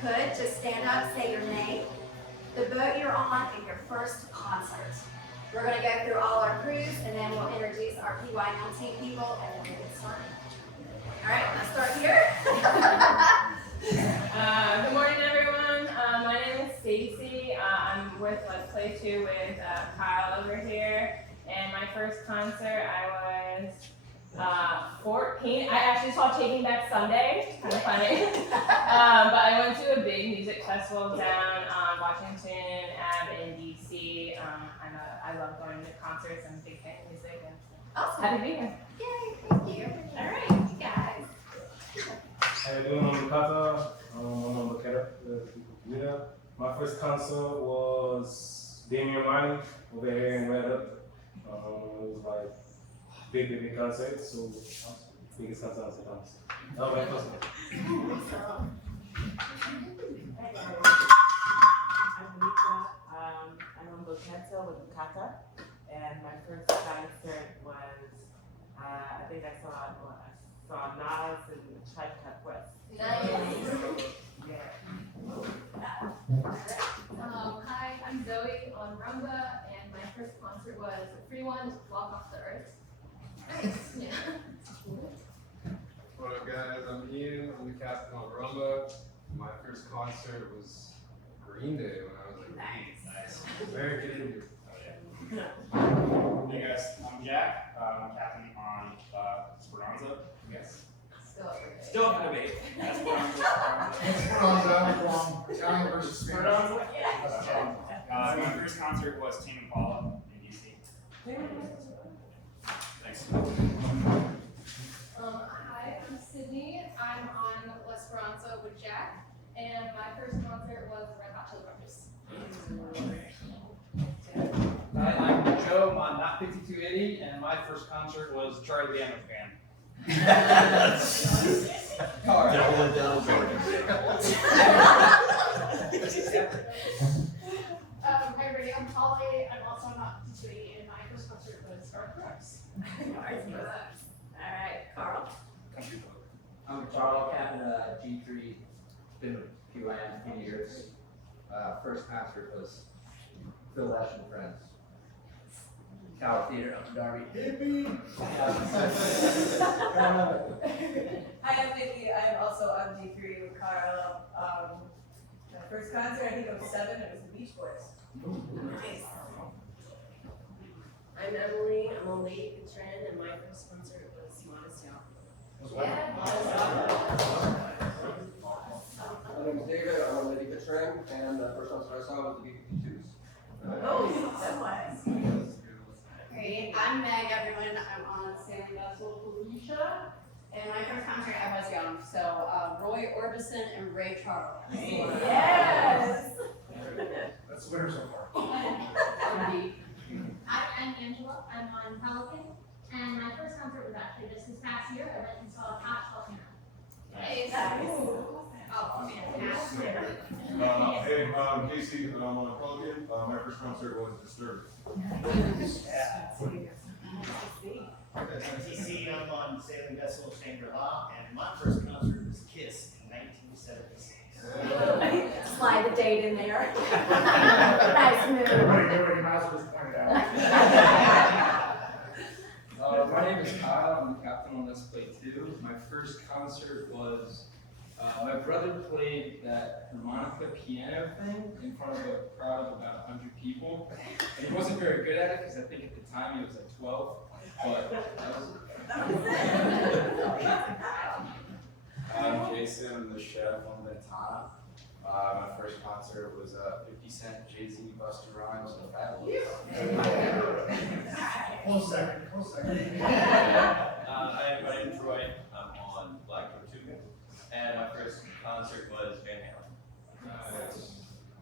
could, just stand up, say your name, the boat you're on, and your first concert. We're going to go through all our crews, and then we'll introduce our PYM team people, and then we'll get started. All right, let's start here. Good morning, everyone. My name is Stacy. I'm with Let's Play 2 with Kyle over here. And my first concert, I was 14. I actually saw Taking Back Sunday, kind of funny. But I went to a big music festival down Washington Ave in DC. I love going to concerts. I'm a big fan of music. And Awesome. happy to be here. Yay, thank you. All right, you guys. How you doing? I'm Kata. I'm Baketa. My first concert was Damian Mani over here in Red Up. It was like big concert, so biggest concert of the dance. That was my first one. I'm Lisa. I'm on Bocento with Kata, and my first concert was I think I saw Nas and Tribe Called Quest. Nice. Hi, I'm Zoe on rumba, and my first concert was a free one, Walk Off the Earth. Nice. Yeah. What up, guys? I'm Ian. I'm the captain on rumba. My first concert was Green Day when I was like Nice. very good interview. Hey guys, I'm Jack. I'm captain on Speranza. Yes. Still Up for debate. That's Speranza. Italian versus Spanish. My first concert was Tame Impala in DC. Thanks. Hi, I'm Sydney. I'm on La Speranza with Jack, and my first concert was Red Hot Chili Peppers. Hi, I'm Joe. I'm not 5280, and my first concert was Charlie the Emmett Band. Hi, everybody. I'm Holly. I'm also not 5280, and my first concert was Dark Crux. All right, Carl. I'm Charles, captain of G3, been with PYM for 20 years. First concert was Phil Lesh and Friends. Tower Theater up in Derby. Hi, I'm Vicky. I'm also on G3 with Carl. My first concert, I think I was 7, it was the Beach Boys. Nice. I'm Emily. I'm a late patron, and my first concert was Modest Yacht. Yeah. My name is David, I'm a lady patron, and the first concert I saw was the B-52s. Oh, that's nice. Great. I'm Meg, everyone. I'm on Sailing Vessel Felicia. And my first concert, I was young. So Roy Orbison and Ray Charles. Yes. That's the winner so far. Hi, I'm Angela. I'm on Pelican, and my first concert was actually just this past year. I went and saw Patch Volcano. Nice. Oh, fantastic. Hey, I'm Casey, and I'm on Pelican. My first concert was Disturbed. I'm TC, I'm on Sailing Vessel Shangri-La, and my first concert was Kiss in 1976. Slide the date in there. Nice move. Everybody might as well just point it out. My name is Kyle. I'm the captain on Let's Play 2. My first concert was my brother played that harmonica piano thing in front of a crowd of about 100 people, and he wasn't very good at it because I think at the time he was like 12. But that was I'm Jason. I'm the chef on Ventana. My first concert was 50 Cent, Jay-Z, Busta Rhymes, and Fat Close second. Hi, my name is Roy. I'm on Blackbird 2, and my first concert was Van Halen.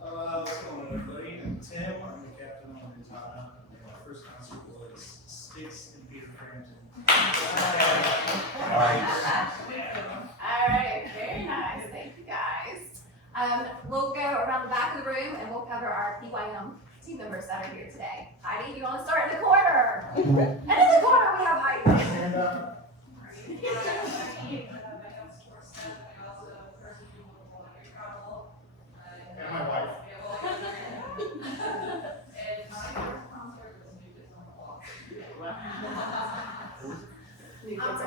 What's going on, everybody? I'm Tim. I'm the captain on Ventana. My first concert was Sticks and Peter Frampton. All right, very nice. Thank you guys. We'll go around the back of the room and we'll cover our PYM team members that are here today. Heidi, you want to start in the corner? And in the corner we have Heidi. Stand up. I also personally travel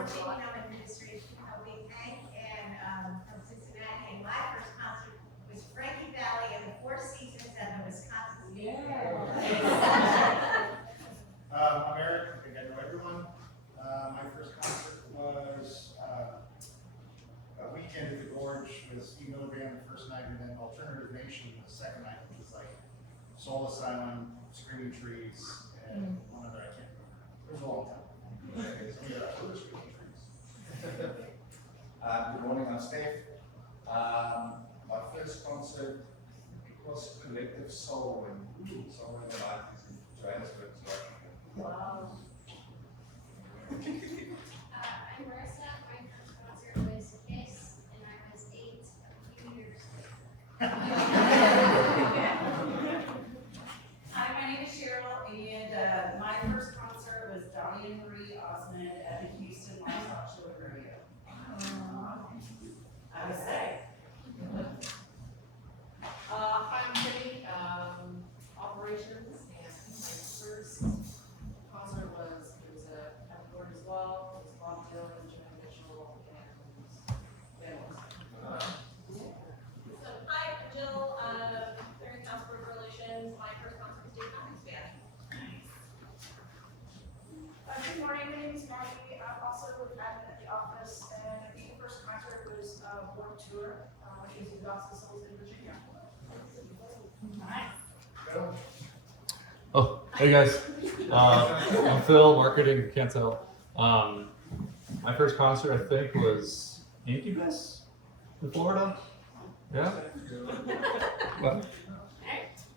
Angela. I'm administration helping Hank and from Cincinnati. And my first concert was Frankie Valli and the Four Seasons at the Wisconsin. I'm Eric. I think I know everyone. My first concert was a weekend at the Gorge with Steve Miller Band the first night, and then Alternative Nation the second night, which was like Soul Asylum, Screaming Trees, and one other I can't remember. It was a long time. Screaming Trees. Good morning, I'm Steve. My first concert was Collective Soul in the 90s in Johannesburg, South Africa. Wow. I'm Marissa. My first concert was Kiss, and I was 8 a few years ago. Hi, my name is Cheryl, and my first concert was Donnie and Marie Osmond at the Houston Livestock Show at Rodeo. I would say. Hi, I'm Kitty, operations, and my first concert was, it was at Board as well, it was Bob Dylan, Jimmy Mitchell, and Vandals. So, hi, I'm Jill, Clearing House Group Relations. My first concert was Dave Matthews Band. Good morning, my name is Maggie. I'm also with admin at the office, and I think the first concert was Warped Tour, using Gospel Souls in Virginia. Oh, hey guys. I'm Phil, marketing, can't tell. My first concert, I think, was Incubus in Florida. Yeah? What?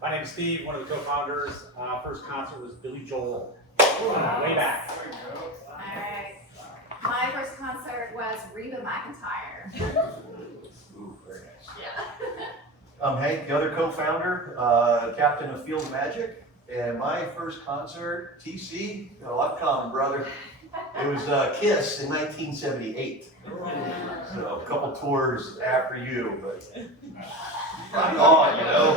My name is Steve, one of the co-founders. First concert was Billy Joel, way back. Alright. My first concert was Reba McEntire. Ooh, very nice. Yeah. I'm Hank, the other co-founder, captain of Field Magic, and my first concert, TC, got a lot of common, brother. It was Kiss in 1978. So a couple tours after you, but I'm on, you know.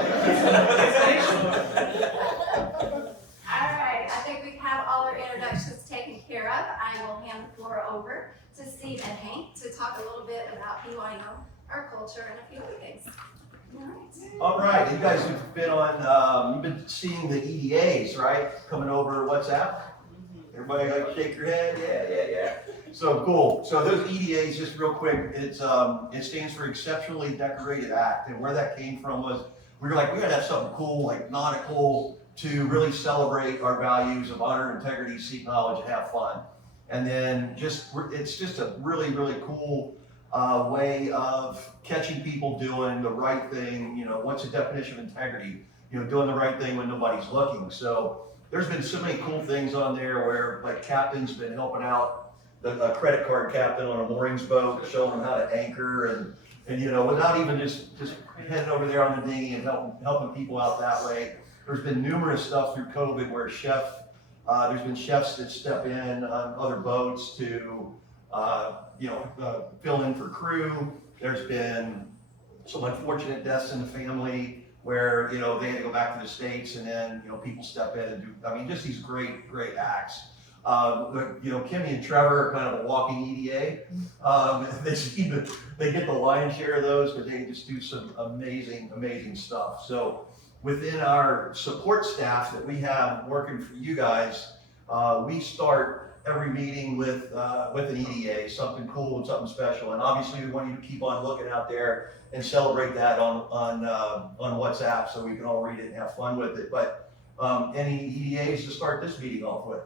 Alright, I think we have all our introductions taken care of. I will hand the floor over to Steve and Hank to talk a little bit about BYM, our culture, and a few other things. All right, you guys have been on, you've been seeing the EDAs, right? Coming over WhatsApp. Everybody like shake your head, yeah. So cool. So those EDAs, just real quick, it stands for Exceptionally Decorated Act. And where that came from was, we were like, we gotta have something cool, like nautical, to really celebrate our values of honor, integrity, seek knowledge, and have fun. And then it's just a really, really cool way of catching people doing the right thing. You know, what's the definition of integrity? You know, doing the right thing when nobody's looking. So there's been so many cool things on there where, like, captain's been helping out a credit card captain on a moorings boat, showing them how to anchor and you know, without even just heading over there on the dinghy and helping people out that way. There's been numerous stuff through COVID where there's been chefs that step in on other boats to fill in for crew. There's been some unfortunate deaths in the family where, you know, they had to go back to the States, and then, you know, people step in and do, I mean, just these great acts. You know, Kimmy and Trevor are kind of a walking EDA. They get the lion's share of those, but they just do some amazing stuff. So within our support staff that we have working for you guys, we start every meeting with an EDA, something cool and something special. And obviously we want you to keep on looking out there and celebrate that on WhatsApp so we can all read it and have fun with it. But any EDAs to start this meeting off with?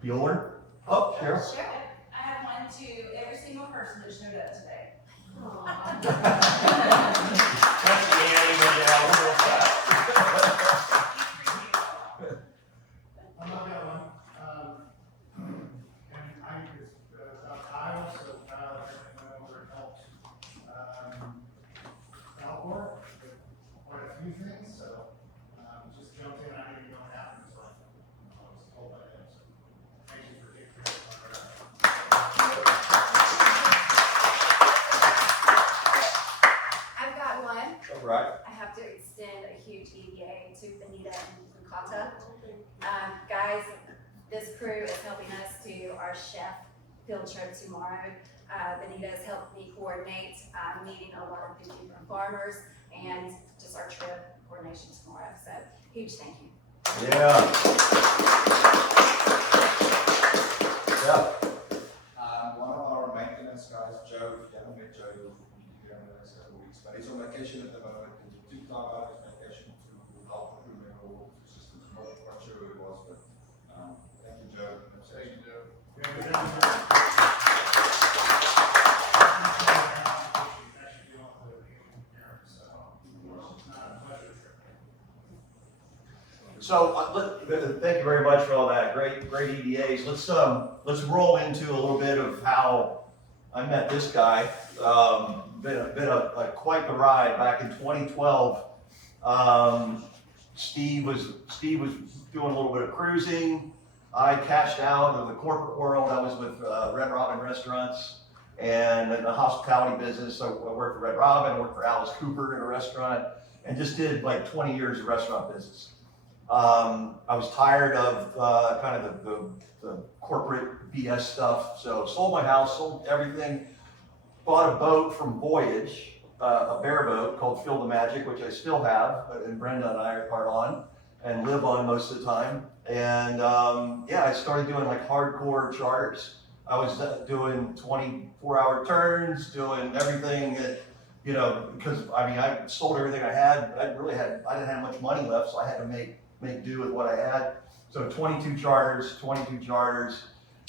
Bjorn? Oh, sure. Sure. I have one to every single person that showed up today. I'm not got one. And I think it's about Kyle, so Kyle went over and helped Alcor with quite a few things, so just jumped in. I didn't know what happened, so I was told by him. So thank you for taking care of that. I've got one. All right. I have to extend a huge EDA to Benita and Bukata. Guys, This crew is helping us do our chef field trip tomorrow. Benita has helped me coordinate meeting a lot of good different farmers and just our trip coordination tomorrow. So huge thank you. Yeah. Yeah. One of our maintenance guys, Joe, if you haven't met Joe, you'll meet him in the next couple of weeks, but he's on vacation at the moment, and he took time out of his vacation to help the crew member walk through systems. I'm not quite sure who it was, but thank you, Joe. Thank you, Joe. So thank you very much for all that. Great EDAs. Let's roll into a little bit of how I met this guy. Been a quite the ride. Back in 2012, Steve was doing a little bit of cruising. I cashed out of the corporate world. I was with Red Robin Restaurants and in the hospitality business. I worked for Red Robin, I worked for Alice Cooper in a restaurant, and just did like 20 years of restaurant business. I was tired of kind of the corporate BS stuff, so sold my house, sold everything, bought a boat from Voyage, a bareboat called Feel the Magic, which I still have, and Brenda and I are on and live on most of the time. And yeah, I started doing like hardcore charters. I was doing 24-hour turns, doing everything that, you know, because I mean, I sold everything I had. I didn't have much money left, so I had to make do with what I had. So 22 charters.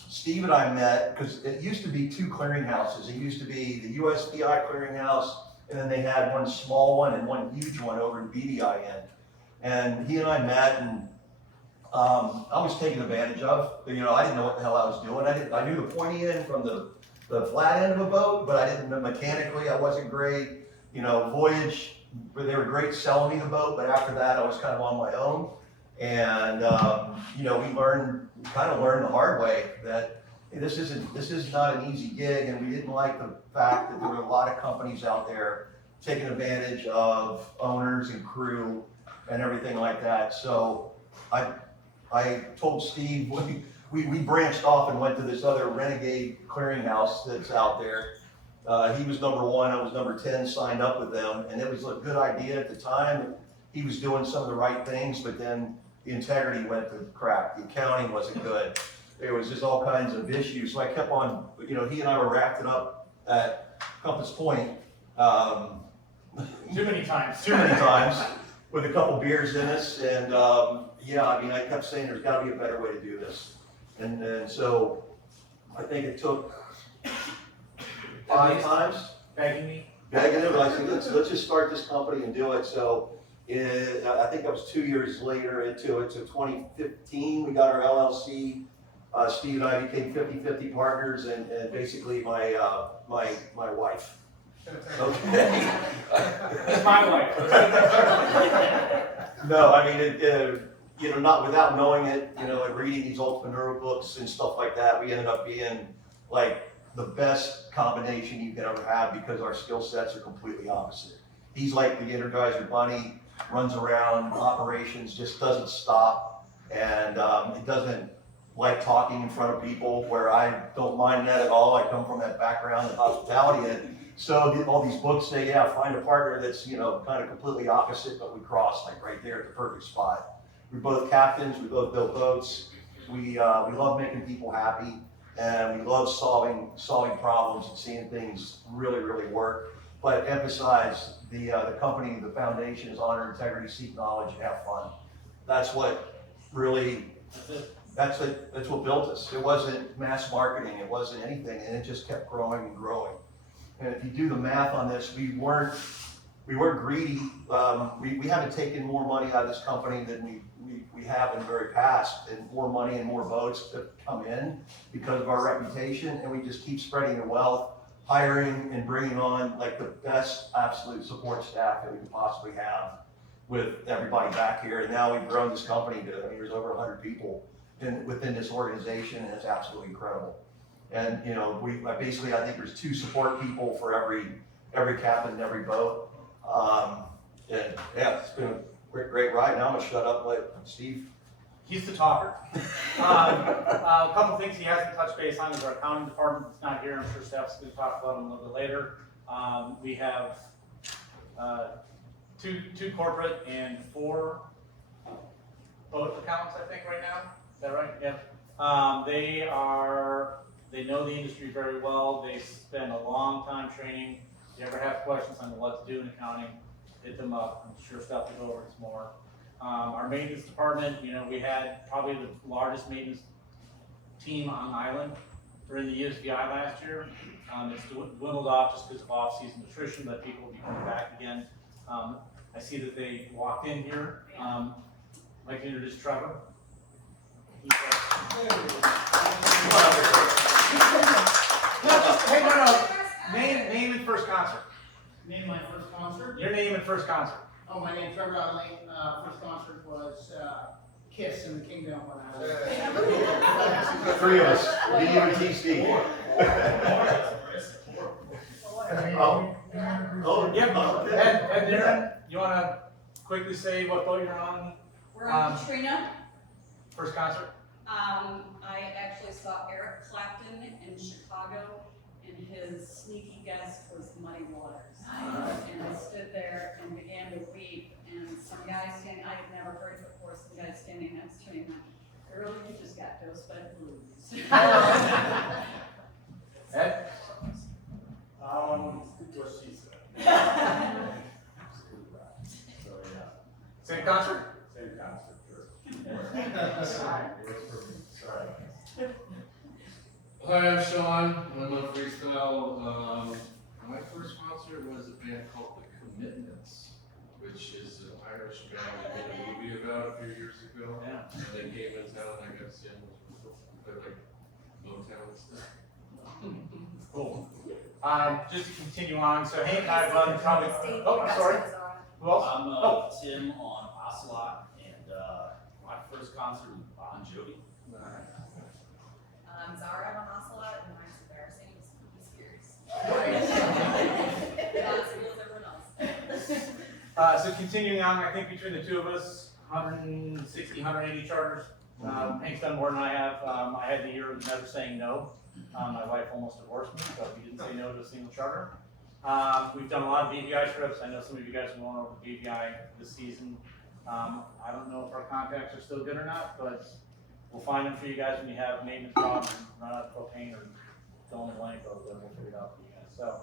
Steve and I met because it used to be two clearinghouses. It used to be the USPI clearinghouse, and then they had one small one and one huge one over in BDIN. And he and I met, and I was taken advantage of. You know, I didn't know what the hell I was doing. I knew the pointy end from the flat end of a boat, but I didn't know mechanically. I wasn't great. You know, Voyage, they were great selling me the boat, but after that, I was kind of on my own. And you know, we kind of learned the hard way that this is not an easy gig, and we didn't like the fact that there were a lot of companies out there taking advantage of owners and crew and everything like that. So I told Steve, we branched off and went to this other renegade clearinghouse that's out there. He was number 1, I was number 10, signed up with them, and it was a good idea at the time. He was doing some of the right things, but then the integrity went to crap. The accounting wasn't good. There was just all kinds of issues. So I kept on, you know, he and I were wrapped it up at Compass Point. Too many times. Too many times, with a couple beers in us. And yeah, I mean, I kept saying there's got to be a better way to do this. And so I think it took 5 times. Begging me. Begging him, I said, let's just start this company and do it. So I think that was 2 years later into it. So 2015, we got our LLC. Steve and I became 50-50 partners, and basically my wife. Okay. That's my wife. No, I mean, you know, not without knowing it, you know, and reading these entrepreneurial books and stuff like that, we ended up being like the best combination you can ever have because our skill sets are completely opposite. He's like the Energizer Bunny, runs around operations, just doesn't stop, and it doesn't like talking in front of people, where I don't mind that at all. I come from that background in hospitality, and so all these books say, yeah, find a partner that's, you know, kind of completely opposite, but we cross like right there at the perfect spot. We're both captains, we both built boats, we love making people happy, and we love solving problems and seeing things really work. But emphasize the company, the foundation is honor, integrity, seek knowledge, and have fun. That's what really, that's what built us. It wasn't mass marketing, it wasn't anything, and it just kept growing and growing. And if you do the math on this, we weren't greedy. We haven't taken more money out of this company than we have in the very past, and more money and more boats to come in because of our reputation, and we just keep spreading the wealth, hiring and bringing on like the best absolute support staff that we could possibly have with everybody back here. And now we've grown this company to, I mean, there's over 100 people within this organization, and it's absolutely incredible. And you know, I think there's 2 support people for every captain and every boat. And yeah, it's been a great ride. Now I'm gonna shut up and let Steve He's the talker. A couple things he hasn't touched base on is our accounting department. It's not here. I'm sure Steph's going to talk about them a little bit later. We have two corporate and 4 boat accountants, I think, right now. Is that right? Yep. They know the industry very well. They spend a long time training. If you ever have questions on what to do in accounting, hit them up. I'm sure Steph will go over this more. Our maintenance department, we had probably the largest maintenance team on island during the USVI last year. It's dwindled off just because of off-season nutrition, but people will be coming back again. I see that they walked in here. I'd like to introduce Trevor. Name and first concert. Name my first concert? Your name and first concert. Oh, my name's Trevor Adley. First concert was Kiss in the Kingdom when I was. The 3 of us, me, you, and T-Steve. Ed Darren, you want to quickly say what boat you're on? We're on Katrina. First concert? I actually saw Eric Clapton in Chicago, and his sneaky guest was Muddy Waters. And I stood there and began to weep, and some guy standing, I had never heard it before, some guy standing next to me went, "Girl, you just got dosed by the blues." Ed? What she said. Same concert? Same concert, sure. Sorry. Hi, I'm Sean. I'm on freestyle. My first concert was a band called The Commitments, which is an Irish band I made a movie about a few years ago. Yeah. And they came in town and I got to see them. They're like Motown and stuff. Cool. Just to continue on, so Hank and I run probably. Oh, I'm sorry. Who else? I'm Tim on Ocelot, and my first concert was Bon Jovi. I'm Zara, I'm on Ocelot, and mine's embarrassing, it's spooky scary. Not as cool as everyone else. So continuing on, I think between the 2 of us, 160, 180 charters. Hank's done more than I have. I had the year of never saying no. My wife almost divorced me, so we didn't say no to a single charter. We've done a lot of BVI trips. I know some of you guys are going over BVI this season. I don't know if our contacts are still good or not, but we'll find them for you guys when you have maintenance problems, run out of propane or fill in the blank, or we'll figure it out for you guys. So,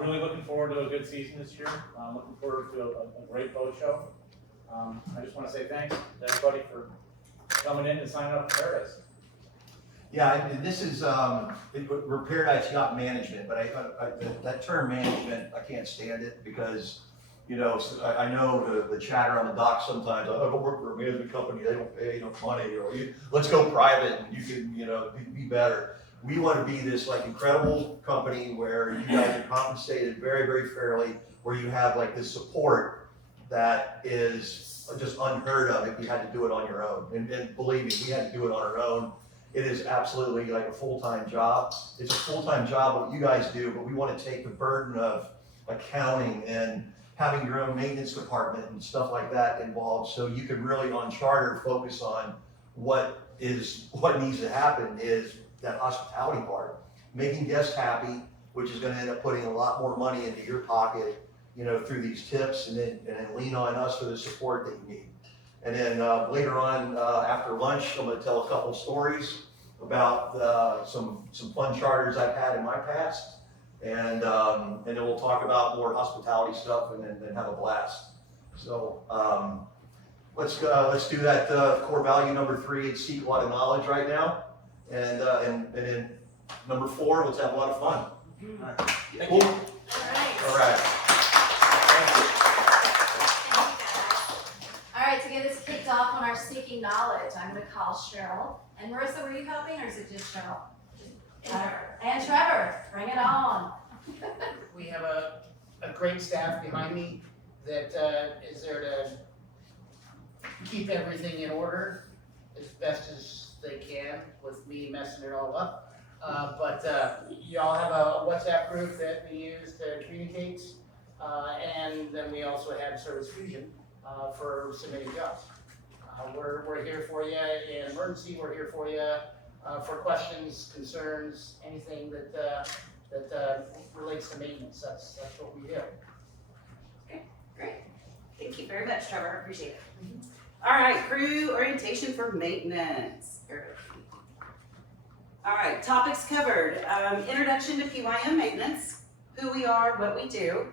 really looking forward to a good season this year. Looking forward to a great boat show. I just want to say thanks to everybody for coming in and signing up for Paradise. Yeah, and this is, we're Paradise Yacht Management, but that term management, I can't stand it because, I know the chatter on the dock sometimes, I don't work for a management company, they don't pay enough money, let's go private and you can, be better. We want to be this incredible company where you guys are compensated very, very fairly, where you have this support that is just unheard of if you had to do it on your own. And believe me, we had to do it on our own. It is absolutely a full-time job. It's a full-time job what you guys do, but we want to take the burden of accounting and having your own maintenance department and stuff like that involved, so you can really on charter focus on what needs to happen is that hospitality part, making guests happy, which is going to end up putting a lot more money into your pocket, through these tips, and then lean on us for the support that you need. And then later on, after lunch, I'm going to tell a couple stories about some fun charters I've had in my past, and then we'll talk about more hospitality stuff, and then have a blast. So let's do that core value number 3. It's seek a lot of knowledge right now, and then number 4, let's have a lot of fun. All right. Cool. All right. All right, to get us kicked off on our seeking knowledge, I'm going to call Cheryl. And Marissa, were you helping, or is it just Cheryl? And Trevor, bring it on. We have a great staff behind me that is there to keep everything in order as best as they can with me messing it all up. But you all have a WhatsApp group that we use to communicate, and then we also have Service Fusion for submitting jobs. We're here for you in emergency, we're here for you, for questions, concerns, anything that relates to maintenance, that's what we do. Great. Thank you very much, Trevor. I appreciate it. All right, crew orientation for maintenance. All right, topics covered. Introduction to PYM maintenance, who we are, what we do.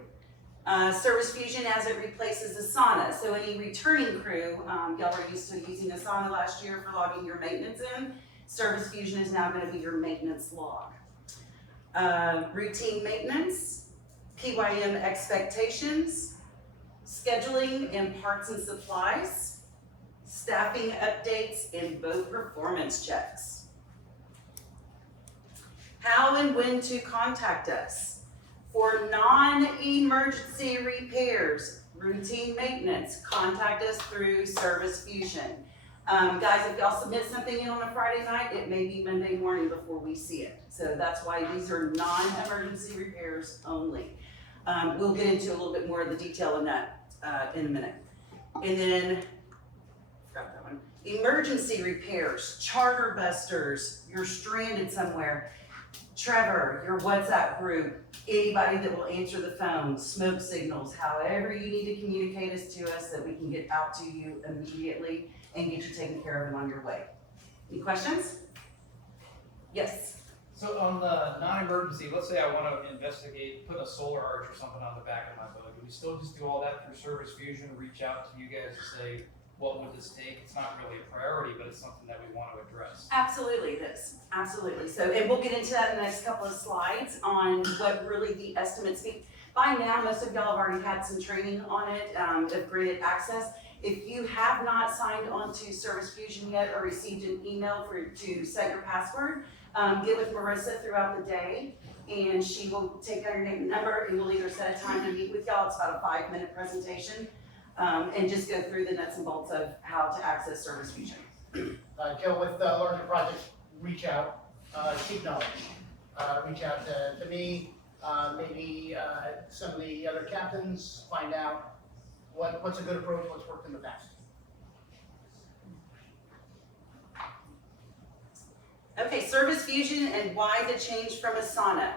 Service Fusion as it replaces Asana. So any returning crew, y'all were used to using Asana last year for logging your maintenance in. Service Fusion is now going to be your maintenance log. Routine maintenance, PYM expectations, scheduling and parts and supplies, staffing updates, and boat performance checks. How and when to contact us. For non-emergency repairs, routine maintenance, contact us through Service Fusion. Guys, if y'all submit something in on a Friday night, it may be Monday morning before we see it. So that's why these are non-emergency repairs only. We'll get into a little bit more of the detail in that in a minute. And then, forgot that one. Emergency repairs, charter busters, you're stranded somewhere. Trevor, your WhatsApp group, anybody that will answer the phone, smoke signals, however you need to communicate us to us that we can get out to you immediately and get you taken care of and on your way. Any questions? Yes. So on the non-emergency, let's say I want to investigate, put a solar arch or something on the back of my boat. Do we still just do all that through Service Fusion, reach out to you guys and say, what would this take? It's not really a priority, but it's something that we want to address. Absolutely it is, absolutely. So, and we'll get into that in the next couple of slides on what really the estimates mean. By now, most of y'all have already had some training on it, of granted access. If you have not signed on to Service Fusion yet or received an email to set your password, get with Marissa throughout the day and she will take down your name and number and we'll either set a time to meet with y'all. It's about a 5-minute presentation. And just go through the nuts and bolts of how to access Service Fusion. Joe, with larger projects, reach out, seek knowledge. Reach out to me, maybe some of the other captains, find out what's a good approach, what's worked in the past. Okay, Service Fusion and why the change from Asana.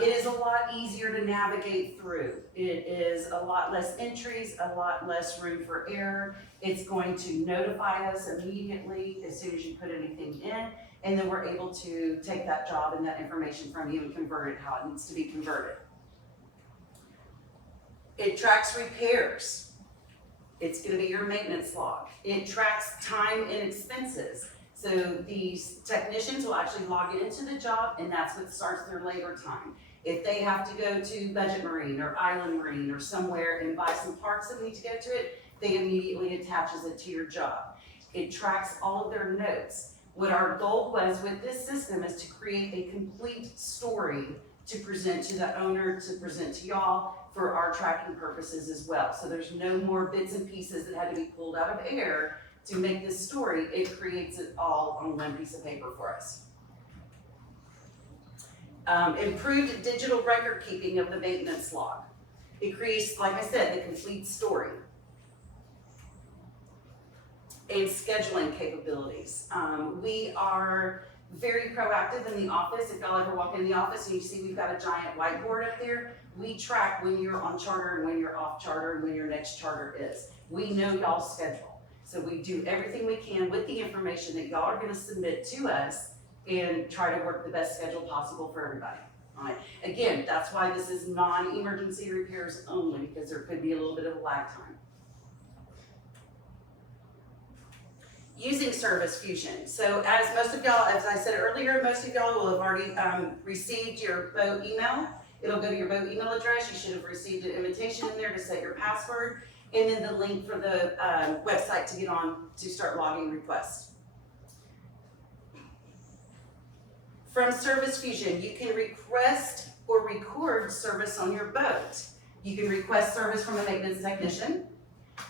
It is a lot easier to navigate through. It is a lot less entries, a lot less room for error. It's going to notify us immediately as soon as you put anything in, and then we're able to take that job and that information from you and convert it how it needs to be converted. It tracks repairs. It's going to be your maintenance log. It tracks time and expenses. So these technicians will actually log into the job and that's what starts their labor time. If they have to go to Budget Marine or Island Marine or somewhere and buy some parts that need to go to it, they immediately attaches it to your job. It tracks all of their notes. What our goal was with this system is to create a complete story to present to the owner, to present to y'all for our tracking purposes as well. So there's no more bits and pieces that had to be pulled out of air to make this story. It creates it all on one piece of paper for us. Improved digital record keeping of the maintenance log. It creates, like I said, the complete story. And scheduling capabilities. We are very proactive in the office. If y'all ever walk in the office and you see we've got a giant whiteboard up there, we track when you're on charter and when you're off charter and when your next charter is. We know y'all's schedule. So we do everything we can with the information that y'all are gonna submit to us and try to work the best schedule possible for everybody. All right. Again, that's why this is non-emergency repairs only, because there could be a little bit of a lag time. Using Service Fusion. So as most of y'all, as I said earlier, most of y'all will have already received your boat email. It'll go to your boat email address. You should have received an invitation in there to set your password, and then the link for the website to get on to start logging requests. From Service Fusion, you can request or record service on your boat. You can request service from a maintenance technician.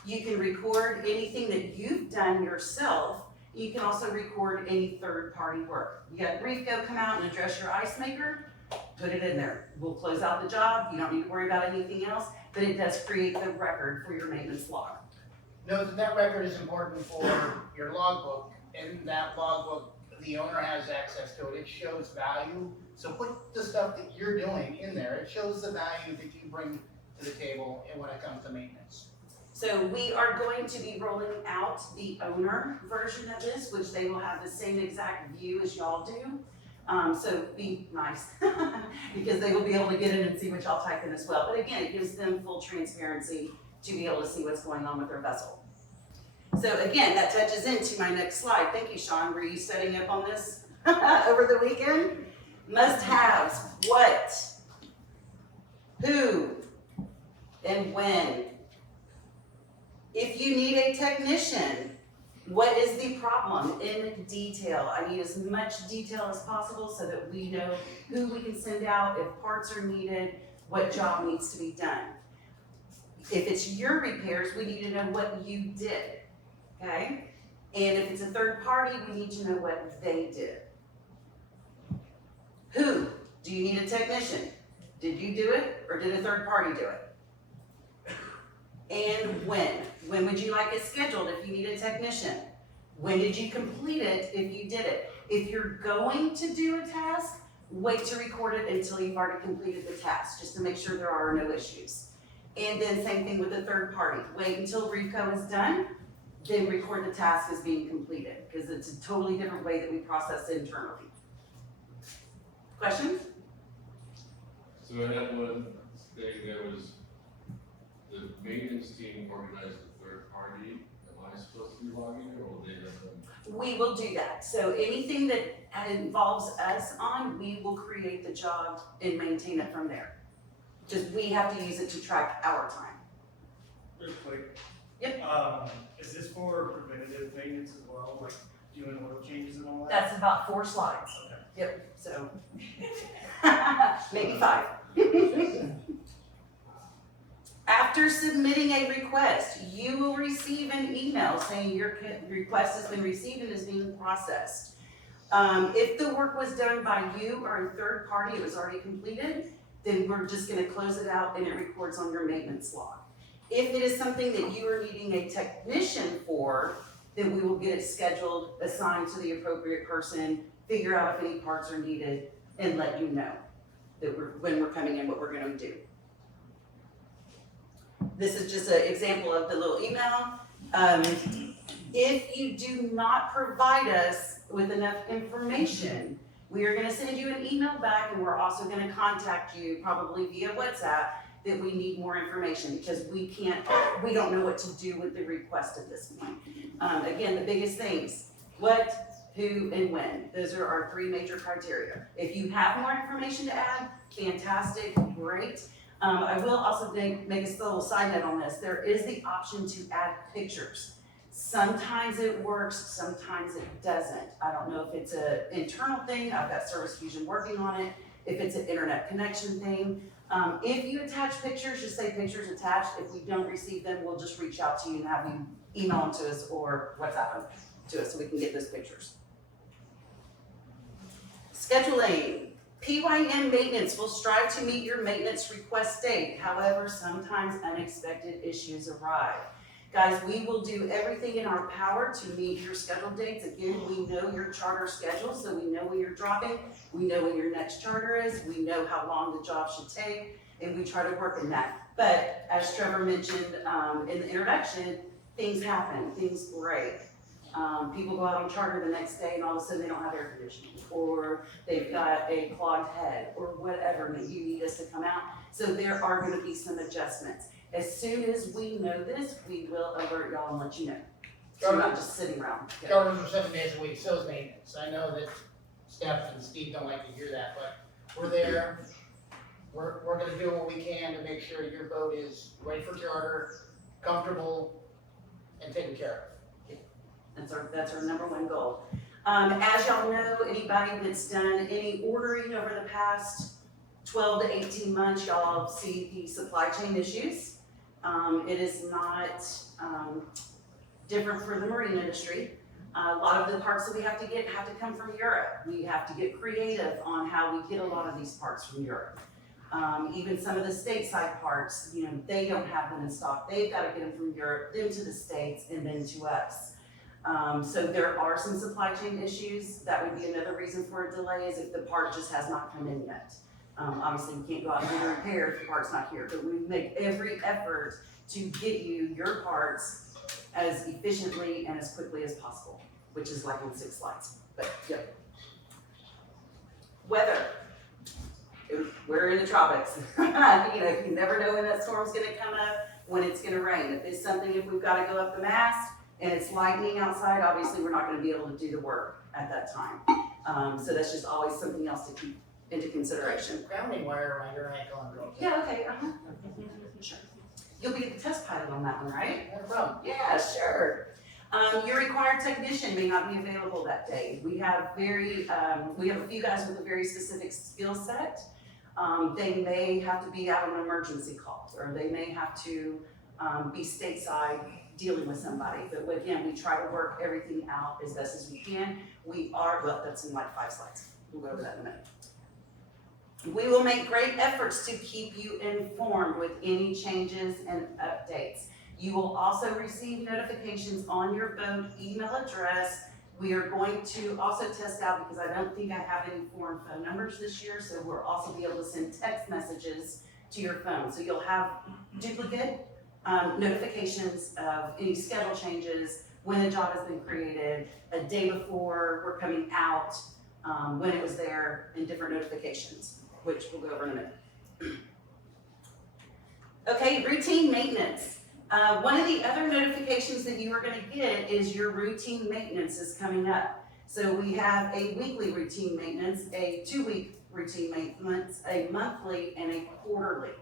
You can record anything that you've done yourself. You can also record any third-party work. You got Reef Go come out and address your ice maker, put it in there. We'll close out the job. You don't need to worry about anything else, but it does create the record for your maintenance log. know that that record is important for your logbook. In that logbook, the owner has access to it. It shows value. So put the stuff that you're doing in there. It shows the value that you bring to the table and when it comes to maintenance. So we are going to be rolling out the owner version of this, which they will have the same exact view as y'all do. So be nice, because they will be able to get in and see what y'all type in as well. But again, it gives them full transparency to be able to see what's going on with their vessel. So again, that touches into my next slide. Thank you, Sean. Were you studying up on this over the weekend? Must-haves, what, who, and when. If you need a technician, what is the problem in detail? I need as much detail as possible so that we know who we can send out, if parts are needed, what job needs to be done. If it's your repairs, we need to know what you did, okay? And if it's a third party, we need to know what they did. Who? Do you need a technician? Did you do it or did a third party do it? And when? When would you like it scheduled if you need a technician? When did you complete it if you did it? If you're going to do a task, wait to record it until you've already completed the task, just to make sure there are no issues. And then same thing with the third party. Wait until RECO is done, then record the task as being completed, because it's a totally different way that we process internally. Questions? So I had one thing that was, the maintenance team organized a third party. Am I supposed to be logging it, or will they have them? We will do that. So anything that involves us on, we will create the job and maintain it from there. Just we have to use it to track our time. Real quick. Yep. Is this for preventative maintenance as well, like doing oil changes and all that? That's about 4 slides. Okay. Yep, so maybe 5. After submitting a request, you will receive an email saying your request has been received and is being processed. If the work was done by you or a third party, it was already completed, then we're just gonna close it out and it records on your maintenance log. If it is something that you are needing a technician for, then we will get it scheduled, assigned to the appropriate person, figure out if any parts are needed, and let you know that when we're coming in, what we're gonna do. This is just an example of the little email. If you do not provide us with enough information, we are gonna send you an email back, and we're also gonna contact you, probably via WhatsApp, that we need more information, because we don't know what to do with the request at this point. Again, the biggest things, what, who, and when. Those are our 3 major criteria. If you have more information to add, fantastic, great. I will also make a little side note on this. There is the option to add pictures. Sometimes it works, sometimes it doesn't. I don't know if it's an internal thing. I've got Service Fusion working on it. If it's an internet connection thing. If you attach pictures, just say pictures attached. If we don't receive them, we'll just reach out to you and have you email them to us or WhatsApp them to us so we can get those pictures. Scheduling. PYM maintenance will strive to meet your maintenance request date. However, sometimes unexpected issues arrive. Guys, we will do everything in our power to meet your scheduled dates. Again, we know your charter schedule, so we know when you're dropping. We know when your next charter is. We know how long the job should take, and we try to work in that. But as Trevor mentioned in the introduction, things happen, things break. People go out on charter the next day and all of a sudden they don't have air conditioning, or they've got a clogged head, or whatever, and you need us to come out. So there are gonna be some adjustments. As soon as we know this, we will alert y'all and let you know. So we're not just sitting around. Charters are 7 days a week, so is maintenance. I know that Steph and Steve don't like to hear that, but we're there. We're gonna do what we can to make sure your boat is ready for charter, comfortable, and taken care of. That's our number 1 goal. As y'all know, anybody that's done any ordering over the past 12 to 18 months, y'all see the supply chain issues. It is not different for the marine industry. A lot of the parts that we have to get have to come from Europe. We have to get creative on how we get a lot of these parts from Europe. Even some of the stateside parts, you know, they don't have them in stock. They've got to get them from Europe, then to the States, and then to us. So there are some supply chain issues. That would be another reason for a delay, is if the part just has not come in yet. Obviously, we can't go out and do the repair if the part's not here, but we make every effort to get you your parts as efficiently and as quickly as possible, which is like on 6 slides, but yeah. Weather. We're in the tropics. You know, you never know when that storm's gonna come up, when it's gonna rain. If it's something, if we've gotta go up the mast and it's lightning outside, obviously we're not gonna be able to do the work at that time. So that's just always something else to keep into consideration. Grounding wire around your ankle and go. Yeah, okay, sure. You'll be the test pilot on that one, right? No problem. Yeah, sure. Your required technician may not be available that day. We have a few guys with a very specific skill set. They may have to be out on emergency calls, or they may have to be stateside dealing with somebody. But again, we try to work everything out as best as we can. Well, that's in like 5 slides. We'll go over that in a minute. We will make great efforts to keep you informed with any changes and updates. You will also receive notifications on your boat email address. We are going to also test out, because I don't think I have any foreign phone numbers this year, so we'll also be able to send text messages to your phone. So you'll have duplicate notifications of any schedule changes, when a job has been created, a day before we're coming out, when it was there, and different notifications, which we'll go over in a minute. Okay, routine maintenance. One of the other notifications that you are going to get is your routine maintenance is coming up. So we have a weekly routine maintenance, a 2-week routine maintenance, a monthly, and a quarterly.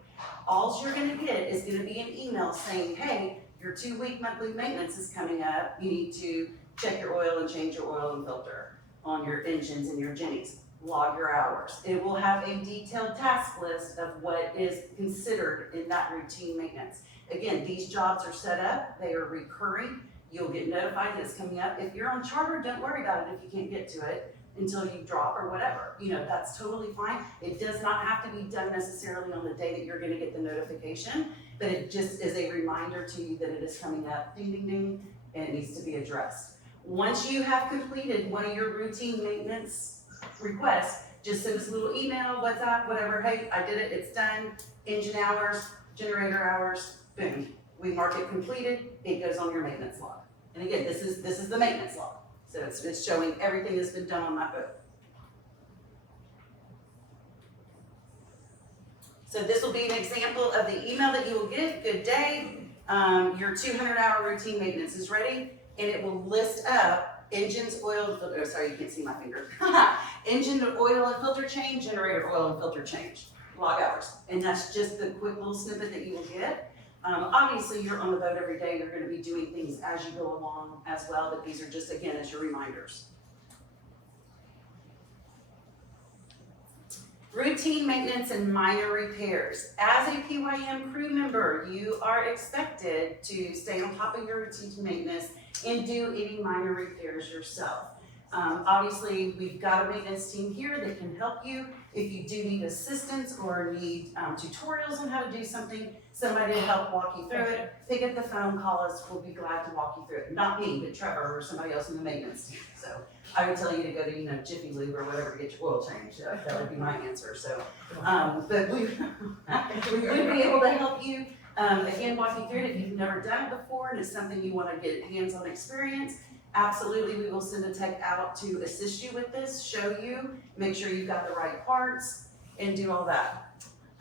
All you're going to get is going to be an email saying, hey, your 2-week monthly maintenance is coming up. You need to check your oil and change your oil and filter on your engines and your jennies. Log your hours. It will have a detailed task list of what is considered in that routine maintenance. Again, these jobs are set up, they are recurring. You'll get notified that it's coming up. If you're on charter, don't worry about it if you can't get to it until you drop or whatever. You know, that's totally fine. It does not have to be done necessarily on the day that you're gonna get the notification, but it just is a reminder to you that it is coming up, ding, ding, ding, and it needs to be addressed. Once you have completed one of your routine maintenance requests, just send us a little email, WhatsApp, whatever, hey, I did it, it's done, engine hours, generator hours, boom. We mark it completed, it goes on your maintenance log. And again, this is the maintenance log. So it's showing everything that's been done on that boat. So this will be an example of the email that you will get. Good day, your 200-hour routine maintenance is ready, and it will list up engines, oil, oh, sorry, you can't see my finger. Engine oil and filter change, generator oil and filter change, log hours. And that's just the quick little snippet that you will get. Obviously, you're on the boat every day. You're going to be doing things as you go along as well, but these are just, again, as your reminders. Routine maintenance and minor repairs. As a PYM crew member, you are expected to stay on top of your routine maintenance and do any minor repairs yourself. Obviously, we've got a maintenance team here that can help you. If you do need assistance or need tutorials on how to do something, somebody to help walk you through it, pick up the phone, call us, we'll be glad to walk you through it. Not me, but Trevor or somebody else in the maintenance team. So I would tell you to go to, Jiffy Lube or whatever to get your oil changed. That would be my answer. So, but we would be able to help you, again, walk you through it. If you've never done it before and it's something you want to get hands-on experience, absolutely, we will send a tech out to assist you with this, show you, make sure you've got the right parts, and do all that.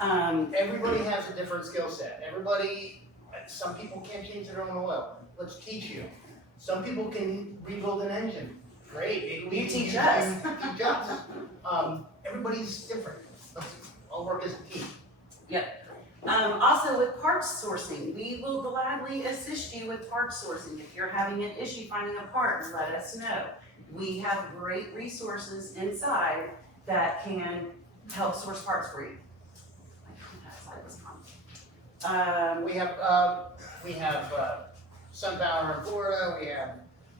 Everybody has a different skill set. Some people can't change their own oil. Let's teach you. Some people can rebuild an engine. Great. You teach us. Teach us. Everybody's different. All work as a team. Yep. Also with parts sourcing, we will gladly assist you with parts sourcing. If you're having an issue finding a part, let us know. We have great resources inside that can help source parts for you. We have SunPower in Florida. We have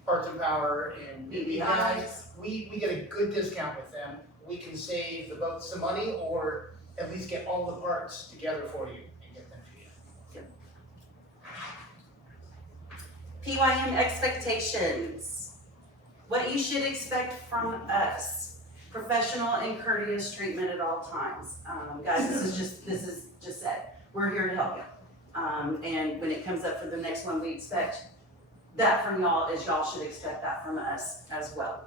Parts and Power in BBI. We get a good discount with them. We can save the boat some money, or at least get all the parts together for you and get them to you. PYM expectations. What you should expect from us. Professional and courteous treatment at all times. Guys, this is just it. We're here to help you. And when it comes up for the next one, we expect that from y'all, as y'all should expect that from us as well.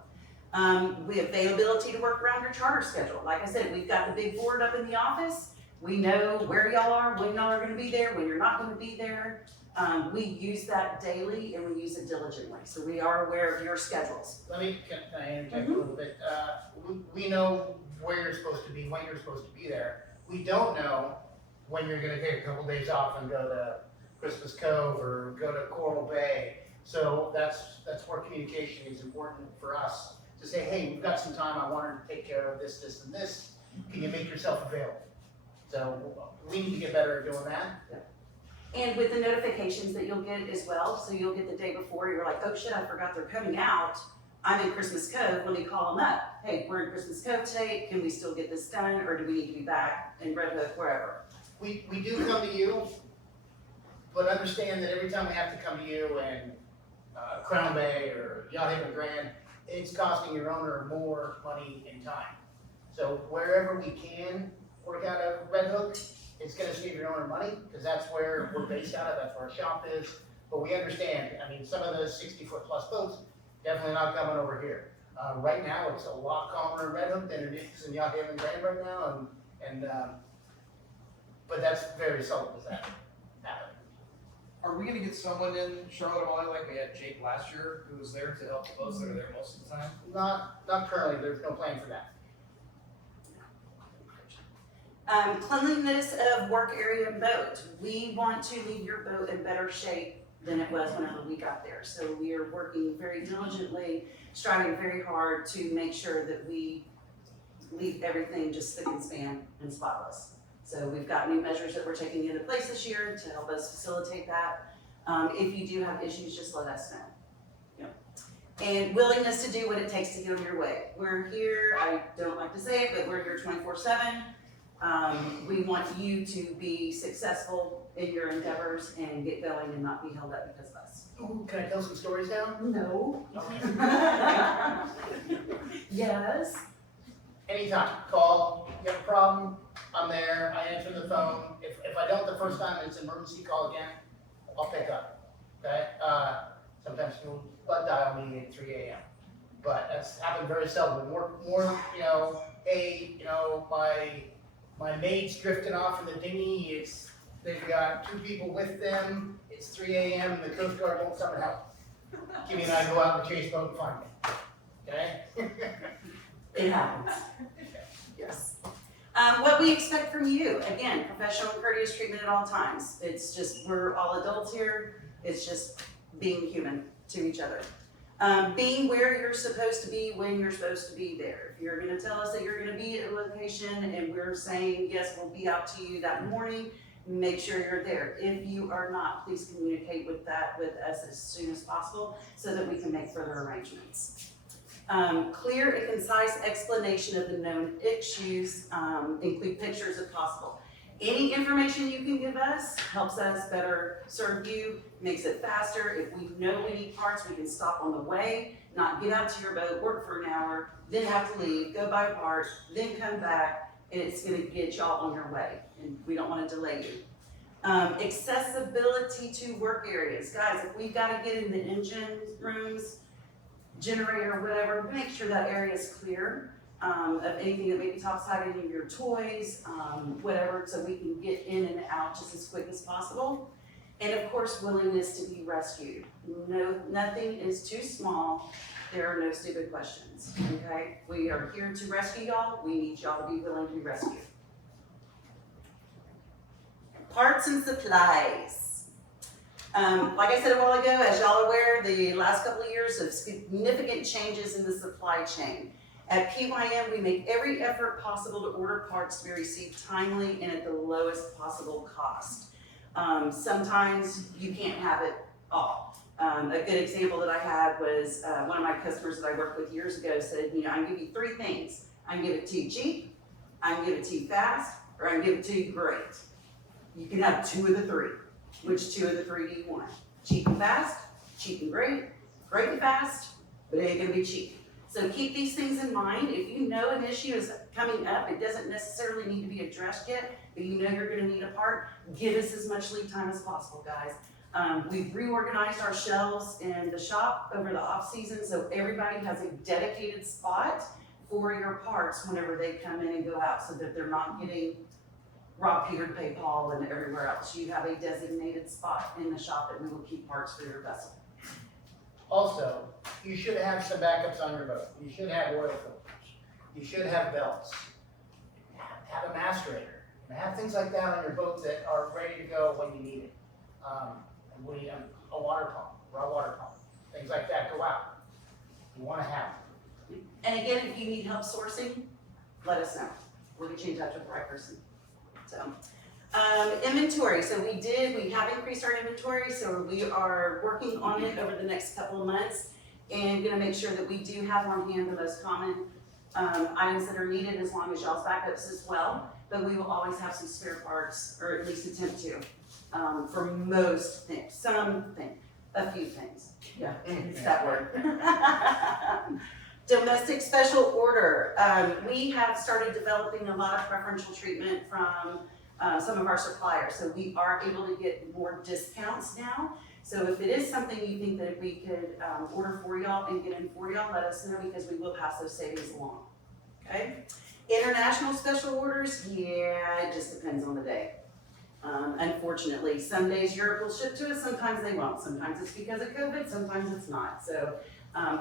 We have availability to work around your charter schedule. Like I said, we've got the big board up in the office. We know where y'all are, when y'all are gonna be there, when you're not gonna be there. We use that daily and we use it diligently. So we are aware of your schedules. Can I interject a little bit? We know where you're supposed to be, when you're supposed to be there. We don't know when you're gonna take a couple days off and go to Christmas Cove or go to Coral Bay. So that's where communication is important for us to say, hey, we've got some time, I wanted to take care of this, this, and this. Can you make yourself available? So we need to get better at doing that. And with the notifications that you'll get as well, so you'll get the day before, you're like, oh shit, I forgot they're coming out. I'm in Christmas Cove, let me call them up. Hey, we're in Christmas Cove today, can we still get this done, or do we need to be back in Red Hook, wherever? We do come to you, but understand that every time we have to come to you and Crown Bay or Yacht Haven Grand, it's costing your owner more money and time. So wherever we can work out of Red Hook, it's gonna save your owner money, because that's where we're based out of, that's where our shop is. But we understand, I mean, some of those 60-foot plus boats, definitely not coming over here. Right now, it's a lot calmer in Red Hook than it is in Yacht Haven Grand right now, but that's very seldom does that happen. Are we gonna get someone in Charlotte Valley like we had Jake last year, who was there to help the boats that are there most of the time? Not currently, there's no plan for that. Cleanliness of work area and boat. We want to leave your boat in better shape than it was whenever we got there. So we are working very diligently, striving very hard to make sure that we leave everything just spick and span and spotless. So we've got new measures that we're taking into place this year to help us facilitate that. If you do have issues, just let us know. And willingness to do what it takes to get on your way. We're here, I don't like to say it, but we're here 24/7. We want you to be successful in your endeavors and get going and not be held up because of us. Ooh, can I tell some stories now? No. Yes. Anytime, call, you have a problem, I'm there, I answer the phone. If I don't the first time and it's an emergency call again, I'll pick up, okay? Sometimes people butt dial me at 3 a.m. But that's happened very seldom. More, hey, my mate's drifting off in the dinghy, they've got 2 people with them, it's 3 a.m. and the Coast Guard won't summon help. Kimmy and I go out in the chase boat and find them, okay? It happens. Yes. What we expect from you, again, professional and courteous treatment at all times. It's just, we're all adults here, it's just being human to each other. Being where you're supposed to be when you're supposed to be there. If you're gonna tell us that you're gonna be at a location and we're saying, yes, we'll be out to you that morning, make sure you're there. If you are not, please communicate with us as soon as possible so that we can make further arrangements. Clear and concise explanation of the known issues, include pictures if possible. Any information you can give us helps us better serve you, makes it faster. If we know we need parts, we can stop on the way, not get out to your boat, work for an hour, then have to leave, go buy a part, then come back, and it's gonna get y'all on your way, and we don't wanna delay you. Accessibility to work areas. Guys, if we've gotta get in the engine rooms, generator, whatever, make sure that area is clear of anything that may be topside, any of your toys, whatever, so we can get in and out just as quick as possible. And of course, willingness to be rescued. No, nothing is too small. There are no stupid questions, okay? We are here to rescue y'all. We need y'all to be willing to be rescued. Parts and supplies. Like I said a while ago, as y'all are aware, the last couple of years of significant changes in the supply chain. At PYM, we make every effort possible to order parts to be received timely and at the lowest possible cost. Sometimes you can't have it all. A good example that I had was one of my customers that I worked with years ago said, I can give you 3 things. I can give it to you cheap, I can give it to you fast, or I can give it to you, great. You can have 2 of the 3. Which 2 of the 3 do you want? Cheap and fast, cheap and great, great and fast, but it ain't gonna be cheap. So keep these things in mind. If you know an issue is coming up, it doesn't necessarily need to be addressed yet, but you know you're gonna need a part, give us as much lead time as possible, guys. We've reorganized our shelves in the shop over the off season, so everybody has a dedicated spot for your parts whenever they come in and go out, so that they're not getting rob Peter to pay Paul and everywhere else. You have a designated spot in the shop that we will keep parts for your vessel. Also, you should have some backups on your boat. You should have oil filters. You should have belts. Have a macerator. And have things like that on your boat that are ready to go when you need it. A water pump, raw water pump, things like that go out. You want to have them. And again, if you need help sourcing, let us know. We'll get you in touch with the right person. So, inventory. So we have increased our inventory, so we are working on it over the next couple of months and gonna make sure that we do have on hand the most common items that are needed, as long as y'all's backups as well. But we will always have some spare parts, or at least attempt to, for most things, a few things. Yeah, it's that word. Domestic special order. We have started developing a lot of preferential treatment from some of our suppliers. So we are able to get more discounts now. So if it is something you think that we could order for y'all and get in for y'all, let us know, because we will pass those savings along. Okay? International special orders, yeah, it just depends on the day. Unfortunately, some days Europe will ship to us, sometimes they won't. Sometimes it's because of COVID, sometimes it's not. So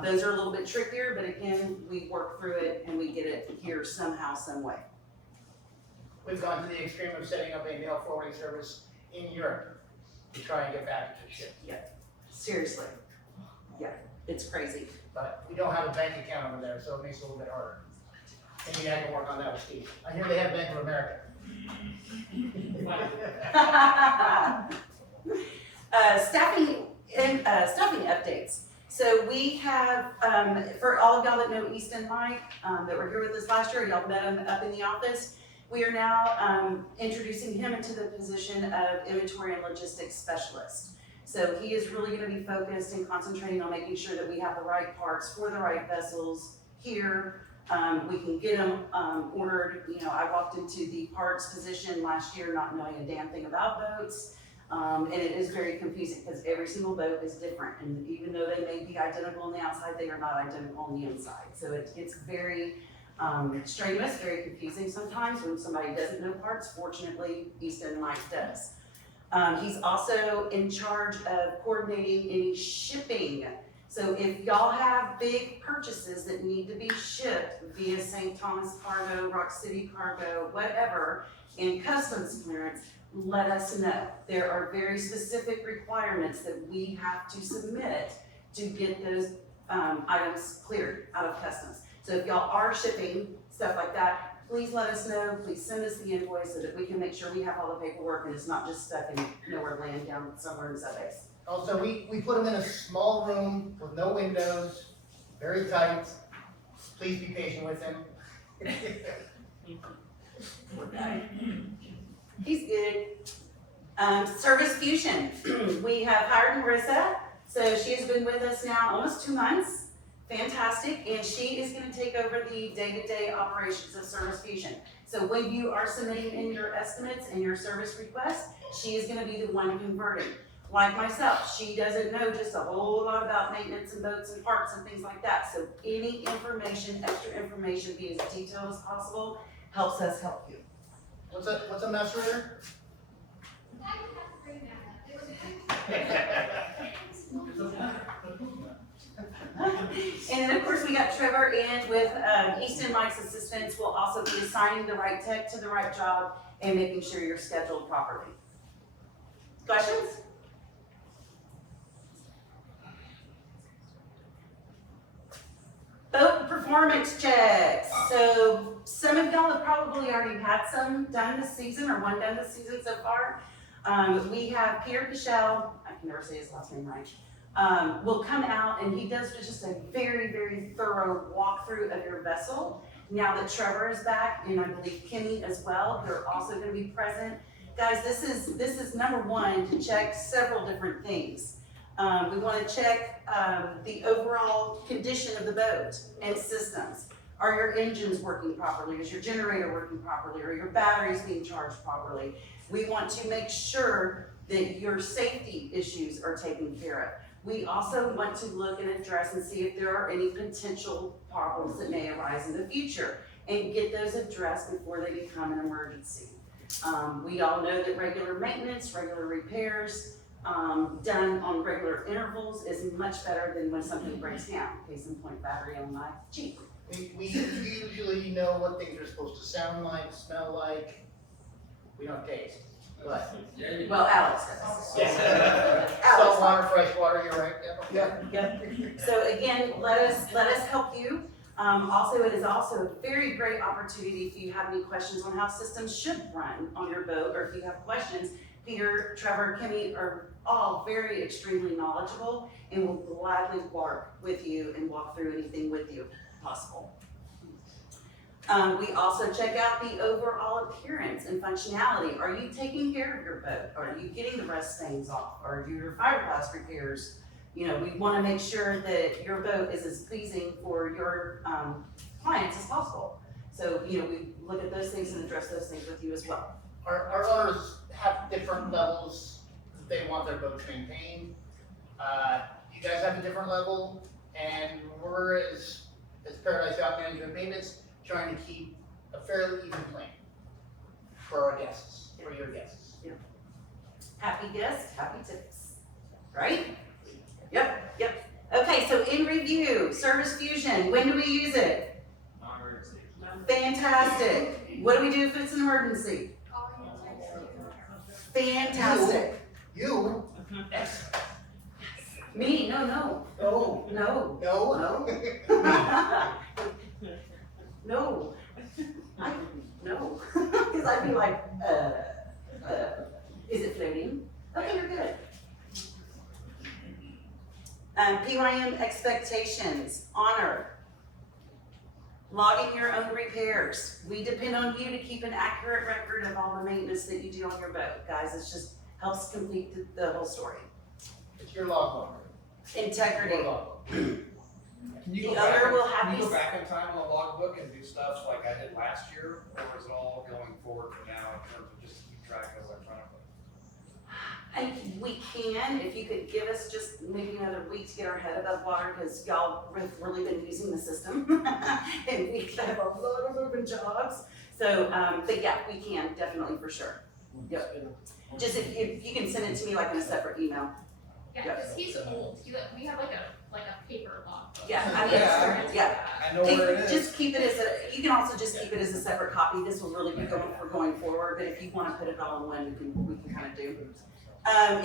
those are a little bit trickier, but again, we work through it and we get it here somehow, some way. We've gone to the extreme of setting up a mail forwarding service in Europe to try and get packages shipped. Yeah, seriously. Yeah, it's crazy. But we don't have a bank account over there, so it makes it a little bit harder. Maybe I can work on that with Steve. I hear they have Bank of America. Staffing updates. So we have, for all of y'all that know Easton Mike, that were here with us last year, y'all met him up in the office. We are now introducing him into the position of inventory and logistics specialist. So he is really going to be focused and concentrating on making sure that we have the right parts for the right vessels here. We can get them ordered. You know, I walked into the parts position last year not knowing a damn thing about boats. And it is very confusing because every single boat is different. And even though they may be identical on the outside, they are not identical on the inside. So it's very strenuous, very confusing sometimes when somebody doesn't know parts. Fortunately, Easton Mike does. He's also in charge of coordinating any shipping. So if y'all have big purchases that need to be shipped via St. Thomas Cargo, Rock City Cargo, whatever, in customs clearance, let us know. There are very specific requirements that we have to submit to get those items cleared out of customs. So if y'all are shipping stuff like that, please let us know. Please send us the invoice so that we can make sure we have all the paperwork and it's not just stuck in nowhere land down somewhere in subbase. Also, we put them in a small room with no windows, very tight. Please be patient with him. He's good. Service Fusion. We have hired Marissa. So she has been with us now almost 2 months. Fantastic. And she is going to take over the day-to-day operations of Service Fusion. So when you are submitting in your estimates and your service requests, she is going to be the one converting. Like myself, she doesn't know just a whole lot about maintenance and boats and parts and things like that. So any information, extra information, be as detailed as possible, helps us help you. What's a macerator? I would have to bring that up. It was And then of course we got Trevor in with Easton Mike's assistants. Will also be assigning the right tech to the right job and making sure you're scheduled properly. Questions? Boat performance checks. So some of y'all have probably already had some done this season or one done this season so far. We have Peter Pichel, I can never say his last name right, will come out and he does just a very, very thorough walkthrough of your vessel. Now that Trevor is back, and I believe Kimmy as well, they're also gonna be present. Guys, this is number one, to check several different things. We wanna check, the overall condition of the boat and systems. Are your engines working properly? Is your generator working properly? Are your batteries being charged properly? We want to make sure that your safety issues are taken care of. We also want to look and address and see if there are any potential problems that may arise in the future and get those addressed before they become an emergency. We all know that regular maintenance, regular repairs, done on regular intervals is much better than when something breaks down. Case in point, battery on my Jeep. We usually know what things are supposed to sound like, smell like. We don't taste, but. Well, Alex does. Yeah. Alex. Salt water, fresh water, you're right, Deborah. Yep. So again, let us help you. Also, it is also a very great opportunity if you have any questions on how systems should run on your boat, or if you have questions. Peter, Trevor, Kimmy are all very extremely knowledgeable and will gladly work with you and walk through anything with you if possible. We also check out the overall appearance and functionality. Are you taking care of your boat? Are you getting the rust stains off? Are your fiberglass repairs? You know, we want to make sure that your boat is as pleasing for your clients as possible. So, you know, we look at those things and address those things with you as well. Our owners have different levels that they want their boats maintained. You guys have a different level, and we're as Paradise Yacht Management Maintenance, trying to keep a fairly even plane for our guests, for your guests. Yeah. Happy guests, happy tips, right? Yep. Okay, so in review, Service Fusion, when do we use it? Fantastic. What do we do if it's an emergency? Fantastic. You? Me? No. Oh. No. No? No. No. Because I'd be like, is it floating? Okay, you're good. PYM expectations, honor. Logging your own repairs. We depend on you to keep an accurate record of all the maintenance that you do on your boat. Guys, it just helps complete the whole story. It's your logbook. Integrity. Your logbook. Can you The go back, owner will have can you go these- back in time on the logbook and do stuff like I did last year, or is it all going forward from now in terms of just keep track of electronically? We can, if you could give us just maybe another week to get our head above water, because y'all have really been using the system. And we have a lot of open jobs. So, but yeah, we can, definitely, for sure. Yep. Just if you can send it to me like in a separate email. Yeah, because he's old, we have like a paper log. Yeah, I mean, yeah. I know where it is. Just keep it as you can also just keep it as a separate copy. This will really be going forward, but if you want to put it all in one, we can kind of do.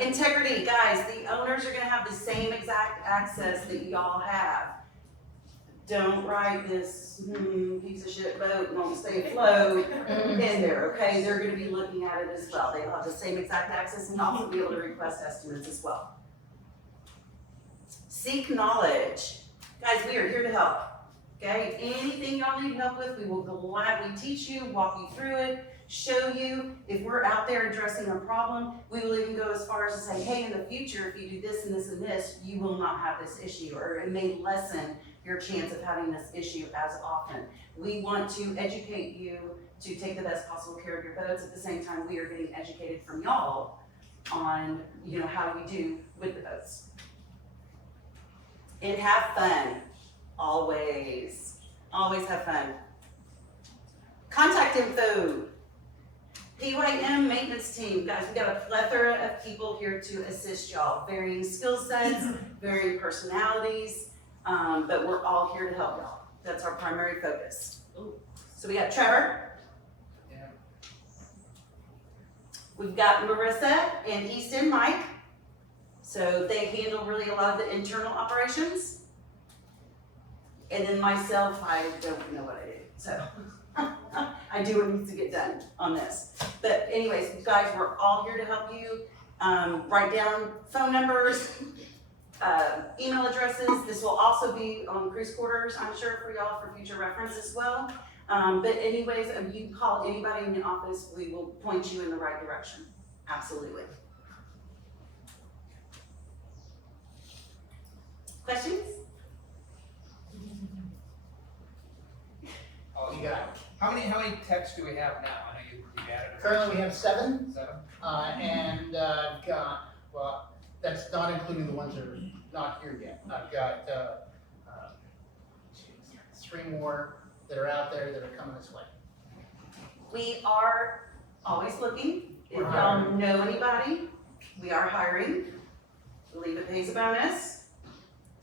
Integrity, guys, the owners are gonna have the same exact access that y'all have. Don't write this piece of shit boat won't stay afloat in there, okay? They're gonna be looking at it as well. They'll have the same exact access and also be able to request estimates as well. Seek knowledge. Guys, we are here to help, okay? Anything y'all need help with, we will gladly teach you, walk you through it, show you. If we're out there addressing a problem, we will even go as far as to say, hey, in the future, if you do this and this and this, you will not have this issue, or it may lessen your chance of having this issue as often. We want to educate you to take the best possible care of your boats. At the same time, we are getting educated from y'all on, you know, how we do with the boats. And have fun, always. Always have fun. Contact info. PYM maintenance team. Guys, we got a plethora of people here to assist y'all. Varying skill sets, varying personalities, but we're all here to help y'all. That's our primary focus. So we got Trevor. Yeah. We've got Marissa and Easton Mike. So they handle really a lot of the internal operations. And then myself, I don't know what I do. So I do what needs to get done on this. But anyways, guys, we're all here to help you. Write down phone numbers, email addresses. This will also be on cruise quarters, I'm sure, for y'all for future reference as well. But anyways, you call anybody in the office, we will point you in the right direction. Absolutely. Questions? Oh, you got, how many techs do we have now? I know you added. Currently we have 7. 7? And I've got, well, that's not including the ones that are not here yet. I've got 3 more that are out there that are coming this way. We are always looking. If We're y'all hiring. know anybody, we are hiring. Believe it pays a bonus.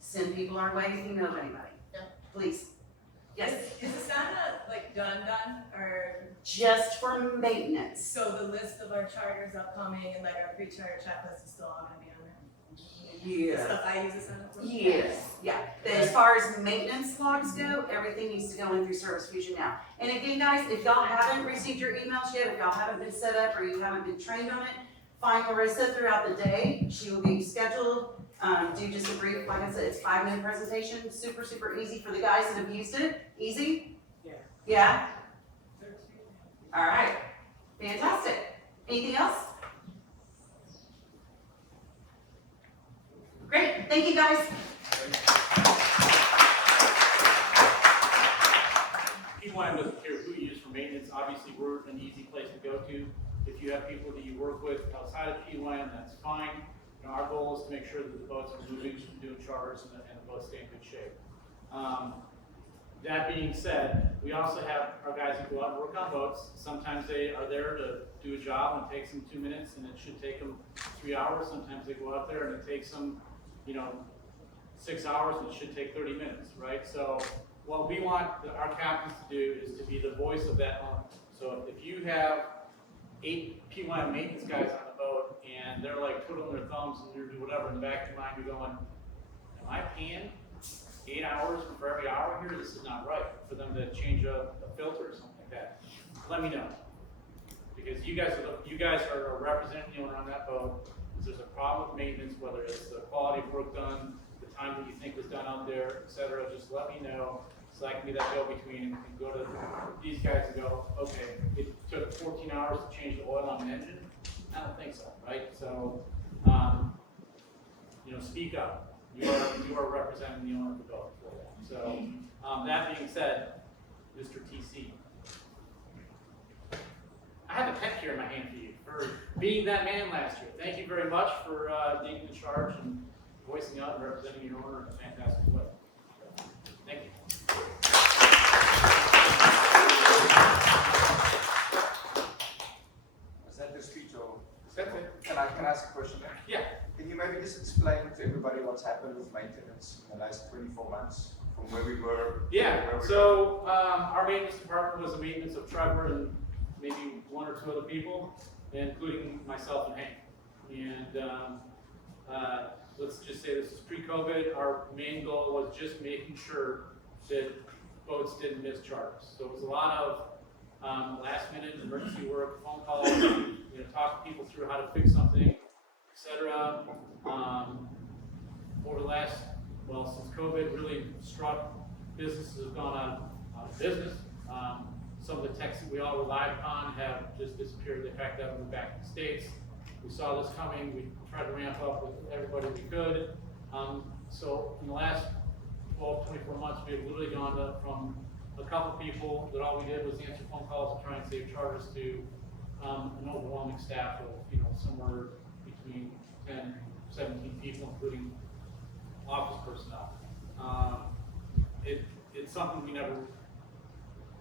Send people our way if you know of anybody. Yeah. Please. Yes, Is the Santa like done, or? just for maintenance. So the list of our charters upcoming and like our pre-charter checklist is still all gonna be on there? The Yeah. stuff I use the Santa for? Yes, yeah. As far as maintenance logs go, everything needs to go in through Service Fusion now. And again, guys, if y'all haven't received your emails yet, if y'all haven't been set up or you haven't been trained on it, find Marissa throughout the day. She will be scheduled. Do just a brief, like I said, it's 5-minute presentation, super, super easy for the guys that have used it. Easy? Yeah. Yeah? All right, fantastic. Anything else? Great, thank you guys. PYM doesn't care who you use for maintenance. Obviously, we're an easy place to go to. If you have people that you work with outside of PYM, that's fine. You know, our goal is to make sure that the boats are moving, doing charters, and the boats stay in good shape. That being said, we also have our guys who go out and work on boats. Sometimes they are there to do a job and it takes them 2 minutes, and it should take them 3 hours. Sometimes they go out there and it takes them, 6 hours, and it should take 30 minutes, right? So what we want our captains to do is to be the voice of that owner. So if you have 8 PYM maintenance guys on the boat and they're like twiddling their thumbs and they're doing whatever, in the back of your mind you're going, am I paying 8 hours for every hour here? This is not right for them to change a filter or something like that. Let me know, because you guys are representing the owner on that boat. If there's a problem with maintenance, whether it's the quality of work done, the time that you think was done out there, etc., just let me know so I can be that go-between and go to these guys and go, okay, it took 14 hours to change the oil on the engine. I don't think so, right? So, speak up. You are representing the owner of the boat for that. So, that being said, Mr. TC, I have a pet here in my hand for you for being that man last year. Thank you very much for leading the charge and voicing out and representing your owner in a fantastic way. Thank you. Is that the speech or? That's it. Can I ask a question there? Yeah. Can you maybe just explain to everybody what's happened with maintenance in the last 24 months from where we were? Yeah, to where we so our maintenance department was the maintenance of Trevor and maybe 1 or 2 other people, including myself and Hank. And let's just say this is pre-COVID. Our main goal was just making sure that boats didn't miss charters. So it was a lot of last-minute emergency work, phone calls, talk to people through how to fix something, etc. Over the last, since COVID really struck, businesses have gone out of business. Some of the techs that we all relied upon have just disappeared. They packed up and moved back to the States. We saw this coming. We tried to ramp up with everybody we could. So in the last 12, 24 months, we have literally gone up from a couple people that all we did was answer phone calls and try and save charters to an overwhelming staff of somewhere between 10 and 17 people, including office personnel. It's something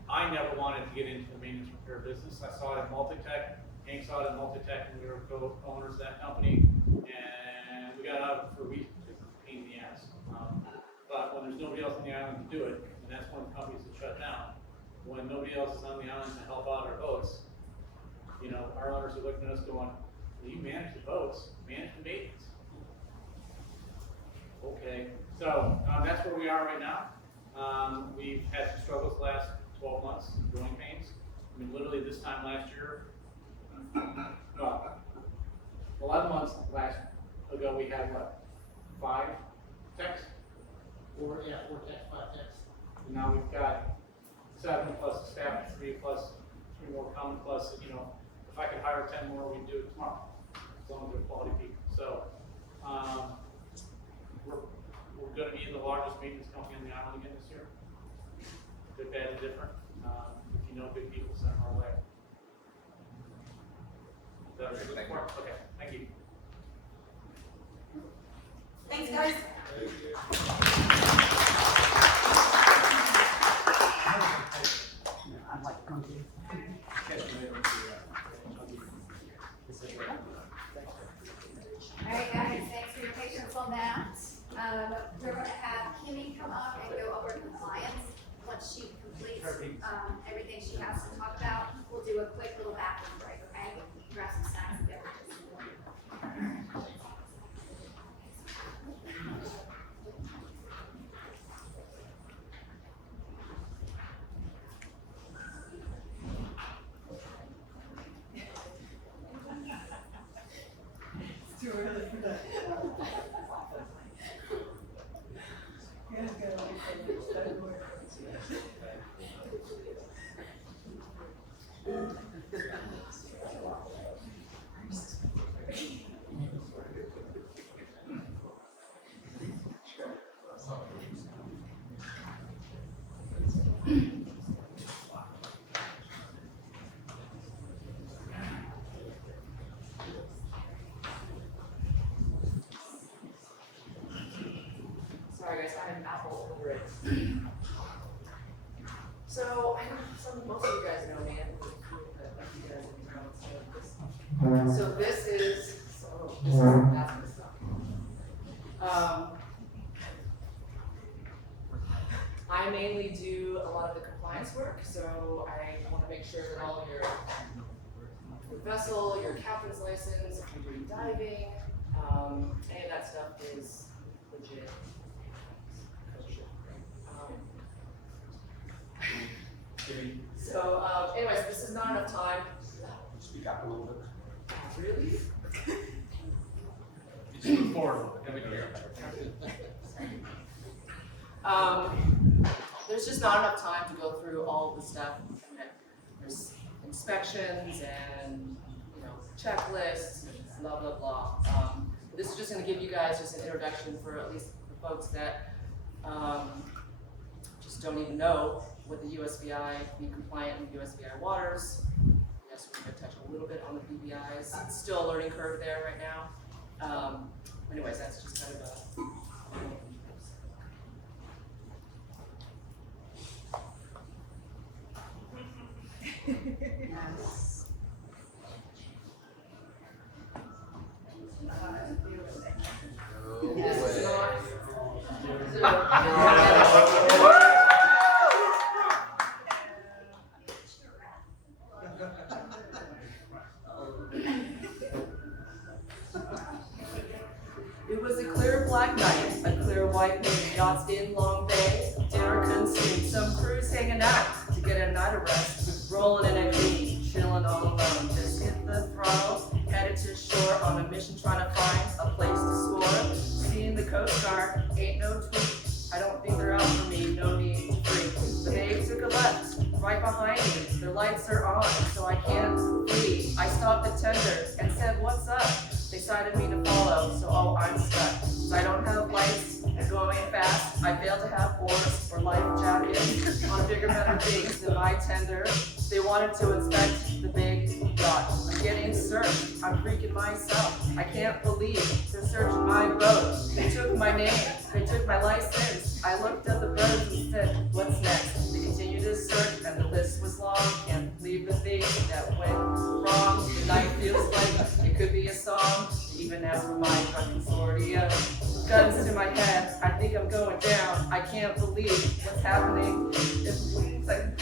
I never wanted to get into the maintenance repair business. I saw it in Multitech. Hank saw it in Multitech, and we were co-owners of that company. And we got out of it for a week because it's a pain in the ass. But when there's nobody else on the island to do it, and that's one of the companies that shut down, when nobody else is on the island to help out our boats, our owners are looking at us going, well, you manage the boats, manage the maintenance. Okay, so that's where we are right now. We've had some struggles the last 12 months, some growing pains. I mean, literally this time last year, 11 months ago, we had what, 5 techs? 4 techs, 5 techs. And now we've got 7 plus staff of 3 plus 3 more come plus, you know, if I could hire 10 more, we'd do it tomorrow, as long as they're quality people. So, we're gonna be the largest maintenance company on the island again this year. Good, bad, and different. If you know good people, send them our way. That's it. Okay, thank you. Thanks, guys. I'm like, All right, guys, thanks for your patience on that. We're gonna have Kimmy come up and go over compliance. Once she completes, everything she has to talk about, we'll do a quick little bathroom break, okay? Grab some snacks and beverages. It's too early for that. Sorry guys, I have an apple over it. So, I know most of you guys know me, and you guys know this. So this is that's my stuff. I mainly do a lot of the compliance work, so I want to make sure that all of your vessel, your captain's license, if you're doing diving, any of that stuff is legit. So, anyways, this is not enough time. Speak up a little bit. Really? Just move forward. There's just not enough time to go through all of the stuff. There's inspections and, you know, checklists, and blah, blah, blah. This is just gonna give you guys just an introduction for at least the folks that just don't even know what the USVI, be compliant in USVI waters. Yes, we're gonna touch a little bit on the BBIs. It's still a learning curve there right now. Anyways, that's just kind of a yes. This is not. It was a clear black night, a clear white moon, yachts in Long Bay. Dinner consumed, some crews hanging out to get a night of rest. Rolling in a clean, chilling all alone. Just hit the throttle, headed to shore on a mission trying to find a place to score. Seeing the Coast Guard, ain't no tweak. I don't think they're out for me, no need to freak. But they took a left, right behind me. Their lights are on, so I can't flee. I stopped the tender and said, what's up? They cited me to follow, so oh, I'm stuck. I don't have lights, I'm going fast. I fail to have oars or life jackets on bigger, better things than my tender. They wanted to inspect the big yacht. I'm getting searched, I'm freaking myself. I can't believe they're searching my boat. They took my name, they took my license. I looked at the birds and said, what's next? They continued to search and the list was long. Can't believe the things that went wrong. The night feels like it could be a song. Even as for my consortium, guns to my head, I think I'm going down. I can't believe what's happening. If we like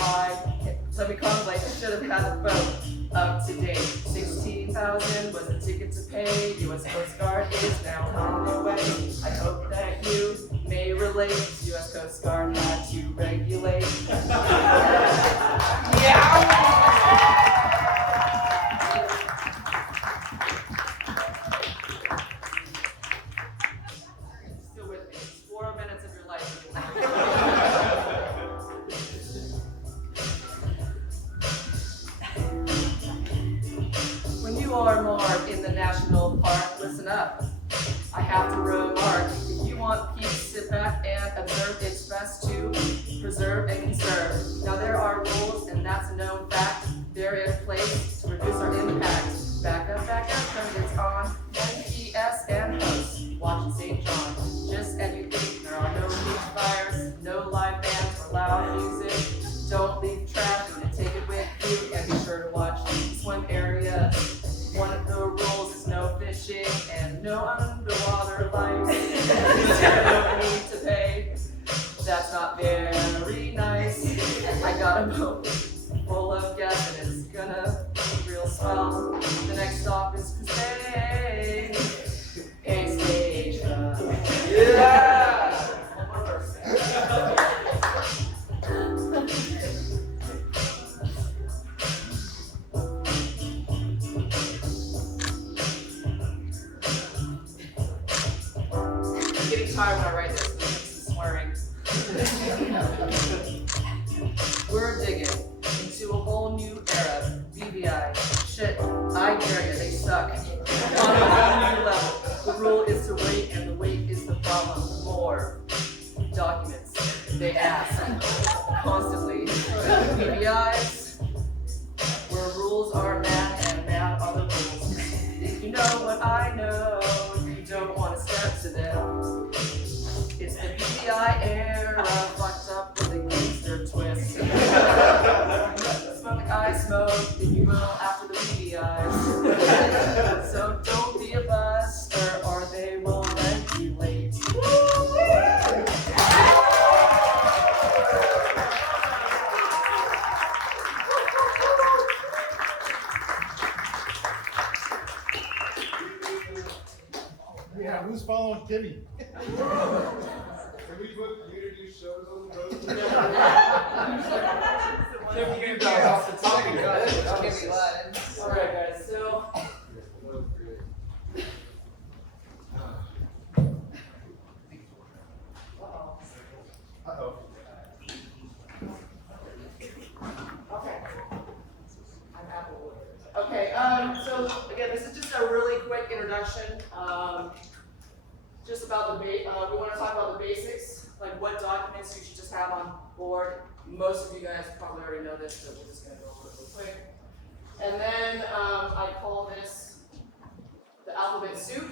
let me contemplate, I should have had the boat up to date. 16,000 was the ticket to pay. U.S. Coast Guard is now on their way. I hope that you may relate. U.S. Coast Guard had to regulate. Yeah. Still with me. It's 4 minutes of your life. listen up. I have to remark, if you want peace, sit back and observe. It's best to preserve and conserve. Now there are rules, and that's a known fact. They're in place to reduce our impact. Back up, turn it on. NPS and hosts, watching St. John. Just as you think, there are no beach fires, no live bands or loud music. Don't leave trash and take it with you, and be sure to watch swim areas. One of the rules is no fishing and no underwater lights. No need to pay. That's not very nice. I got a boat full of gas and it's gonna be real swell. The next stop is Crusade. Hey, stage. Yeah! One more verse. I'm getting tired when I write this. I'm swearing. We're digging into a whole new era. BBI. Shit, I dare you, they suck. On a whole new level. The rule is to wait, and the wait is the problem. More documents. They ask constantly. BBIs, where rules are mad and mad are the rules. If you know what I know, you don't want to step to them. It's the BBI era, fucked up with a gangster twist. Smoke like I smoke, if you will, after the BBIs. So don't be a buster, or they will regulate. Yeah, who's following Timmy? Can we put community shows on the road? Alright guys, so Uh-oh. Okay, so again, this is just a really quick introduction, just about the we want to talk about the basics, like what documents you should just have on board. Most of you guys probably already know this, but we're just going to go over it real quick. And then I call this the alphabet soup.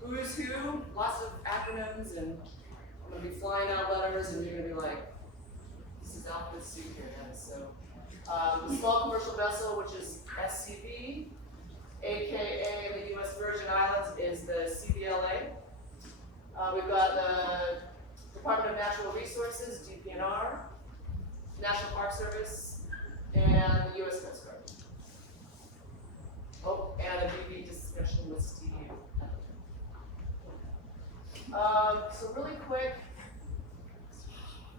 Who's who? Lots of acronyms, and I'm going to be flying out letters, and you're going to be like, this is alphabet soup here, guys. So. The small commercial vessel, which is SCV, aka the U.S. Virgin Islands, is the CBLA. We've got the Department of Natural Resources, DPNR, National Park Service, and the U.S. Coast Guard. Oh, and a BB discussion with Steve. So really quick,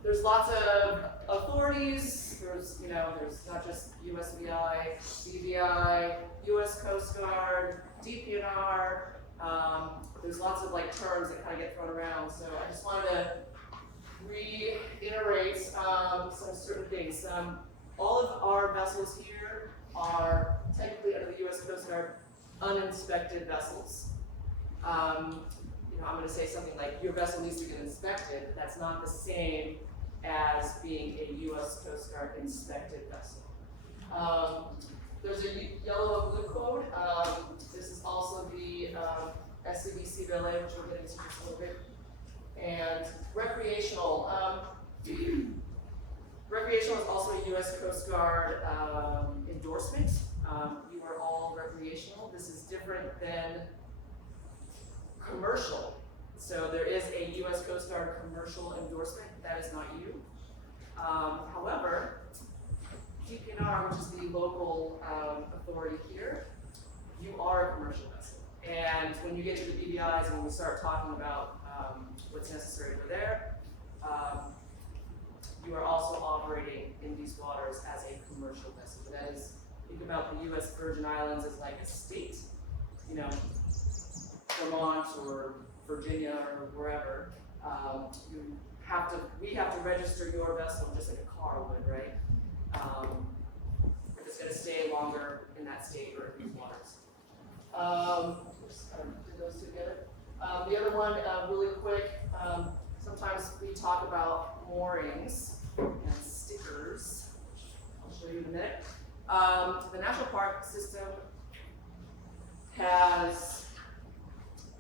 there's lots of authorities. There's not just USVI, CBI, US Coast Guard, DPNR. There's lots of terms that kind of get thrown around. So I just wanted to reiterate some certain things. All of our vessels here are technically under the US Coast Guard uninspected vessels. I'm going to say something like your vessel needs to get inspected. That's not the same as being a U.S. Coast Guard inspected vessel. There's a yellow and blue code. This is also the SCV CBLA, which we'll get into just a little bit. And recreational. Recreational is also a U.S. Coast Guard endorsement. You are all recreational. This is different than commercial. So there is a U.S. Coast Guard commercial endorsement. That is not you. However, DPNR, which is the local authority here, you are a commercial vessel. And when you get to the BBIs and we start talking about what's necessary for there, you are also operating in these waters as a commercial vessel. That is, think about the U.S. Virgin Islands as like a state, Vermont or Virginia or wherever. We have to register your vessel just like a car would, right? If it's going to stay longer in that state or in these waters. The other one, really quick, sometimes we talk about moorings and stickers. I'll show you in a minute. The National Park System has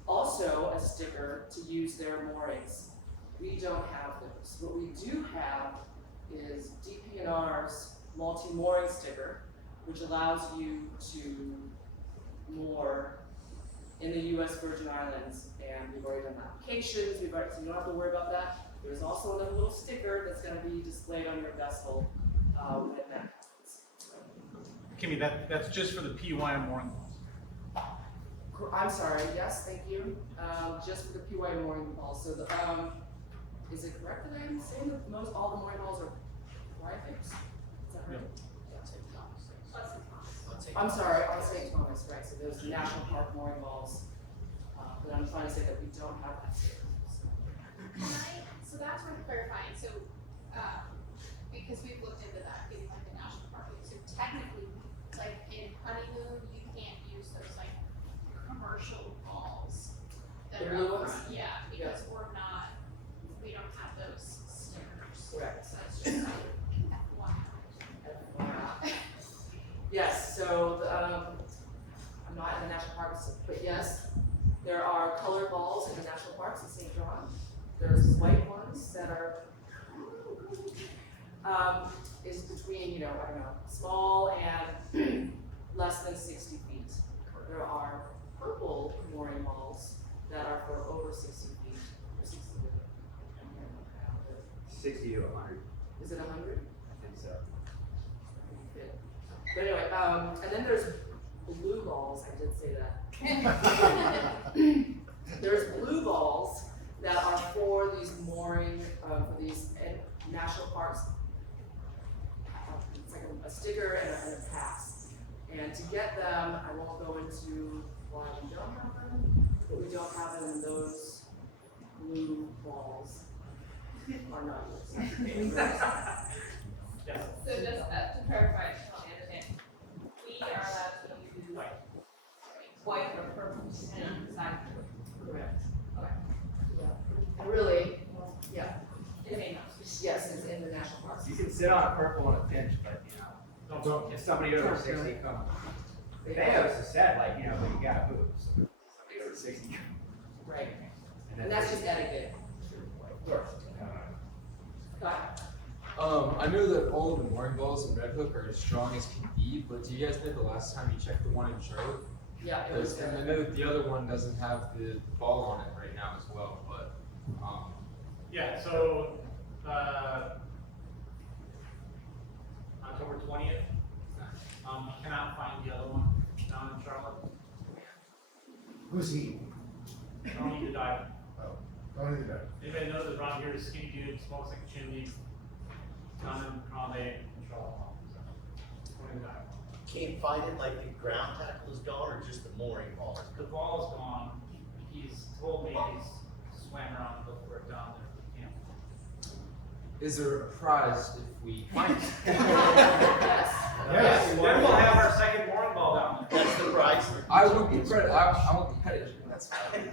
also a sticker to use their moorings. We don't have those. What we do have is DPNR's multi-mooring sticker, which allows you to moor in the U.S. Virgin Islands, and we've already done applications, so you don't have to worry about that. There's also another little sticker that's going to be displayed on your vessel when that happens. Kimmy, that's just for the PYM mooring balls. I'm sorry, yes, thank you. Just for the PYM mooring balls. So the, is it correct that I'm saying that all the mooring balls are Y-fixed? Is that right? I'm sorry, on St. Thomas, right, so there's the National Park mooring balls, but I'm trying to say that we don't have that sticker. So that's worth clarifying, so, because we've looked into that, being like the national park, so technically, like in honeymoon, you can't use those like commercial balls. That The are blue up ones? front. Yeah, because we don't have those stickers. Correct. So that's just like, wow. Yes, so, I'm not in the national parks, but yes, there are colored balls in the national parks in St. John. There's white ones that are, is between, I don't know, small and less than 60 feet. There are purple mooring balls that are for over 60 feet, or 60 feet. 60 to 100. Is it 100? I think so. But anyway, and then there's blue balls, I did say that. There's blue balls that are for these mooring, for these national parks. It's like a sticker and a pass. And to get them, I won't go into why we don't have them, but we don't have them, and those blue balls are not yours. Yeah. So just to clarify, to help me understand, we are allowed to use white or purple and side. Correct. Okay. Yeah. And really, yeah. It may not. Yes, it's in the national parks. You can sit on a purple on a pinch, but don't. If somebody over 60 comes, they have us said like, but you gotta move. So somebody over 60. Right. And that's just etiquette. Scott? I know that all of the mooring balls in Red Hook are as strong as can be, but do you guys know the last time you checked the one in Charlotte? Yeah, it was. And I know that the other one doesn't have the ball on it right now as well, but, Yeah, so, October 20th, cannot find the other one down in Charlotte. Who's he? Don't need to dive. Oh, don't need to dive. Anybody knows that around here is skinny dude, smokes like a chimney, down in Grande, in Charlotte. Don't need to dive. Can't find it, like the ground tackle is gone, or just the mooring ball? The ball is gone. He's told me he's swam around and looked for it down there at the camp. is there a prize if we find it? Yes. Yes, then we'll have our second mooring ball down there. That's the prize. I want the credit, I want the credit, that's fine.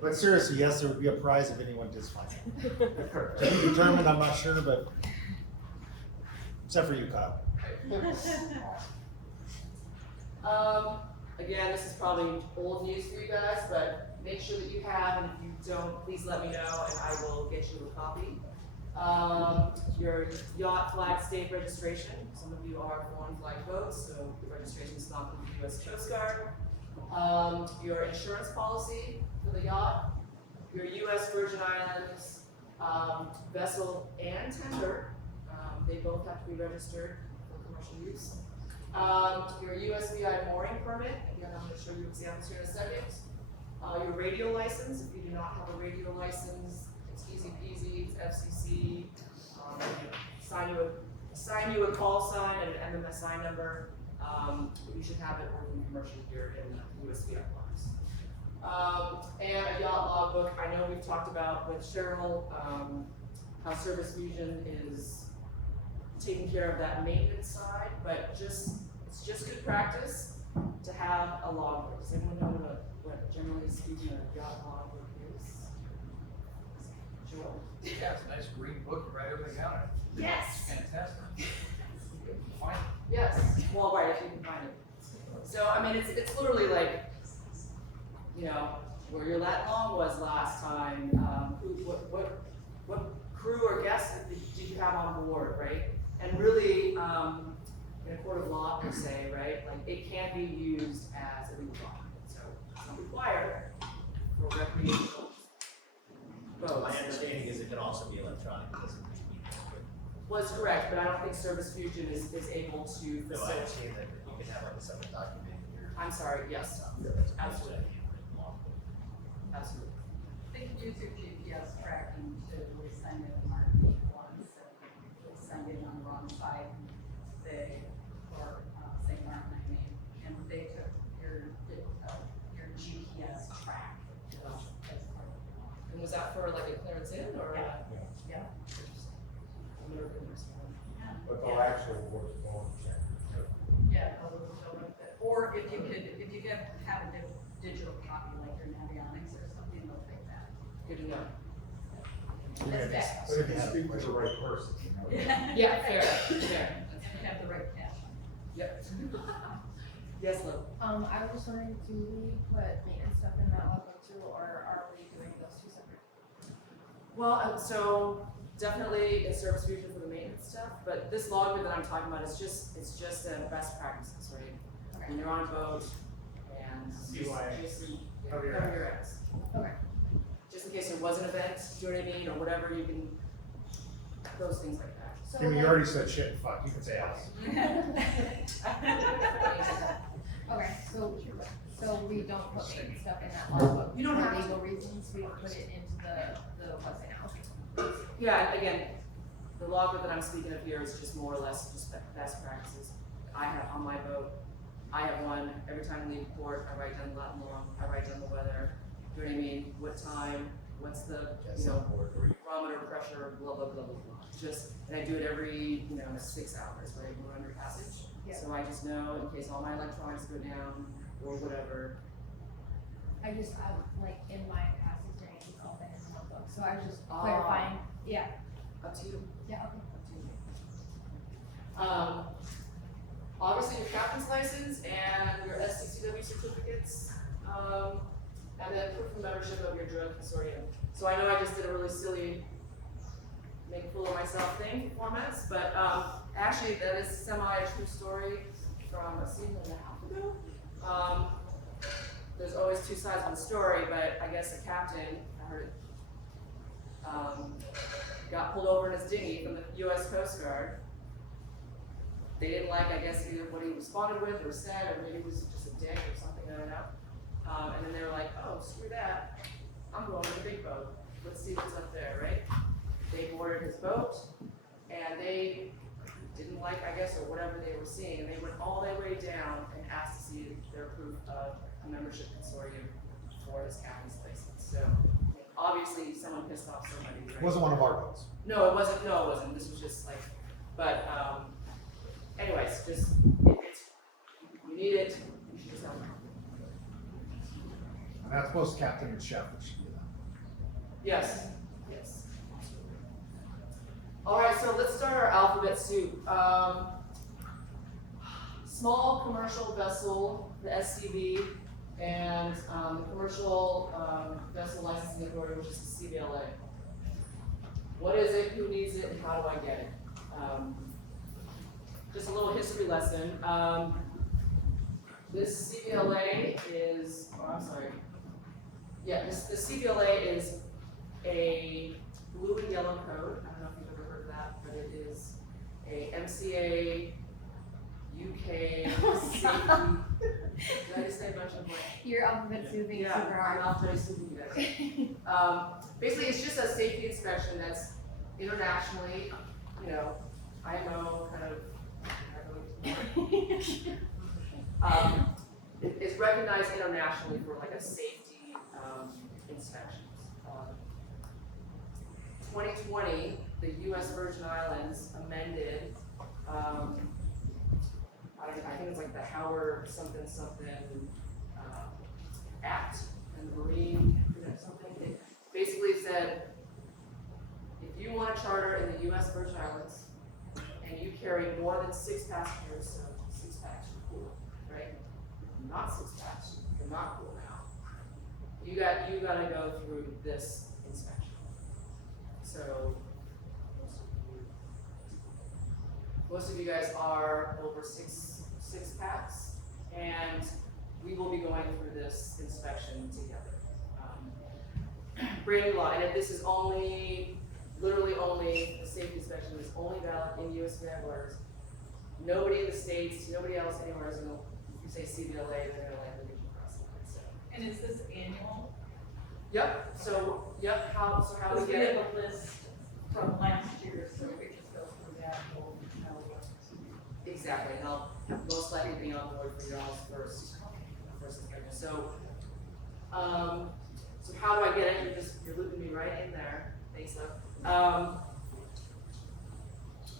But seriously, yes, there would be a prize if anyone did find it. To be determined, I'm not sure, but except for you, Kyle. Again, this is probably old news for you guys, but make sure that you have, and if you don't, please let me know and I will get you a copy. Your yacht flag state registration. Some of you are foreign flag boats, so your registration is not with the U.S. Coast Guard. Your insurance policy for the yacht, your U.S. Virgin Islands vessel and tender, they both have to be registered for commercial use. Your USVI mooring permit, again, I'm going to show you examples here in a second. Your radio license, if you do not have a radio license, it's easy peasy, it's FCC. Assign you a call sign and an MSI number. You should have it working commercially here in the USVI logs. And a yacht logbook. I know we've talked about with Cheryl how Service Fusion is taking care of that maintenance side, but it's just good practice to have a logbook. Does anyone know what generally speaking a yacht logbook is? Joel? Yeah, it's a nice green book, you write everything down in it. Yes. It's fantastic. You can find it. Yes, well, right, if you can find it. So, I mean, it's literally like, you know, where your lat long was last time, what crew or guests did you have on board, right? And really, in a court of law per se, right, like it can be used as a legal document, so it's not required for recreational boats. My understanding is it can also be electronic, it doesn't need to be paper. Was correct, but I don't think Service Fusion is able to No, I facilitate. understand that you can have like a separate document in your. I'm sorry, yes, absolutely. Absolutely. They can use your GPS tracking to send in a market once, so they send in on the wrong side, they, or St. Martin, I mean, and they took your GPS track as part of the law. And was that for like a clearance in or? Yeah. I'm never gonna respond. But they'll actually work on check. Yeah, a little bit of it. Or if you have a digital copy, like your Navionics or something, they'll take that. Good to know. That's bad. So if you speak to the right person, you know. Yeah, fair, fair. And have the right cash. Yep. Yes, Lou. I was just wondering, do we put maintenance stuff in that logbook too, or are we doing those two separate? Well, so definitely it's Service Fusion for the maintenance stuff, but this logbook that I'm talking about is just, it's just a best practices, right? When you're on a boat and CYA. just Cover your cover your ass. Okay. Just in case there was an event, do you know what I mean, or whatever, you can, those things like that. So Kimmy, you like- already said shit and fuck, you can say else. Okay, so we don't put maintenance stuff in that logbook. You don't have For to. legal reasons, we put it into the website now. Yeah, again, the logbook that I'm speaking of here is just more or less just best practices. I have on my boat, I have one, every time I leave port, I write down the lat long, I write down the weather, do you know what I mean? What time, what's the, you know, barometer pressure, blah, blah, blah, blah, blah. Just, and I do it every, 6 hours, right, we're under passage. Yeah. So I just know in case all my electronics go down or whatever. I like in my passage during it's all been in the notebook, so I was just Ah. clarifying, yeah, Up to you. yeah, okay. Obviously your captain's license and your SCCW certificates, and then proof of membership of your drone consortium. So I know I just did a really silly make a fool of myself thing formats, but actually that is semi-true story from a season and a half ago. There's always two sides of the story, but I guess the captain, I heard it, got pulled over in his dinghy from the US Coast Guard. They didn't like, I guess, either what he responded with or said, or maybe he was just a dick or something, I don't know. And then they were like, oh, screw that, I'm going to the big boat. Let's see what's up there, right? They boarded his boat, and they didn't like, I guess, or whatever they were seeing, and they went all their way down and asked to see their proof of a membership consortium for his captain's license. So obviously someone pissed off somebody, right? It wasn't one of our boats. No, it wasn't. No, it wasn't. This was just like, but anyways, just it's you need it. You should just have it. And that's both captain and chef that should do that. Yes. Yes. All right. So let's start our alphabet soup. Small commercial vessel, the SCV, and the commercial vessel licensing authority, which is the CVLA. What is it? Who needs it? And how do I get it? Just a little history lesson. This CVLA is, the CVLA is a blue and yellow code. I don't know if you've ever heard of that, but it is a MCA UK safety. Did I just say a bunch of like? Your alphabet souping Yeah, super hard. I'm alphabet souping you guys. Basically, it's just a safety inspection that's internationally, IMO kind of. It's recognized internationally for like a safety inspection. 2020, the U.S. Virgin Islands amended I think it's like the Howard something Act and the Marine, something. It basically said, if you want to charter in the U.S. Virgin Islands and you carry more than 6 passengers, so 6 packs, you're cool, right? Not 6 packs, you're not cool now. You gotta go through this inspection. So most of you guys are over six packs, and we will be going through this inspection together. Brand new law, and if this is literally only, the safety inspection is only valid in USVI waters. Nobody in the States, nobody else anywhere is gonna, if you say CBLA, they're gonna like look at you cross the line, so. And is this annual? Yep, so do we We get have it? a list from last year, so we just go through that, we'll know what. Exactly, and I'll most likely be on board for y'all's first inspection. So how do I get it? You're looping me right in there. Thanks, love.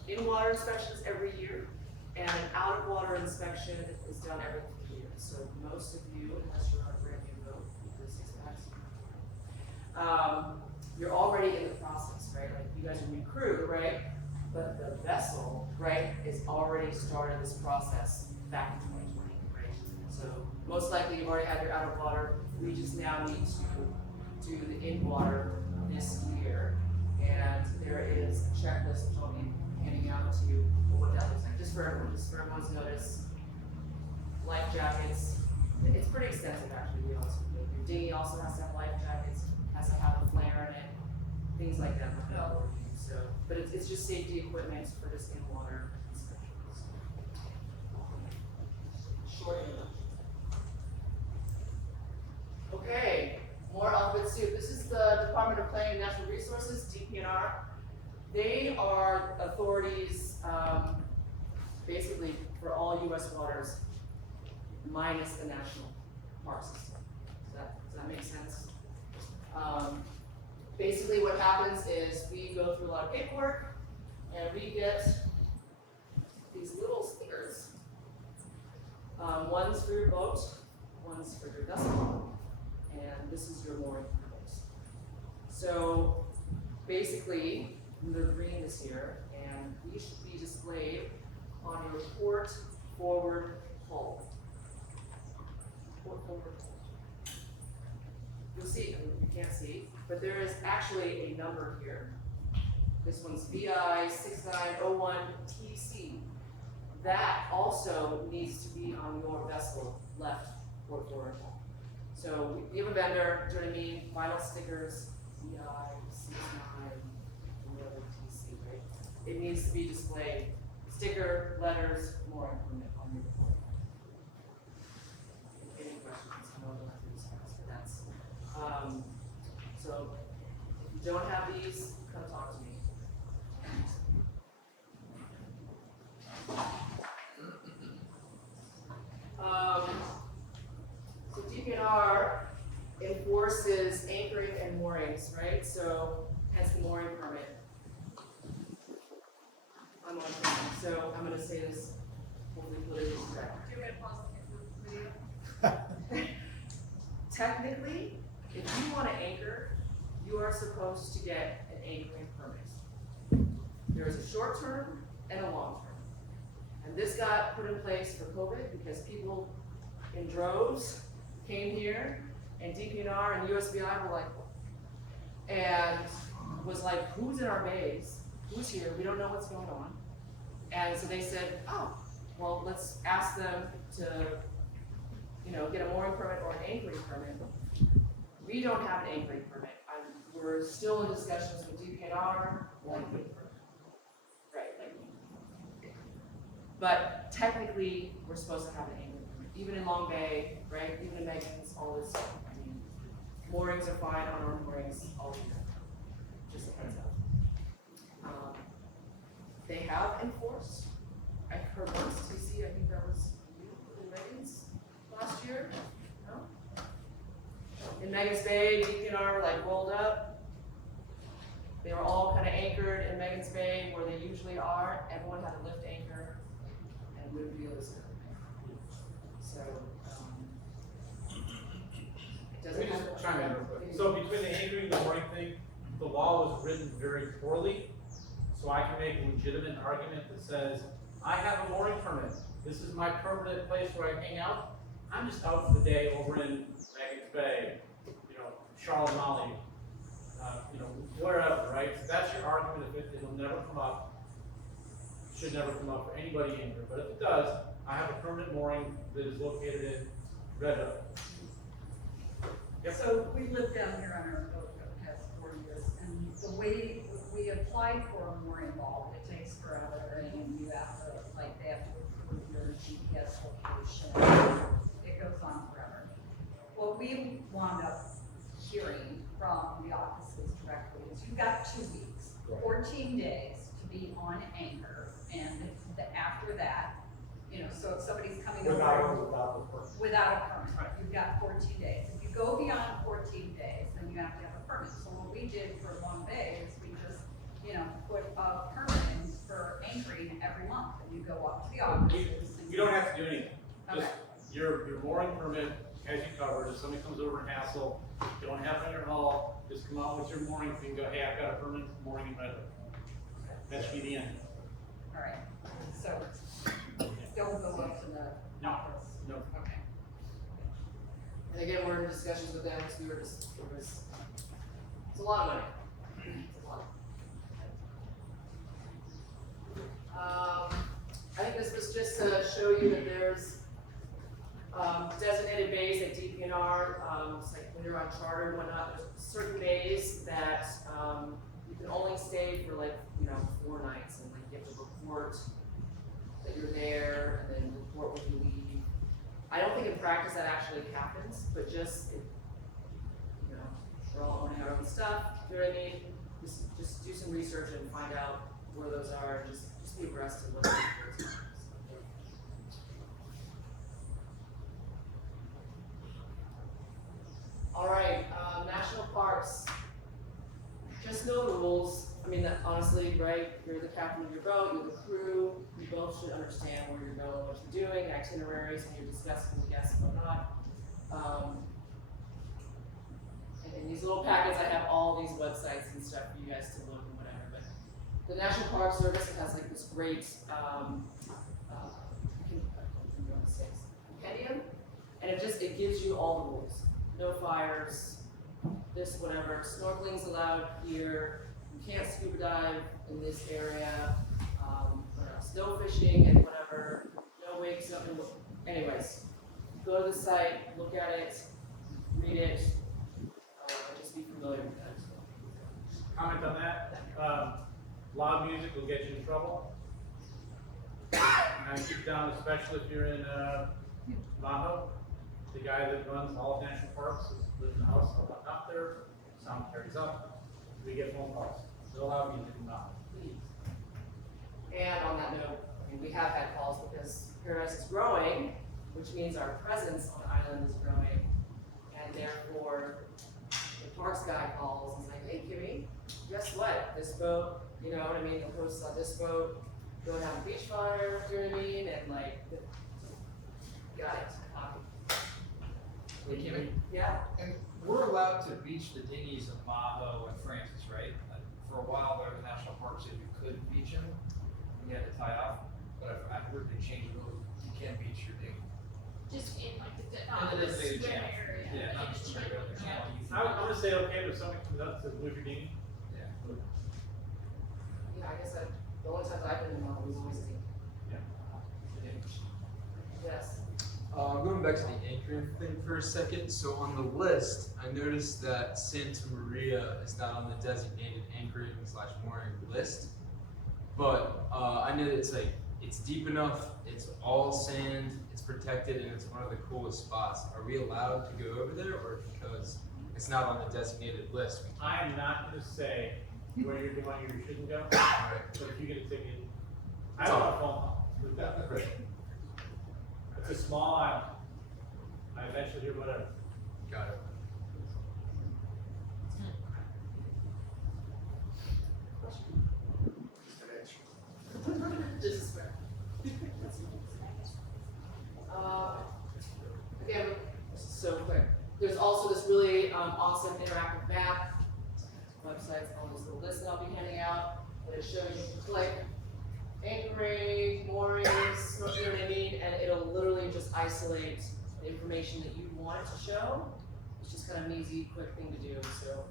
In-water inspections every year, and an out-of-water inspection is done every 3 years. So most of you, unless you're on a brand new boat, with 6 packs, you're already in the process, right? Like you guys are new crew, right? But the vessel, right, is already started this process back in 2020, right? So most likely you've already had your out of water. We just now need to do the in water this year. And there is a checklist which I'll be handing out to you what that looks like, just for everyone's notice. Life jackets. It's pretty extensive actually, to be honest with you. Your dinghy also has to have life jackets, has to have a flare in it, things like that. So, but it's just safety equipment for this in-water inspections. Short introduction. Okay, more alphabet soup. This is the Department of Planning and Natural Resources, DPNR. They are authorities basically for all U.S. waters minus the national park system. Does that make sense? Basically what happens is we go through a lot of paperwork and we get these little stickers. One's for your boat, one's for your vessel, and this is your mooring permit. So basically, the green is here, and these should be displayed on your port forward hull. Port forward hull. You'll see, you can't see, but there is actually a number here. This one's VI 6901TC. That also needs to be on your vessel left port forward hull. So we have a vendor, do you know what I mean? Vinyl stickers, VI 6901TC, right? It needs to be displayed. Sticker, letters, more implement on your report. Any questions? I know we'll have to discuss, but that's so if you don't have these, come talk to me. So DPNR enforces anchoring and moorings, right? So hence the mooring permit. I'm on camera, so I'm gonna say this hopefully politically correct. Do you want to pause the video? Technically, if you want to anchor, you are supposed to get an anchoring permit. There is a short term and a long term. And this got put in place for COVID because people in droves came here and DPNR and USVI were like, and was like, who's in our bays? Who's here? We don't know what's going on. And so they said, oh, well, let's ask them to, get a mooring permit or an anchoring permit. We don't have an anchoring permit. We're still in discussions with DPNR. Right, but technically, we're supposed to have an anchoring permit, even in Long Bay, right? Even in Megan's, all this stuff. I mean, moorings are fine on our moorings all year. Just a heads up. They have enforced. I heard once, TC, I think that was you in Megan's last year. No? In Megan's Bay, DPNR like rolled up. They were all kind of anchored in Megan's Bay where they usually are. Everyone had a lift anchor and wooden wheels. So, it Let doesn't me have. just chime in real quick. So between the anchoring and the mooring thing, the law was written very poorly. So I can make a legitimate argument that says, I have a mooring permit. This is my permanent place where I hang out. I'm just out for the day over in Megan's Bay, Charlotte Molly, wherever, right? So that's your argument. If it'll never come up, should never come up for anybody in here. But if it does, I have a permanent mooring that is located in Red Hook. Yep. So we lived down here on our boat for the past 4 years, and the way we applied for a mooring ball, it takes forever, and you have to, they have to approve your GPS location. It goes on forever. What we wound up hearing from the offices directly is you've got 2 weeks, 14 days to be on anchor, and after that, so if somebody's coming over without a permit, you've got 14 days. If you go beyond 14 days, then you have to have a permit. So what we did for Long Bay is we just, put a permit in for anchoring every month, and you go up to the offices. You don't have to do anything. Okay. Just your mooring permit has you covered. If somebody comes over and hassle, you don't have it on your hull, just come out with your mooring thing, go, hey, I've got a permanent mooring in Red Hook. That should be the end. All right, so don't go up to the office. No. Okay. And again, we're in discussions with them, because we were just, it's a lot of money. It's a lot. I think this was just to show you that there's designated bays at DPNR, it's like when you're on charter and whatnot, there's certain bays that you can only stay for 4 nights, and you have to report that you're there, and then report when you leave. I don't think in practice that actually happens, but just, we're all owning our own stuff, you know what I mean? Just do some research and find out where those are, and just be abreast of what those are. All right, national parks. Just know the rules. I mean, honestly, right? You're the captain of your boat, you're the crew. You both should understand where you're going, what you're doing, itineraries, and you're discussing with guests and whatnot. And in these little packets, I have all these websites and stuff for you guys to look and whatever. But the National Park Service has this great compendium, and it gives you all the rules. No fires, this, whatever. Snorkeling's allowed here. You can't scuba dive in this area. Snow fishing and whatever. No wakes up. Anyways, go to the site, look at it, read it, just be familiar with that. Comment on that. Loud music will get you in trouble. And keep down, especially if you're in Maho. The guy that runs all of National Parks lives in the house up there. Sound carries up. We get phone calls. No loud music in Maho. Please. And on that note, we have had calls because Paradise is growing, which means our presence on the island is growing, and therefore the parks guy calls and is like, hey Kimmy, guess what? This boat, you know what I mean? The hosts on this boat go and have a beach fire, you know what I mean? And got it. Yeah. And we're allowed to beach the dinghies of Maho and Francis, right? For a while there, the national park said you couldn't beach them, you had to tie off. But I've heard they changed the rules, you can't beach your dinghy. Just in In the designated swim channel. area. Yeah, not just straight up the channel. I'm gonna say okay, but if somebody comes up and says, move your dinghy. Yeah. Yeah, I guess the only times I've been in Maho was always the Yes. Going back to the anchoring thing for a second. So on the list, I noticed that Santa Maria is not on the designated anchoring / mooring list. But I know that it's deep enough, it's all sand, it's protected, and it's one of the coolest spots. Are we allowed to go over there, or because it's not on the designated list? I am not gonna say where you're going or you shouldn't go. But if you get a ticket, I don't want a phone call. It's a small island. I eventually hear whatever. Got it. also this really awesome interactive map, websites on this little list that I'll be handing out, that it shows you click, anchoring, moorings, you know what I mean, and it'll literally just isolate the information that you want it to show. It's just kind of an easy, quick thing to do, so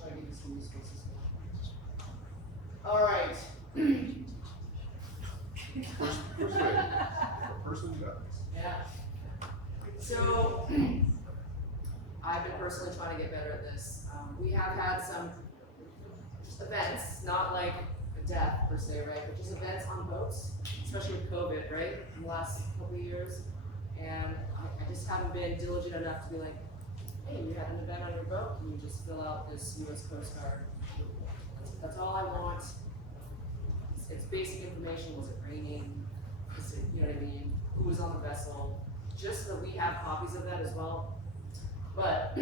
try to give you some use cases. All right. Person got this. Yeah. So, I've been personally trying to get better at this. We have had some events, not like a death per se, right? But just events on boats, especially with COVID, right? In the last couple of years. And I just haven't been diligent enough to be like, hey, you had an event on your boat, can you just fill out this US Coast Guard? That's all I want. It's basic information. Was it raining? Is it, you know what I mean? Who was on the vessel? Just so that we have copies of that as well. But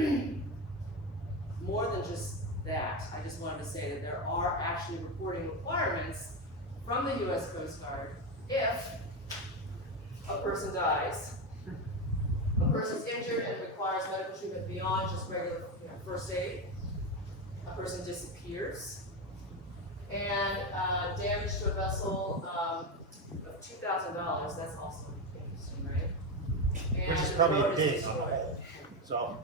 more than just that, I just wanted to say that there are actually reporting requirements from the US Coast Guard if a person dies, a person's injured and requires medical treatment beyond just regular first aid, a person disappears, and damage to a vessel of $2,000, that's also interesting, right? And Which is the probably boat a is big, destroyed. so.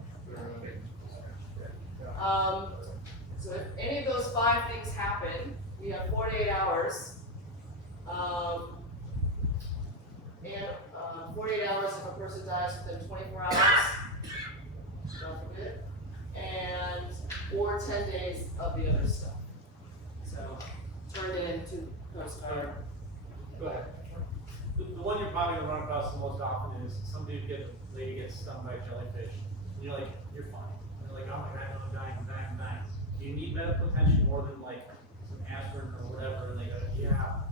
So if any of those 5 things happen, we have 48 hours. And 48 hours if a person dies within 24 hours, don't forget, and or 10 days of the other stuff. So turn it into Coast Guard. Go ahead. The one you're probably gonna run across the most often is somebody lady gets stung by a jellyfish. And you're like, you're fine. And they're like, oh my God, I'm dying. Do you need medical attention more than like some aspirin or whatever? And they go, yeah.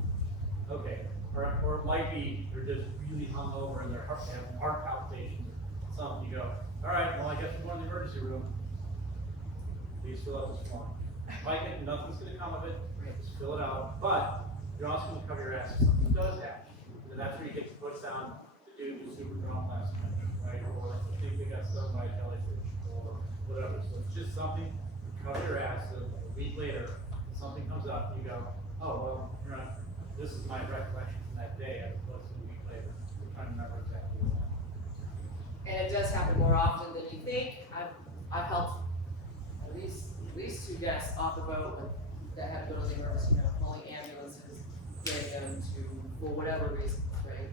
Okay. Or it might be they're just really hungover and they're having heart palpitations. Something you go, all right, well I guess we're going to the emergency room. Please fill out this form. Nothing's gonna come of it. Just fill it out. But you're also gonna cover your ass if something does happen. And that's where you get to put down the dude who's super drunk last night, right? Or I think they got stung by a jellyfish or whatever. So it's just something to cover your ass so a week later, if something comes up, you go, oh, well, you're not, this is my recollection from that day as opposed to a week later. We're trying to remember exactly what happened. And it does happen more often than you think. I've helped at least 2 guests off the boat that had to go to the emergency room, calling ambulances, getting them to, for whatever reason, right?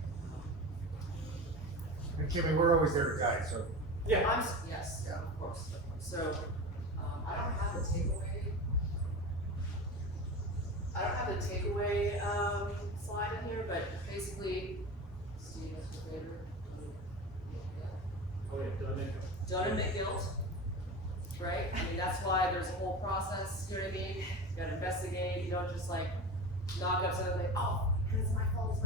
And Kimmy, we're always there to guide, so. Yeah. Yes, yeah, of course. So, I don't have a takeaway. Slide in here, but basically, Steve, what's your favorite? Oh yeah, Done and McGilt, right? I mean, that's why there's a whole process, you know what I mean? You gotta investigate, you don't just like knock up something like, oh, it's my fault,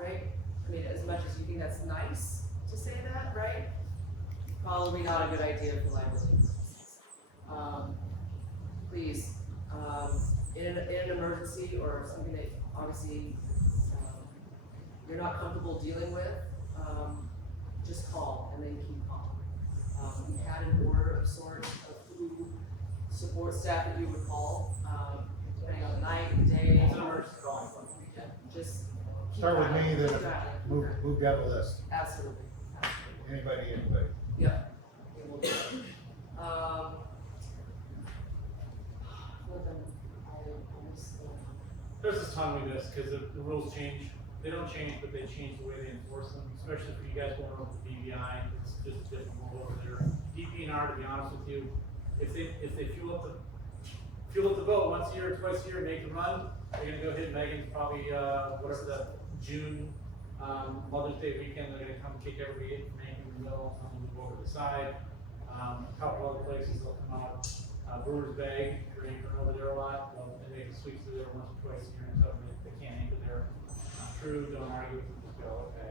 right? I mean, as much as you think that's nice to say that, right? Probably not a good idea for liability. Please, in an emergency or something that obviously you're not comfortable dealing with, just call and then keep calm. We had an order of sorts of who support staff that you would call, depending on the night, the day. It's an emergency calling. Yeah, just keep Start with that. me, then Keep that. move down the list. Absolutely. Anybody. Yep. Okay, we'll do that. There's this ton we miss because the rules change. They don't change, but they change the way they enforce them, especially for you guys going over the BVI. It's just a different world over there. DPNR, to be honest with you, if they fuel up the boat once a year or twice a year, make the run, they're gonna go hit Megan's probably whatever the June Mother's Day weekend. They're gonna come kick everybody from anchor in the middle, and move over the side. A couple other places they'll come out. Brewer's Bay, if you're anchoring over there a lot, they make a sweep through there once or twice a year and tell them they can't anchor there. True, don't argue with them, just go, okay.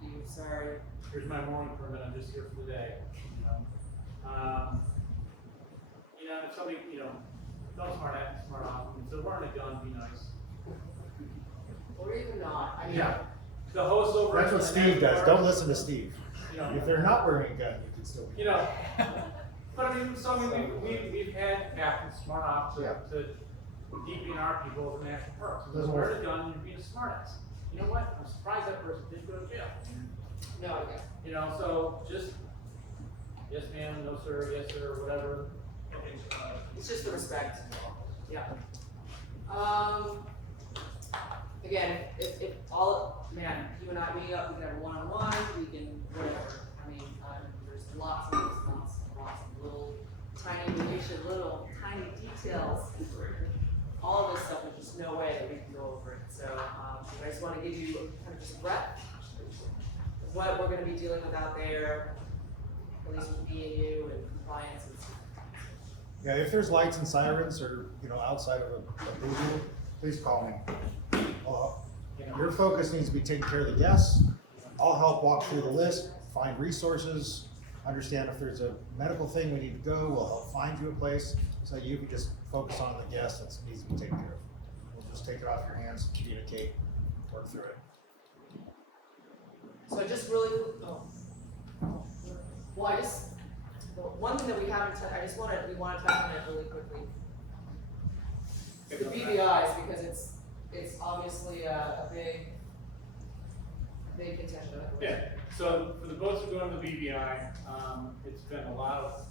Thank you, sorry. Here's my mooring permit, I'm just here for the day, you know. If somebody, don't smart off, so wearing a gun, be nice. Or even not, I mean. Yeah. The host over. That's what Steve does, don't listen to Steve. know. If they're not wearing a gun, you can still be. You know, but I mean, so I mean, we've had captains smart enough to DPR our people over the national parks. So Doesn't wear work. the gun and you're being a smartass. You know what? I'm surprised that person didn't go to jail. No, okay. You know, so just, yes ma'am, no sir, yes sir, whatever. It's just the respect. Yeah. Again, if all, man, you and I meet up, we can have a one-on-one, we can, whatever. I mean, there's lots of little tiny minutiae, little tiny details. All of this stuff, there's just no way that we can go over it. So, I just want to give you kind of just a breadth of what we're going to be dealing with out there, at least with me and you and compliance and stuff. Yeah, if there's lights and sirens or, outside of a booth, please call me. Your focus needs to be taking care of the guests. I'll help walk through the list, find resources, understand if there's a medical thing we need to go, we'll help find you a place, so you can just focus on the guest that needs to be taken care of. We'll just take it off your hands, communicate, work through it. So just really, one thing that we haven't, we want to touch on it really quickly. The BVIs, because it's obviously a big contention. Yeah, so for the boats that go into the BVI, it's been a lot of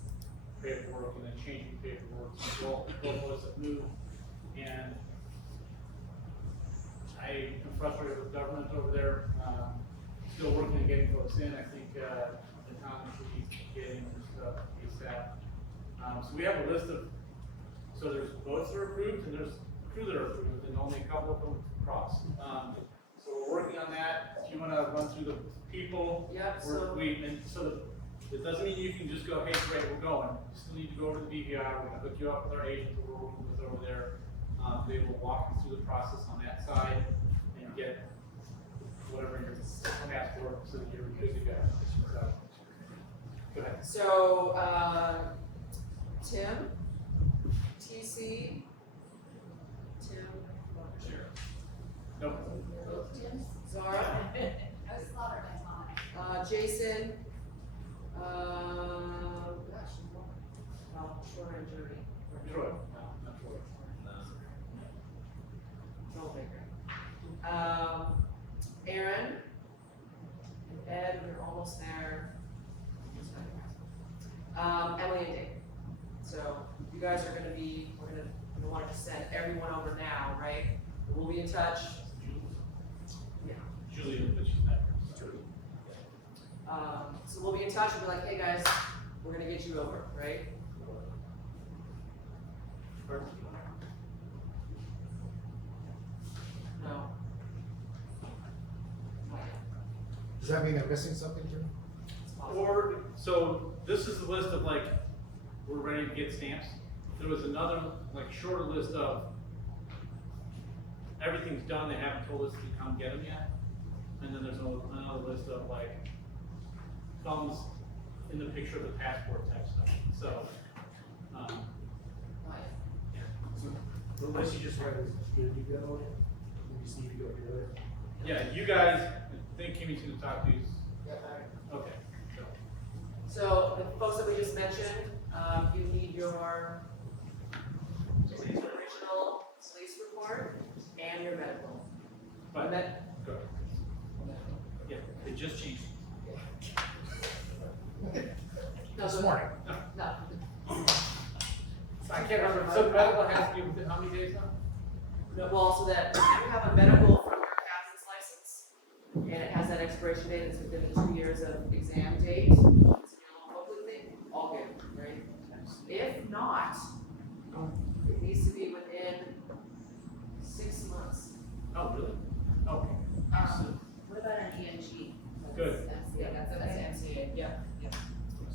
paperwork and then changing paperwork, both boats that move. And I am frustrated with government over there, still working on getting folks in. I think the town should be getting stuff ASAP. So we have a list of, so there's boats that are approved and there's crew that are approved and only a couple of them cross. So we're working on that. If you want to run through the people, Yep, it doesn't mean you can just go, hey, great, we're going. You still need to go over to the BVI. We're going to hook you up with our agent that we're working with over there. They will walk you through the process on that side and get whatever you're asked for so that you're good to go. So, go ahead. So, Tim, TC, Tim, Nope. Zara, Jason, Troy and Jody. Troy. No, not Troy. Troublemaker. Aaron, and Ed, we're almost there. Emily and Dave. So you guys are gonna be, we're gonna want to send everyone over now, right? We'll be in touch. Yeah. Julia, but she's not here. So we'll be in touch and be like, hey guys, we're gonna get you over, right? No. Does that mean I'm missing something, Jim? Or, so this is the list of like, we're ready to get stamps. There was another, like, shorter list of everything's done, they haven't told us to come get them yet. And then there's another list of like, thumbs in the picture of the passport type stuff. So, The list you just read is good to go, you just need to go do it. yeah, you guys, I think Kimmy's gonna talk to you. Okay. So the folks that we just mentioned, you need your original police report and your medical. But, Med- go. Yeah, it just changed. This morning. No. I can't remember, so medical has to be within how many days now? No, well, so that you have a medical from your captain's license, and it has that expiration date, it's within the 2 years of exam date. So you'll hopefully think, all good, right? If not, it needs to be within 6 months. Oh, really? Okay. What about an ENG? Good. Yeah, that's MCA, yeah.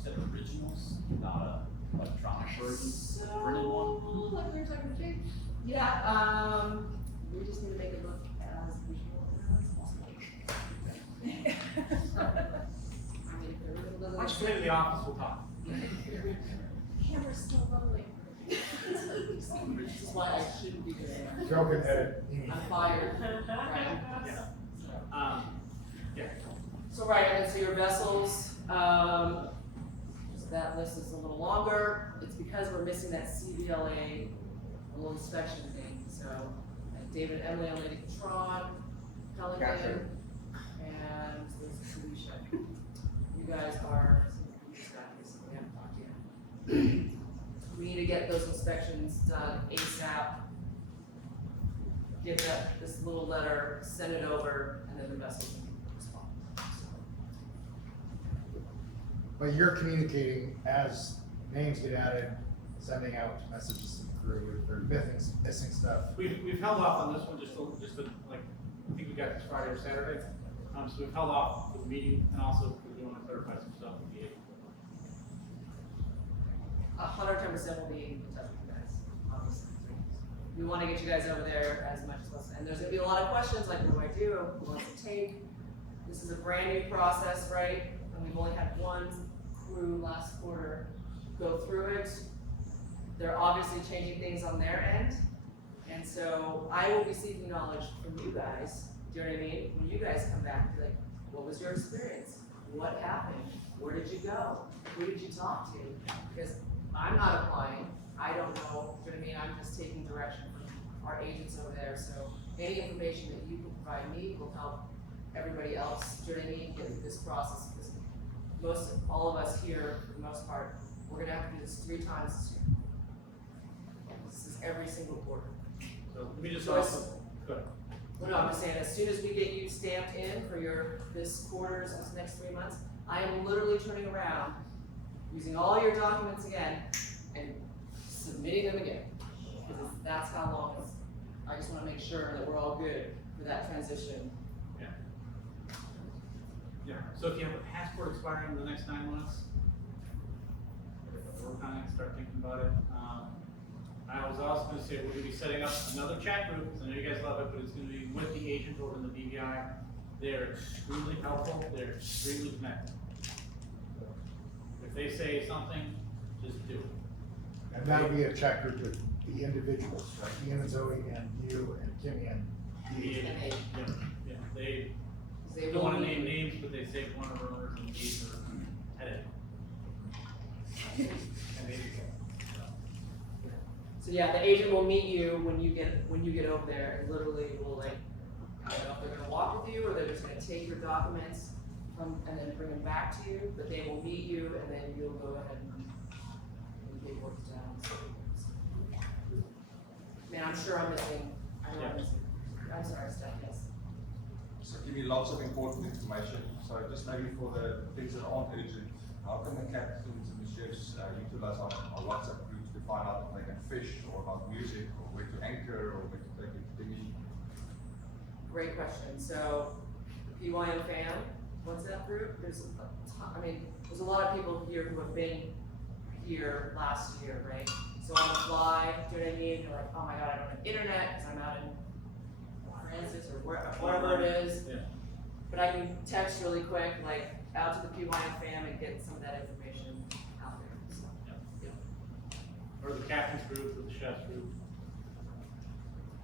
Said originals, not a electronic version. Printed one. Like there's like a big. Yeah, we just need to make it look as visual as possible. I mean, if there really doesn't. Why don't you come into the office, we'll talk. Camera's still rolling. This is why I shouldn't be doing it. Joking, Ed. I'm fired. Right. Yeah. Yeah. So right, and then so your vessels, list is a little longer, it's because we're missing that CVLA little inspection thing, so David and Emily on Lady Patron, Pelican, and there's Felicia. You guys are some of the staffers, so we haven't talked yet. We need to get those inspections done ASAP. Give that, this little letter, send it over, and then the vessel can respond. But you're communicating as names get added, sending out messages to the crew if they're missing stuff. We've held off on this one just to, like, I think we got this Friday or Saturday. So we've held off with the meeting and also we want to clarify some stuff with the agent. 110% will be in touch with you guys, obviously. We want to get you guys over there as much as possible. And there's going to be a lot of questions like, what do I do? What does it take? This is a brand new process, right? And we've only had one crew last quarter go through it. They're obviously changing things on their end. And so I will be seeking knowledge from you guys. Do you know what I mean? When you guys come back, be like, what was your experience? What happened? Where did you go? Who did you talk to? Because I'm not applying. I don't know. Do you know what I mean? I'm just taking direction from our agents over there. So any information that you can provide me will help everybody else. Do you know what I mean? Get through this process. Because all of us here, for the most part, we're gonna have to do this 3 times this year. This is every single quarter. So let me just also, go ahead. Well, no, I'm just saying, as soon as we get you stamped in for this quarter's, this next 3 months, I am literally turning around, using all your documents again, and submitting them again. Because that's how long it's, I just wanna make sure that we're all good for that transition. Yeah. Yeah, so if you have a passport expiring in the next 9 months, we're kind of start thinking about it. I was also gonna say, we're gonna be setting up another chat group, because I know you guys love it, but it's gonna be with the agent over in the BVI. They're extremely helpful, they're extremely connected. If they say something, just do it. And that'll be a chat group with the individuals, like Ian and Zoe and you and Kimmy and the agent. Yeah, they They don't wanna will name meet- names, but they say one of our engaged or headed. And they, So yeah, the agent will meet you when you get over there, and literally will like, I don't know if they're gonna walk with you or they're just gonna take your documents and then bring them back to you, but they will meet you and then you'll go ahead and paperwork down. Man, I'm sure I'm missing. I know I'm missing. I'm sorry, Steph. Yes. So give me lots of important information. So just maybe for the things that aren't urgent, how can the captains and the chefs utilize our WhatsApp groups to find out if they can fish or about music or where to anchor or where to take a dinghy? Great question. So, the PYM fam, WhatsApp group, there's a lot of people here who have been here last year, right? So on the fly, do you know what I mean? They're like, oh my god, I don't have internet because I'm out in Francis or wherever it is. Yeah. But I can text really quick, like out to the PYM fam and get some of that information out there. So, yeah. or the captain's group, or the chef's group.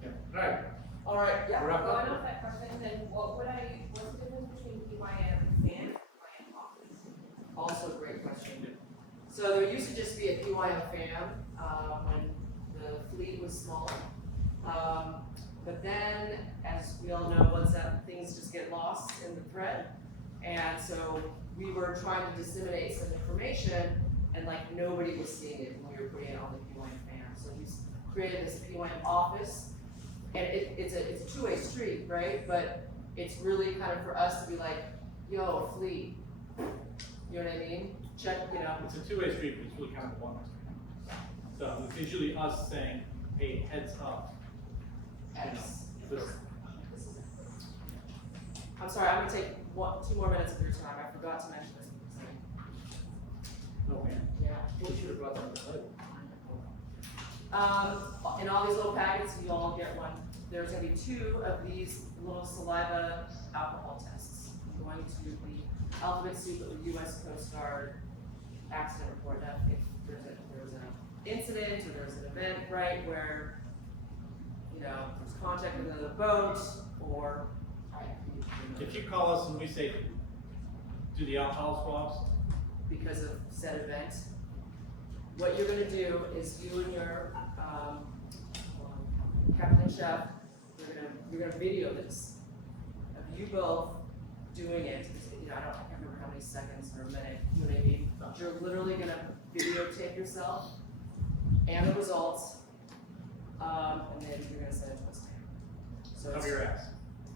Yeah, alright. All right, yeah. We're up. Going off that question, then what's the difference between PYM and PYM office? Also a great question. So there used to just be a PYM fam when the fleet was small. But then, as we all know, WhatsApp things just get lost in the thread. And so we were trying to disseminate some information and like nobody was seeing it when we were putting it on the PYM fam. So we created this PYM office. And it's a two-way street, right? But it's really kind of for us to be like, yo, fleet. You know what I mean? Check, you know. It's a two-way street, but it's really kind of a one-way street. So it's usually us saying, hey, heads up. X. You know, I'm sorry, I'm gonna take 2 more minutes of your time. I forgot to mention this. Okay. Yeah. We should have brought that up later. In all these little packets, you all get one. There's gonna be 2 of these little saliva alcohol tests. I'm going to the alphabet soup of the U.S. Coast Guard accident report. Now, if there's an incident or there's an event, right, where, you know, there's contact with another boat or, If you call us and we say, do the alcohol swabs, because of said event, what you're gonna do is you and your, captain and chef, you're gonna video this of you both doing it. You know, I can't remember how many seconds or a minute, you know what I mean? You're literally gonna videotape yourself and the results, and then you're gonna send it to us. So Cover your ass.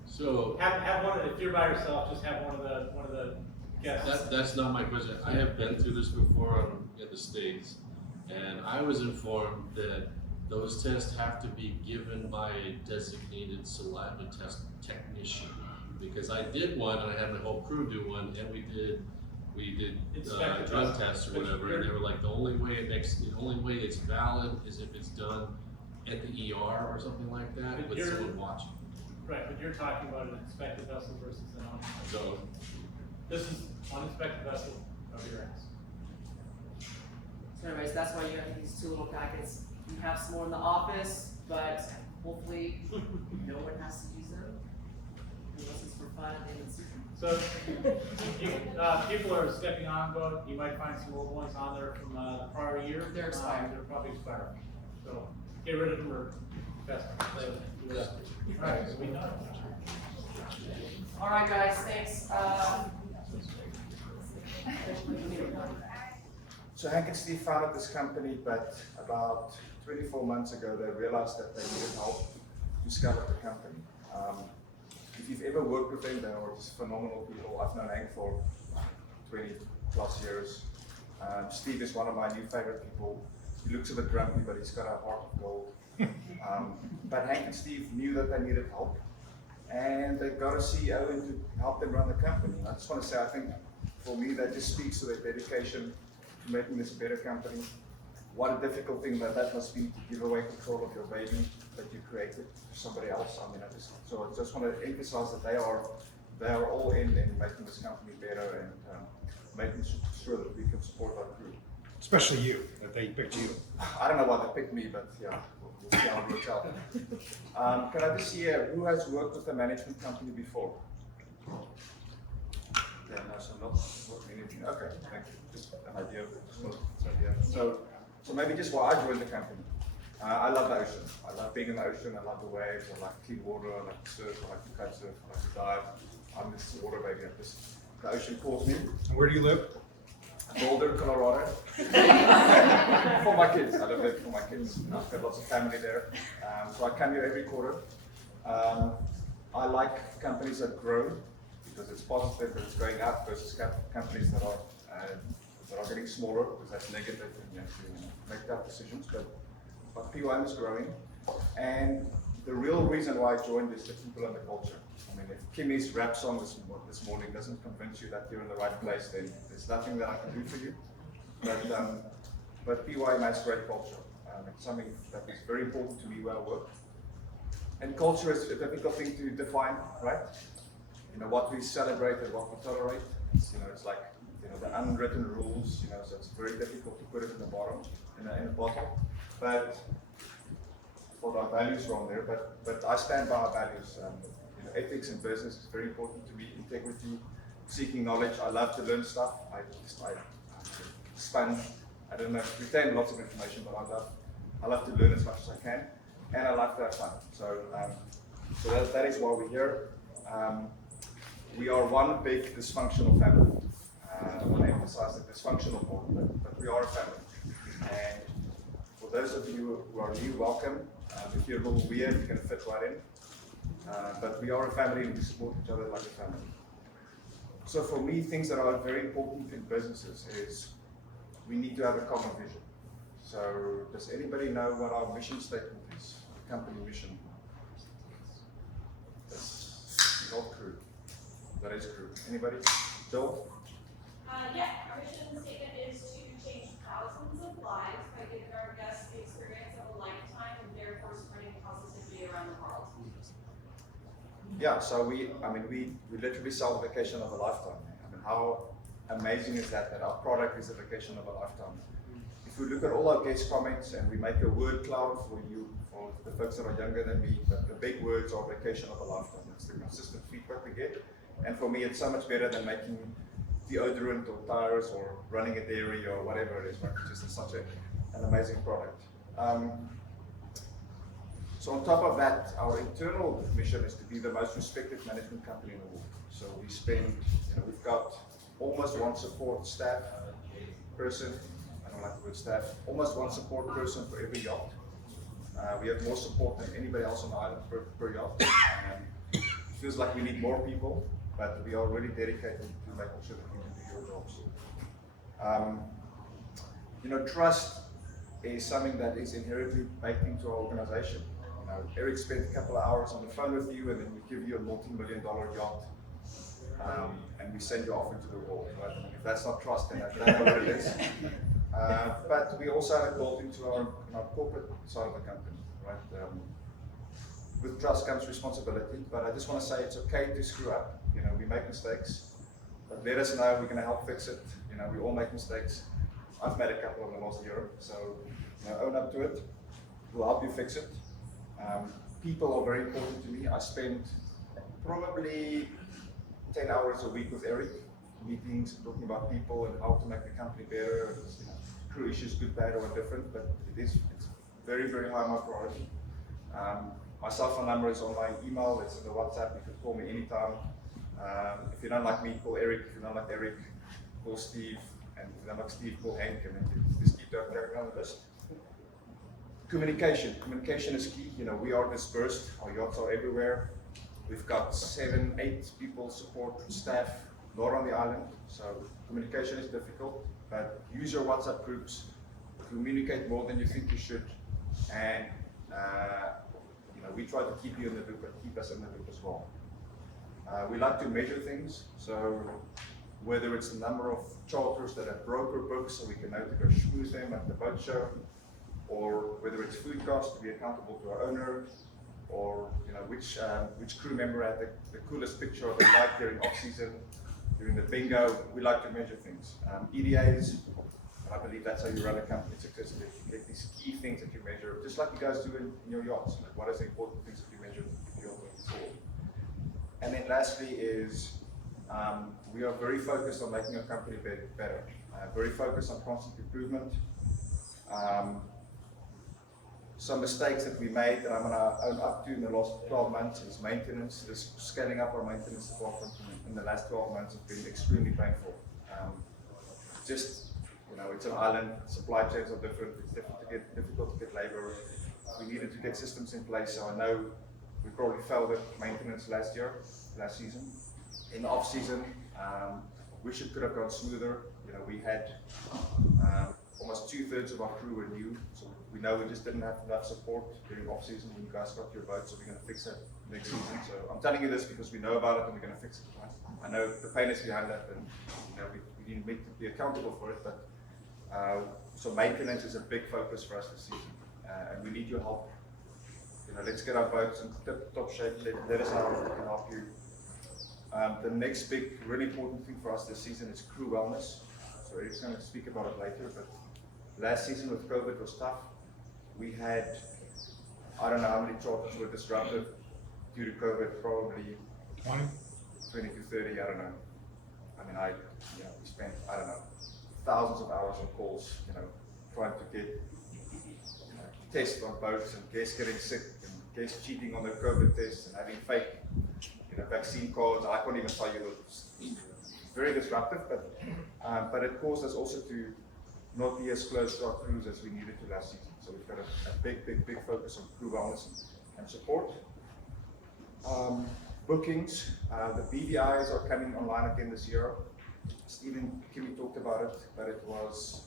So Have one, if you're by yourself, just have one of the guests. that's not my question. I have been through this before in the States, and I was informed that those tests have to be given by a designated saliva test technician. Because I did one, and I had my whole crew do one, and we did drug tests or whatever, and they were like, the only way it's valid is if it's done at the ER or something like that with someone watching. Right, but you're talking about an inspected vessel versus an uninspected. So This is uninspected vessel of your ass. So anyways, that's why you have these two little packets. You have some more in the office, but hopefully no one has to use them. Unless it's for fun at the end of the season. So, people are stepping on boat, you might find some old ones on there from the prior year. They're expired. They're probably expired. So, get rid of them or best. Alright, so we know. All right, guys, thanks. So Hank and Steve founded this company, but about 24 months ago, they realized that they needed help to scale up the company. If you've ever worked with them, they are just phenomenal people. I've known Hank for 20 plus years. Steve is one of my new favorite people. He looks a bit grumpy, but he's got a heart of gold. But Hank and Steve knew that they needed help, and they got a CEO in to help them run the company. And I just want to say, I think for me, that just speaks to their dedication to making this a better company. What a difficult thing that must be, to give away control of your baby that you created to somebody else. I mean, I just want to emphasize that they are all in making this company better and making sure that we can support our crew. Especially you, that they picked you. I don't know why they picked me, but yeah, we'll see how it works out. Can I just hear who has worked with a management company before? Yeah, no, so not anything. Okay, thank you. Just an idea. So maybe just why I joined the company. I love the ocean. I love being in the ocean. I love the waves. I like clean water. I like to surf. I like to kite surf. I like to dive. I'm this water baby. The ocean calls me. And where do you live? Boulder, Colorado. For my kids. I live there for my kids. I've got lots of family there. So I come here every quarter. I like companies that grow because it's positive that it's going up versus companies that are getting smaller, because that's negative and you have to make tough decisions. But PYM is growing, and the real reason why I joined is the people and the culture. I mean, if Kimmy's rap song this morning doesn't convince you that you're in the right place, then there's nothing that I can do for you. But PYM has great culture. It's something that is very important to me where I work. And culture is a difficult thing to define, right? You know, what we celebrate and what we tolerate. It's like, the unwritten rules, so it's very difficult to put it in the bottom, in a bottle. But for our values wrong there, but I stand by our values. Ethics in business is very important to me. Integrity, seeking knowledge. I love to learn stuff. I'm a sponge. I don't know, retain lots of information, but I love to learn as much as I can, and I love to have fun. So that is why we're here. We are one big dysfunctional family. I want to emphasize the dysfunctional part, but we are a family. And for those of you who are new, welcome. If you're a little weird, you can fit right in. But we are a family and we support each other like a family. So for me, things that are very important in businesses is we need to have a common vision. So does anybody know what our mission statement is? Company mission. That's not crew. That is crew. Anybody? Joel? Yeah, our mission statement is to change thousands of lives by giving our guests the experience of a lifetime and therefore spreading positivity around the world. Yeah, so we literally sell the vacation of a lifetime. I mean, how amazing is that our product is a vacation of a lifetime? If we look at all our guest comments and we make a word cloud for you, for the folks that are younger than me, the big words are vacation of a lifetime. That's the consistent feedback we get. And for me, it's so much better than making deodorant or tires or running a dairy or whatever it is, right? It's just such a an amazing product. So on top of that, our internal mission is to be the most respected management company in the world. So we spend, we've got almost one support staff person, I don't like the word staff, almost one support person for every yacht. We have more support than anybody else on the island per yacht. It feels like we need more people, but we are really dedicated to making sure that we can do your jobs. Trust is something that is inherently baked into our organization. Eric spent a couple of hours on the phone with you, and then we give you a multi-million-dollar yacht, and we send you off into the world. Right? If that's not trust, then I don't know what it is. But we also have it built into our corporate side of the company. Right? With trust comes responsibility, but I just want to say it's okay to screw up. We make mistakes, but let us know. We're going to help fix it. We all make mistakes. I've made a couple in the last year, so own up to it. We'll help you fix it. People are very important to me. I spend probably 10 hours a week with Eric, meetings, talking about people and how to make the company better. Crew issues, good, bad, or indifferent, but it's very, very high on my priority. My cell phone number is on my email, it's in the WhatsApp, you can call me anytime. If you don't like me, call Eric. If you don't like Eric, call Steve. And if you don't like Steve, call Hank, and then just keep that carrying on the list. Communication is key. We are dispersed, our yachts are everywhere. We've got 7, 8 people support staff, not on the island, so communication is difficult, but use your WhatsApp groups, communicate more than you think you should, and we try to keep you in the loop, but keep us in the loop as well. We like to measure things, so whether it's the number of charters that have broker books, so we can know to go schmooze them at the boat show, or whether it's food costs to be accountable to our owner, or which crew member had the coolest picture of the bike during off-season, during the bingo. We like to measure things. EDAs, I believe that's how you run a company successfully. You get these key things that you measure, just like you guys do in your yachts. Like what is the important things that you measure if you're moving forward. And then lastly is, we are very focused on making our company better. Very focused on constant improvement. Some mistakes that we made that I'm going to own up to in the last 12 months is maintenance. Just scaling up our maintenance department in the last 12 months has been extremely painful. It's an island, supply chains are different, it's difficult to get labor. We needed to get systems in place, so I know we probably failed at maintenance last season. In the off season, wish it could have gone smoother. We had almost 2/3 of our crew were new, so we know we just didn't have enough support during off season when you guys got your boat, so we're going to fix it next season. So I'm telling you this because we know about it and we're going to fix it. Right? I know the pain is behind that, and we need to be accountable for it. But so maintenance is a big focus for us this season, and we need your help. Let's get our boats in top shape. Let us know how we can help you. The next big, really important thing for us this season is crew wellness. So Eric's going to speak about it later, but last season with COVID was tough. We had, I don't know how many charters were disrupted due to COVID, probably 20 to 30, I don't know. We spent, thousands of hours on calls, trying to get tests on boats and guests getting sick and guests cheating on their COVID tests and having fake vaccine cards. I can't even tell you, it was very disruptive, but it caused us also to not be as close to our crews as we needed to last season. So we've got a big focus on crew wellness and support. Bookings, the BVIs are coming online again this year. Stephen Kimmy talked about it, but it was,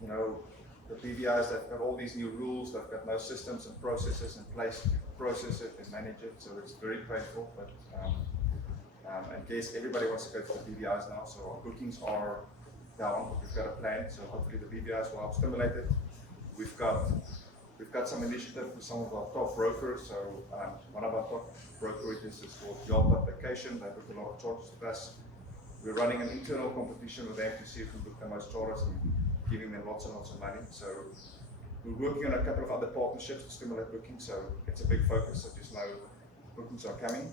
the BVIs, they've got all these new rules, they've got no systems and processes in place to process it and manage it, so it's very painful, but and guess everybody wants to go to the BVIs now, so our bookings are down, but we've got a plan, so hopefully the BVIs will help stimulate it. We've got some initiative with some of our top brokers, so one of our top brokerages is called Yacht Vacation. They book a lot of charters with us. We're running an internal competition with them to see if we book the most charters and giving them lots and lots of money. So we're working on a couple of other partnerships to stimulate bookings, so it's a big focus, so just know bookings are coming.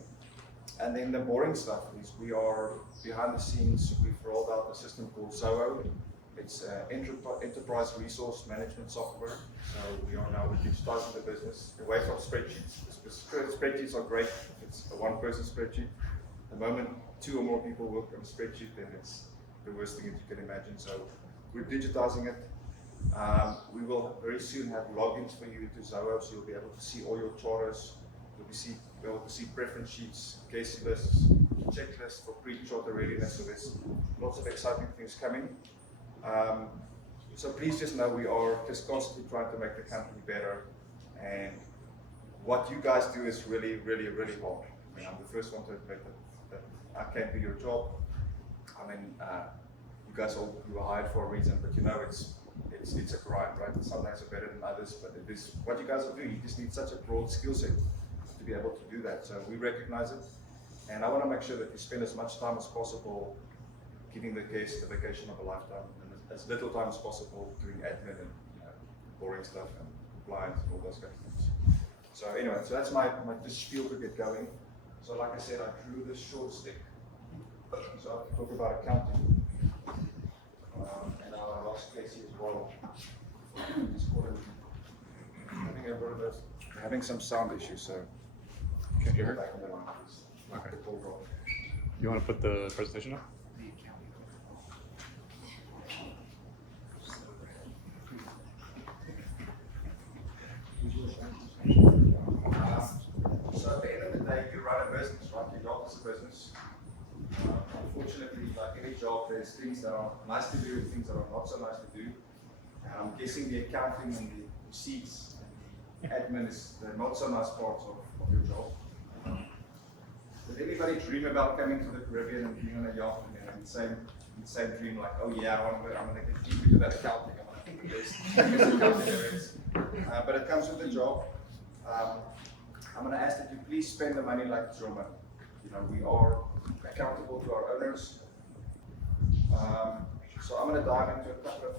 And then the boring stuff is we are behind the scenes, we've rolled out a system called Zoho. It's enterprise resource management software. So we are now digitizing the business away from spreadsheets. Spreadsheets are great. It's a one-person spreadsheet. The moment 2 or more people work on a spreadsheet, then it's the worst thing that you can imagine. So we're digitizing it. We will very soon have logins for you to Zoho, so you'll be able to see all your charters. You'll be able to see preference sheets, case lists, checklists for pre-charter readiness. So there's lots of exciting things coming. So please just know we are just constantly trying to make the company better, and what you guys do is really, really, really hard. I mean, I'm the first one to admit that I can't do your job. I mean, you guys all you were hired for a reason, but you know it's a grind, right? Some days are better than others, but it is what you guys are doing. You just need such a broad skill set to be able to do that. So we recognize it, and I want to make sure that you spend as much time as possible giving the guests the vacation of a lifetime, and as little time as possible doing admin and boring stuff and compliance and all those kind of things. So anyway, so that's my spiel to get going. So like I said, I drew this short stick. So I can talk about accounting. And our last case as well. Having some sound issues, so can you hear? Back on the line, please. Okay. You want to put the presentation up? So at the end of the day, you run a business, right? Your job is a business. Unfortunately, like any job, there's things that are nice to do and things that are not so nice to do. I'm guessing the accounting and the receipts and the admin is the not so nice parts of your job. Did anybody dream about coming to the Caribbean and being on a yacht and having the same dream, like, oh yeah, I'm going to get deep into that accounting, I'm going to think the best accounting there is. But it comes with the job. I'm going to ask that you please spend the money like it's your money. You know, we are accountable to our owners. So I'm going to dive into a couple of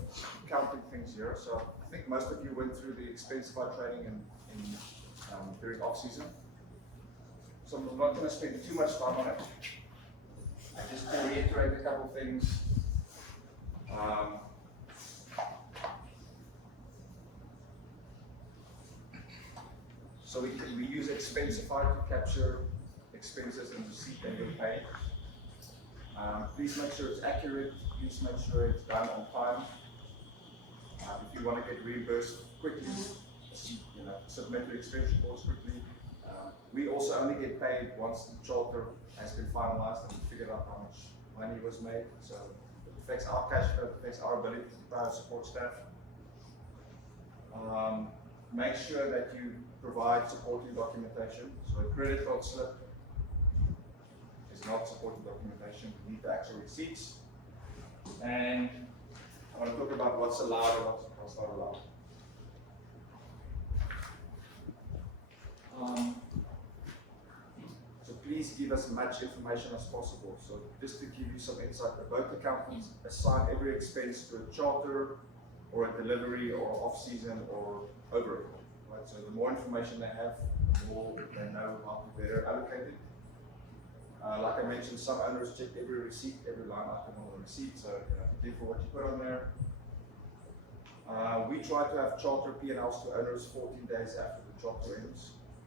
accounting things here. So I think most of you went through the Expensify training during off-season. So I'm not going to spend too much time on it. I just to reiterate a couple of things. So we use Expensify to capture expenses and receipt and get paid. Please make sure it's accurate. Please make sure it's done on time. If you want to get reimbursed quickly, submit your expense reports quickly. We also only get paid once the charter has been finalized and we figured out how much money was made. So it affects our cash flow, it affects our ability to pay our support staff. Make sure that you provide supporting documentation. So a credit card slip is not supporting documentation. We need the actual receipts. And I want to talk about what's allowed and what's not allowed. So please give as much information as possible. So just to give you some insight, the boat accountants assign every expense to a charter or a delivery or off-season or overage. Right? So the more information they have, the more they know how to better allocate it. Like I mentioned, some owners check every receipt, every line item on the receipt, so be careful what you put on there. We try to have charter P&Ls to owners 14 days after the charter ends,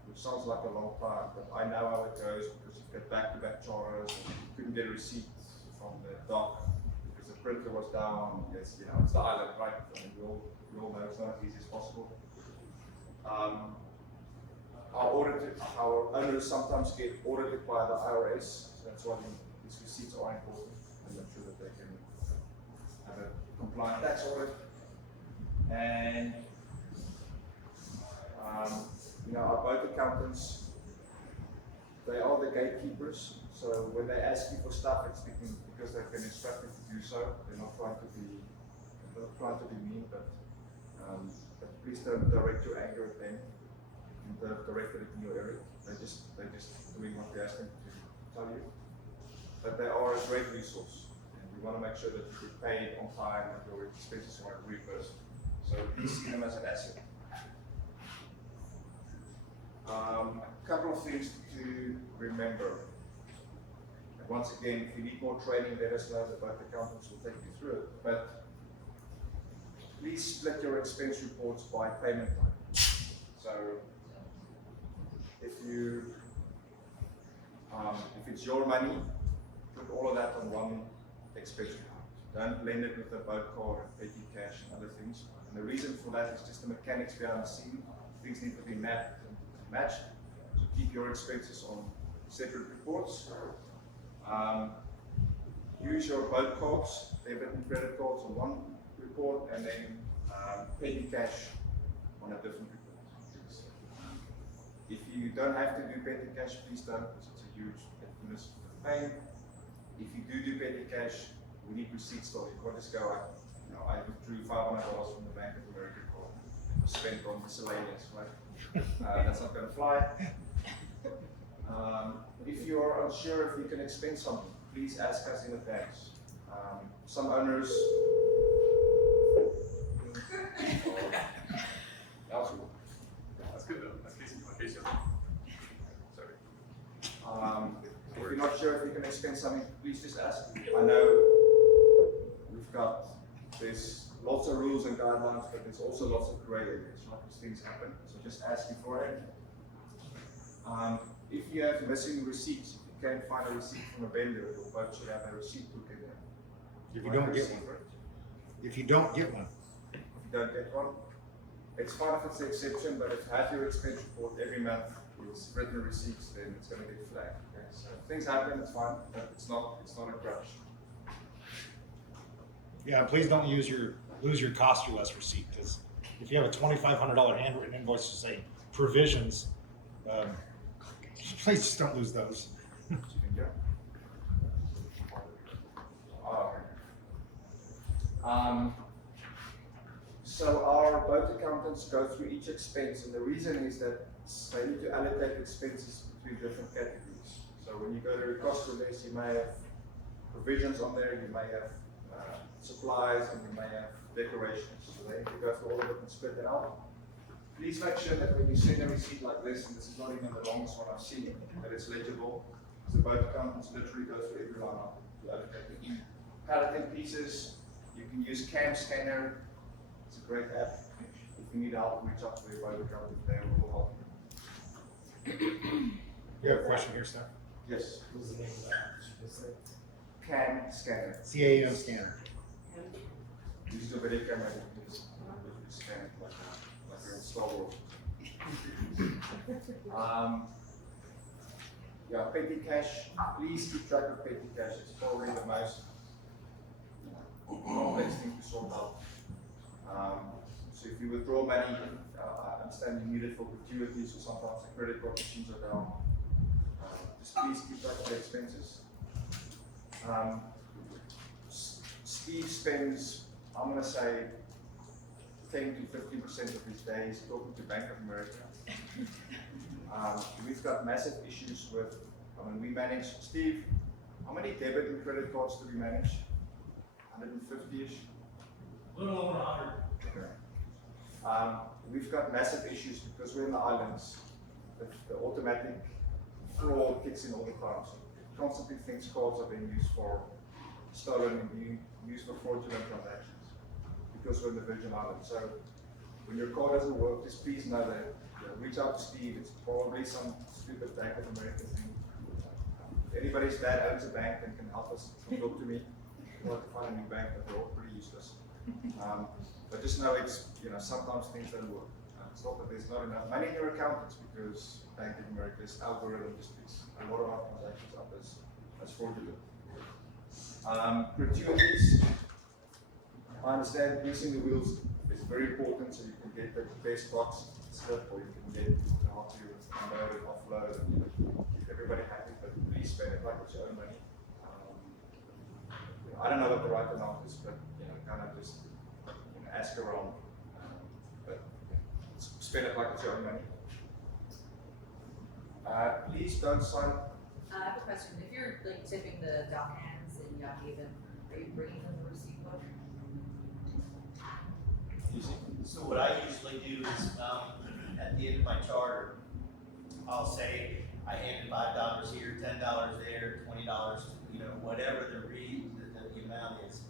which sounds like a long time, but I know how it goes because you get back-to-back charters, you couldn't get a receipt from the dock because the printer was down. It's the island, right? I mean, we all know it's not as easy as possible. Our owners sometimes get audited by the IRS, so that's why these receipts are important to make sure that they can have a compliant tax audit. And our boat accountants, they are the gatekeepers. So when they ask you for stuff, it's because they've been instructed to do so. They're not trying to be mean, but please don't direct your anger at them. Directed it in your area. They're just doing what we ask them to tell you. But they are a great resource, and we want to make sure that you get paid on time and your expenses are reimbursed. So please see them as an asset. A couple of things to remember. And once again, if you need more training, let us know. The boat accountants will take you through it. But please split your expense reports by payment type. So if it's your money, put all of that on one expense account. Don't blend it with a boat card and petty cash and other things. And the reason for that is just the mechanics behind the scene. Things need to be mapped and matched. So keep your expenses on separate reports. Use your boat cards, debit and credit cards on one report, and then petty cash on a different report. If you don't have to do petty cash, please don't, because it's a huge administrative pain. If you do petty cash, we need receipts still. You can't just go, I withdrew $500 from the Bank of America card, spent on miscellaneous, right? That's not going to fly. If you are unsure if you can expense something, please ask us in advance. Some owners. That's good though. That's case. Sorry. If you're not sure if you can expense something, please just ask. I know there's lots of rules and guidelines, but there's also lots of gray areas, right? These things happen, so just ask beforehand. If you have missing receipts, if you can't find a receipt from a vendor, your boat should have a receipt book in there. If you don't get one. If you don't get one. If you don't get one, it's fine if it's the exception, but if you have your expense report every month with written receipts, then it's going to get flagged. Okay? So if things happen, it's fine, but it's not a crutch. Yeah, please don't lose your cost or less receipt, because if you have a $2,500 handwritten invoice to say provisions, please just don't lose those. So our boat accountants go through each expense, and the reason is that they need to allocate expenses between different categories. So when you go to a cost release, you may have provisions on there, you may have supplies, and you may have decorations. So they need to go through all of it and split it out. Please make sure that when you send a receipt like this, and this is not even the longest one I've seen, that it's legible. So the boat accountants literally go through every line up to allocate it. Pallet in pieces, you can use Cam Scanner. It's a great app. If you need help, reach out to your boat accountant, they will help you. You have a question here, Steph? Yes. What's the name of that? Cam Scanner. CAM Scanner. Use the video camera and just scan it like you're in Star Wars. Yeah, petty cash. Please keep track of petty cash. It's probably the most complex thing to sort out. So if you withdraw money, I understand you need it for gratuities, or sometimes the credit card machines are down. Just please keep track of the expenses. Steve spends, I'm going to say, 10 to 15% of his days talking to Bank of America. We've got massive issues with, we manage, Steve, how many debit and credit cards do we manage? 150-ish? A little over 100. Okay. We've got massive issues because we're in the islands. The automatic fraud kicks in all the time. So it constantly thinks cards are being used for stolen and being used for fraudulent transactions because we're in the Virgin Islands. So when your card doesn't work, just please know that. Reach out to Steve. It's probably some stupid Bank of America thing. If anybody's dad owns a bank and can help us, talk to me. We want to find a new bank, but they're all pretty useless. But just know it's, sometimes things don't work. It's not that there's not enough money in your account, it's because Bank of America's algorithm just picks a lot of our transactions up as fraudulent. Gratuities. I understand using the wheels is very important, so you can get the best box slip, or you can get how to unload and offload and keep everybody happy, but please spend it like it's your own money. I don't know what the right amount is, but kind of just ask around. But spend it like it's your own money. Please don't sign. I have a question. If you're like tipping the dock hands in Yacht Haven, are you bringing them the receipt book? So what I usually do is, at the end of my charter, I'll say I handed $5 here, $10 there, $20, whatever the amount is.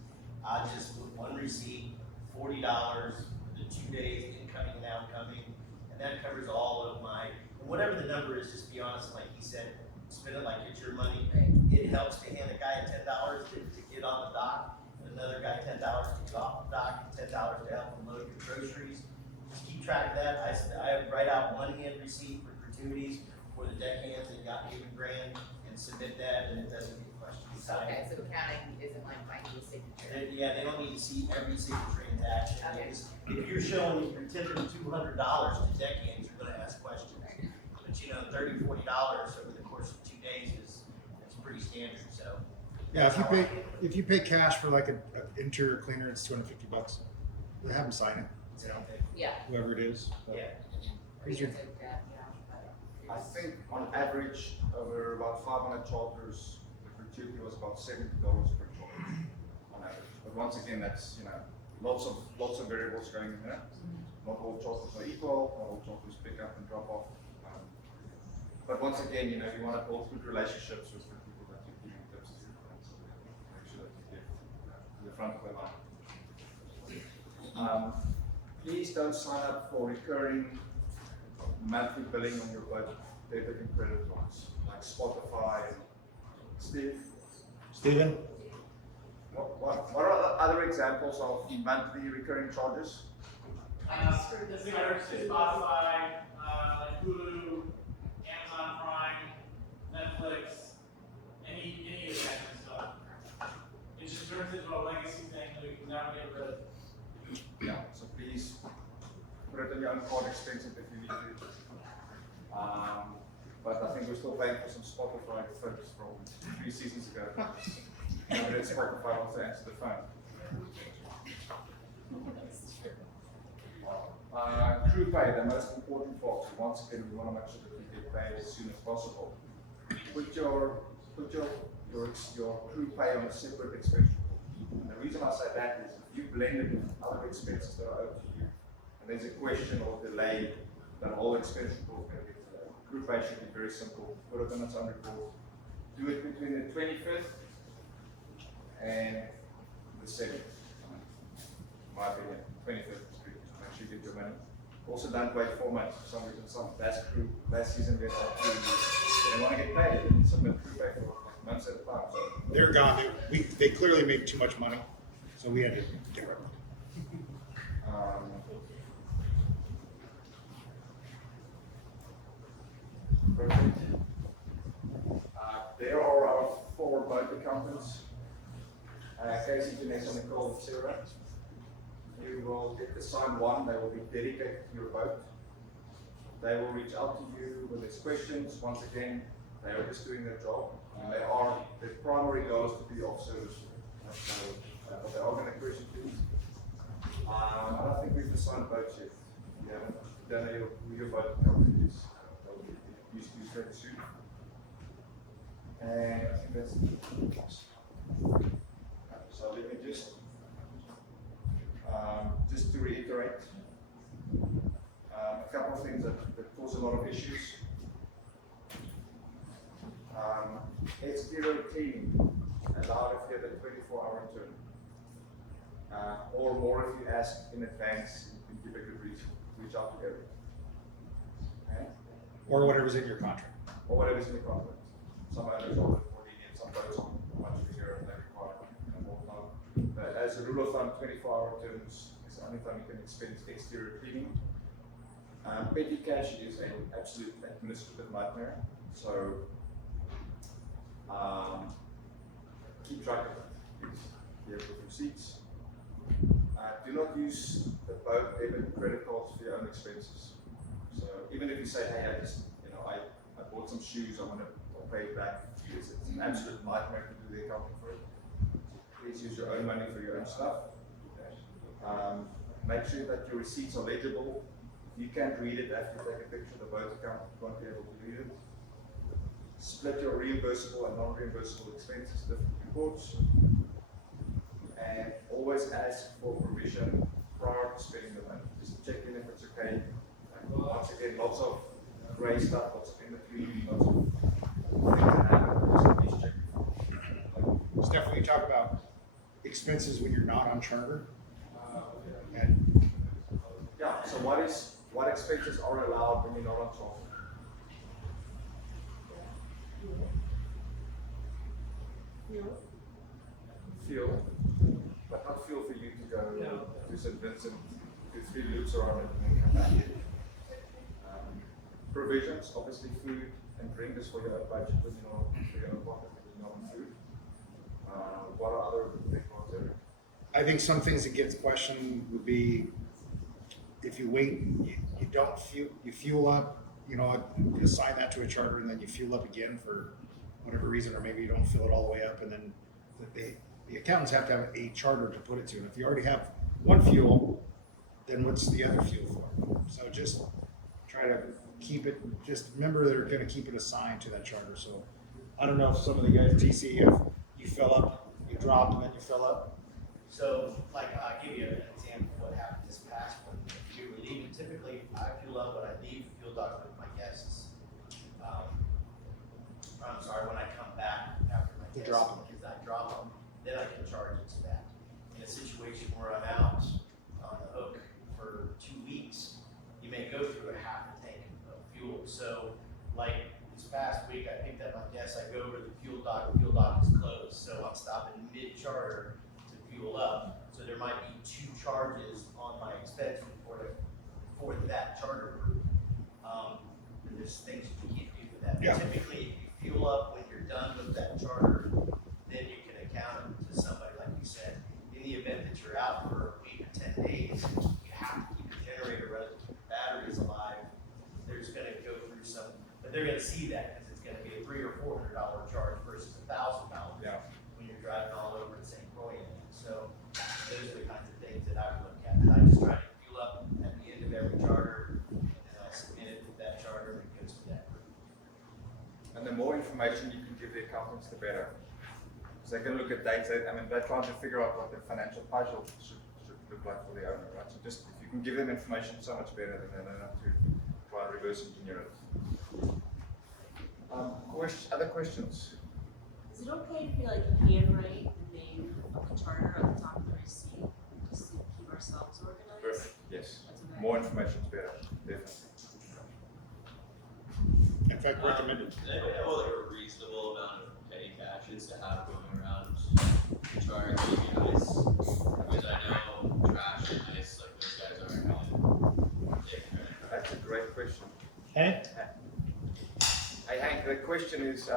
I just put one receipt $40 for the 2 days incoming and outcoming, and that covers all of my, and whatever the number is, just be honest, like he said, spend it like it's your money. It helps to hand a guy $10 to get on the dock, and another guy $10 to get off the dock, and $10 to help him load your groceries. Just keep track of that. I write out one hand receipt for gratuities for the deckhands and yacht haven grand, and submit that, and it doesn't get questioned. Okay, so accounting isn't like finding a signature. Yeah, they don't need to see every single transaction. Okay. If you're showing you're tipping $200 to deckhands, you're gonna ask questions. But you know, $30, $40 over the course of 2 days is pretty standard, so. Yeah, if you pay cash for like an interior cleaner, it's $250. They have them sign it. You know, Yeah. whoever it is. But Yeah. these are- I think on average, over about 500 charters, the gratuity was about $70 per charter on average. But once again, that's, you know, lots of variables going in there. Not all charters are equal, not all charters pick up and drop off. But once again, you know, you want to build good relationships with the people that you're giving tips to, and so make sure that you get to the front of the line. Please don't sign up for recurring monthly billing on your boat debit and credit cards, like Spotify. Steven? What are the other examples of monthly recurring charges? Spotify, like Hulu, Amazon Prime, Netflix, any of that kind of stuff. It just turns into a legacy thing that we can never get rid of. Yeah, so please put it on your own card expensive if you need to. But I think we're still paying for some Spotify folks from 3 seasons ago. Nobody at Spotify wants to answer the phone. Crew pay, the most important part. Once again, we want to make sure that you get paid as soon as possible. Put your crew pay on a separate expense report. And the reason I say that is if you blend it with other expenses that are owed to you, and there's a question or delay, that whole expense report is going to get delayed. Crew pay should be very simple. Put it on its own report. Do it between the 25th and the 7th. In my opinion, 25th is good. Make sure you get your money. Also, don't wait 4 months. For some reason, some last season we had some crew, they want to get paid. They can submit crew pay for like months at a time. So. They're gone. They clearly made too much money, so we had to get rid of it. Perfect. There are our 4 boat accountants. Casey, Janessa, Nicole, and Sarah. You will get assigned one. They will be dedicated to your boat. They will reach out to you with these questions. Once again, they are just doing their job. And their primary goal is to be of service. But they are going to question you. I don't think we've assigned boats yet. You haven't done your boat accountant is. Use very soon. And I think that's so let me just to reiterate a couple of things that cause a lot of issues. Exterior cleaning allowed if you have a 24-hour turn. Or more if you ask in advance, you can give a good reason. Reach out to everyone. Okay? Or whatever's in your contract. Or whatever's in the contract. Some owners are more lenient, some boats are much bigger and they require more time. But as a rule of thumb, 24-hour terms is the only time you can expense exterior cleaning. Petty cash is an absolute administrative nightmare. So keep track of it. You have receipts. Do not use the boat debit and credit cards for your own expenses. So even if you say, hey, I bought some shoes, I'll pay it back. It's an absolute nightmare to do the accounting for it. Please use your own money for your own stuff. Make sure that your receipts are legible. You can't read it after you take a picture of the boat account, you won't be able to read it. Split your reimbursable and non-reimbursable expenses, different reports. And always ask for permission prior to spending the money. Just check in if it's okay. And once again, lots of gray stuff, lots of in-between, lots of things that happen. Just please check. Steph, when you talk about expenses when you're not on charter, Yeah, so what expenses are allowed when you're not on charter? Fuel, but not fuel for you to go to St. Vincent, do 3 loops around it and then come back. Provisions, obviously food and drink is for your own budget, when you're not for your own pocket, when you're not on food. What are other big ones there? I think some things that gets questioned would be if you wait, you don't fuel, you fuel up, you assign that to a charter and then you fuel up again for whatever reason, or maybe you don't fill it all the way up, and then the accountants have to have a charter to put it to. And if you already have one fuel, then what's the other fuel for? So just try to keep it, just remember they're gonna keep it assigned to that charter. So I don't know if some of the guys, TC, if you fill up, you drop, and then you fill up. So, like, I'll give you an example of what happened this past one. We were leaving, typically, I fuel up when I leave the fuel dock with my guests. I'm sorry, when I come back after my You guests. drop 'em. Because I drop them, then I can charge it to that. In a situation where I'm out on the hook for 2 weeks, you may go through a half a tank of fuel. So, like, this past week, I picked up my guests, I go over to the fuel dock is closed, so I'm stopping mid-charter to fuel up. So there might be 2 charges on my expense report for that charter group. And there's things that you can't do with that. Yeah. Typically, if you fuel up when you're done with that charter, then you can account it to somebody, like you said. In the event that you're out for a week or 10 days, you have to keep your generator running, keep your batteries alive. There's gonna go through some, but they're gonna see that because it's gonna be a $300 or $400 charge versus $1,000 when you're driving all over to St. Croix. So those are the kinds of things that I would look at. And I just try to fuel up at the end of every charter, and I submit it with that charter and it goes to that group. And the more information you can give the accountants, the better. So they can look at dates, they're trying to figure out what the financial pajot should look like for the owner, right? So just, if you can give them information, so much better than they don't have to try and reverse engineer it. Other questions? Is it okay to be like handwrite the name of the charter at the top of the receipt, just to keep ourselves organized? Perfect, yes. That's a very More information is better, definitely. In fact, recommended. Well, there are a reasonable amount of petty caches to have going around the charter KPIs, because I know trash and ice, like those guys aren't going to. That's a great question. Hey? Hey Hank, the question is,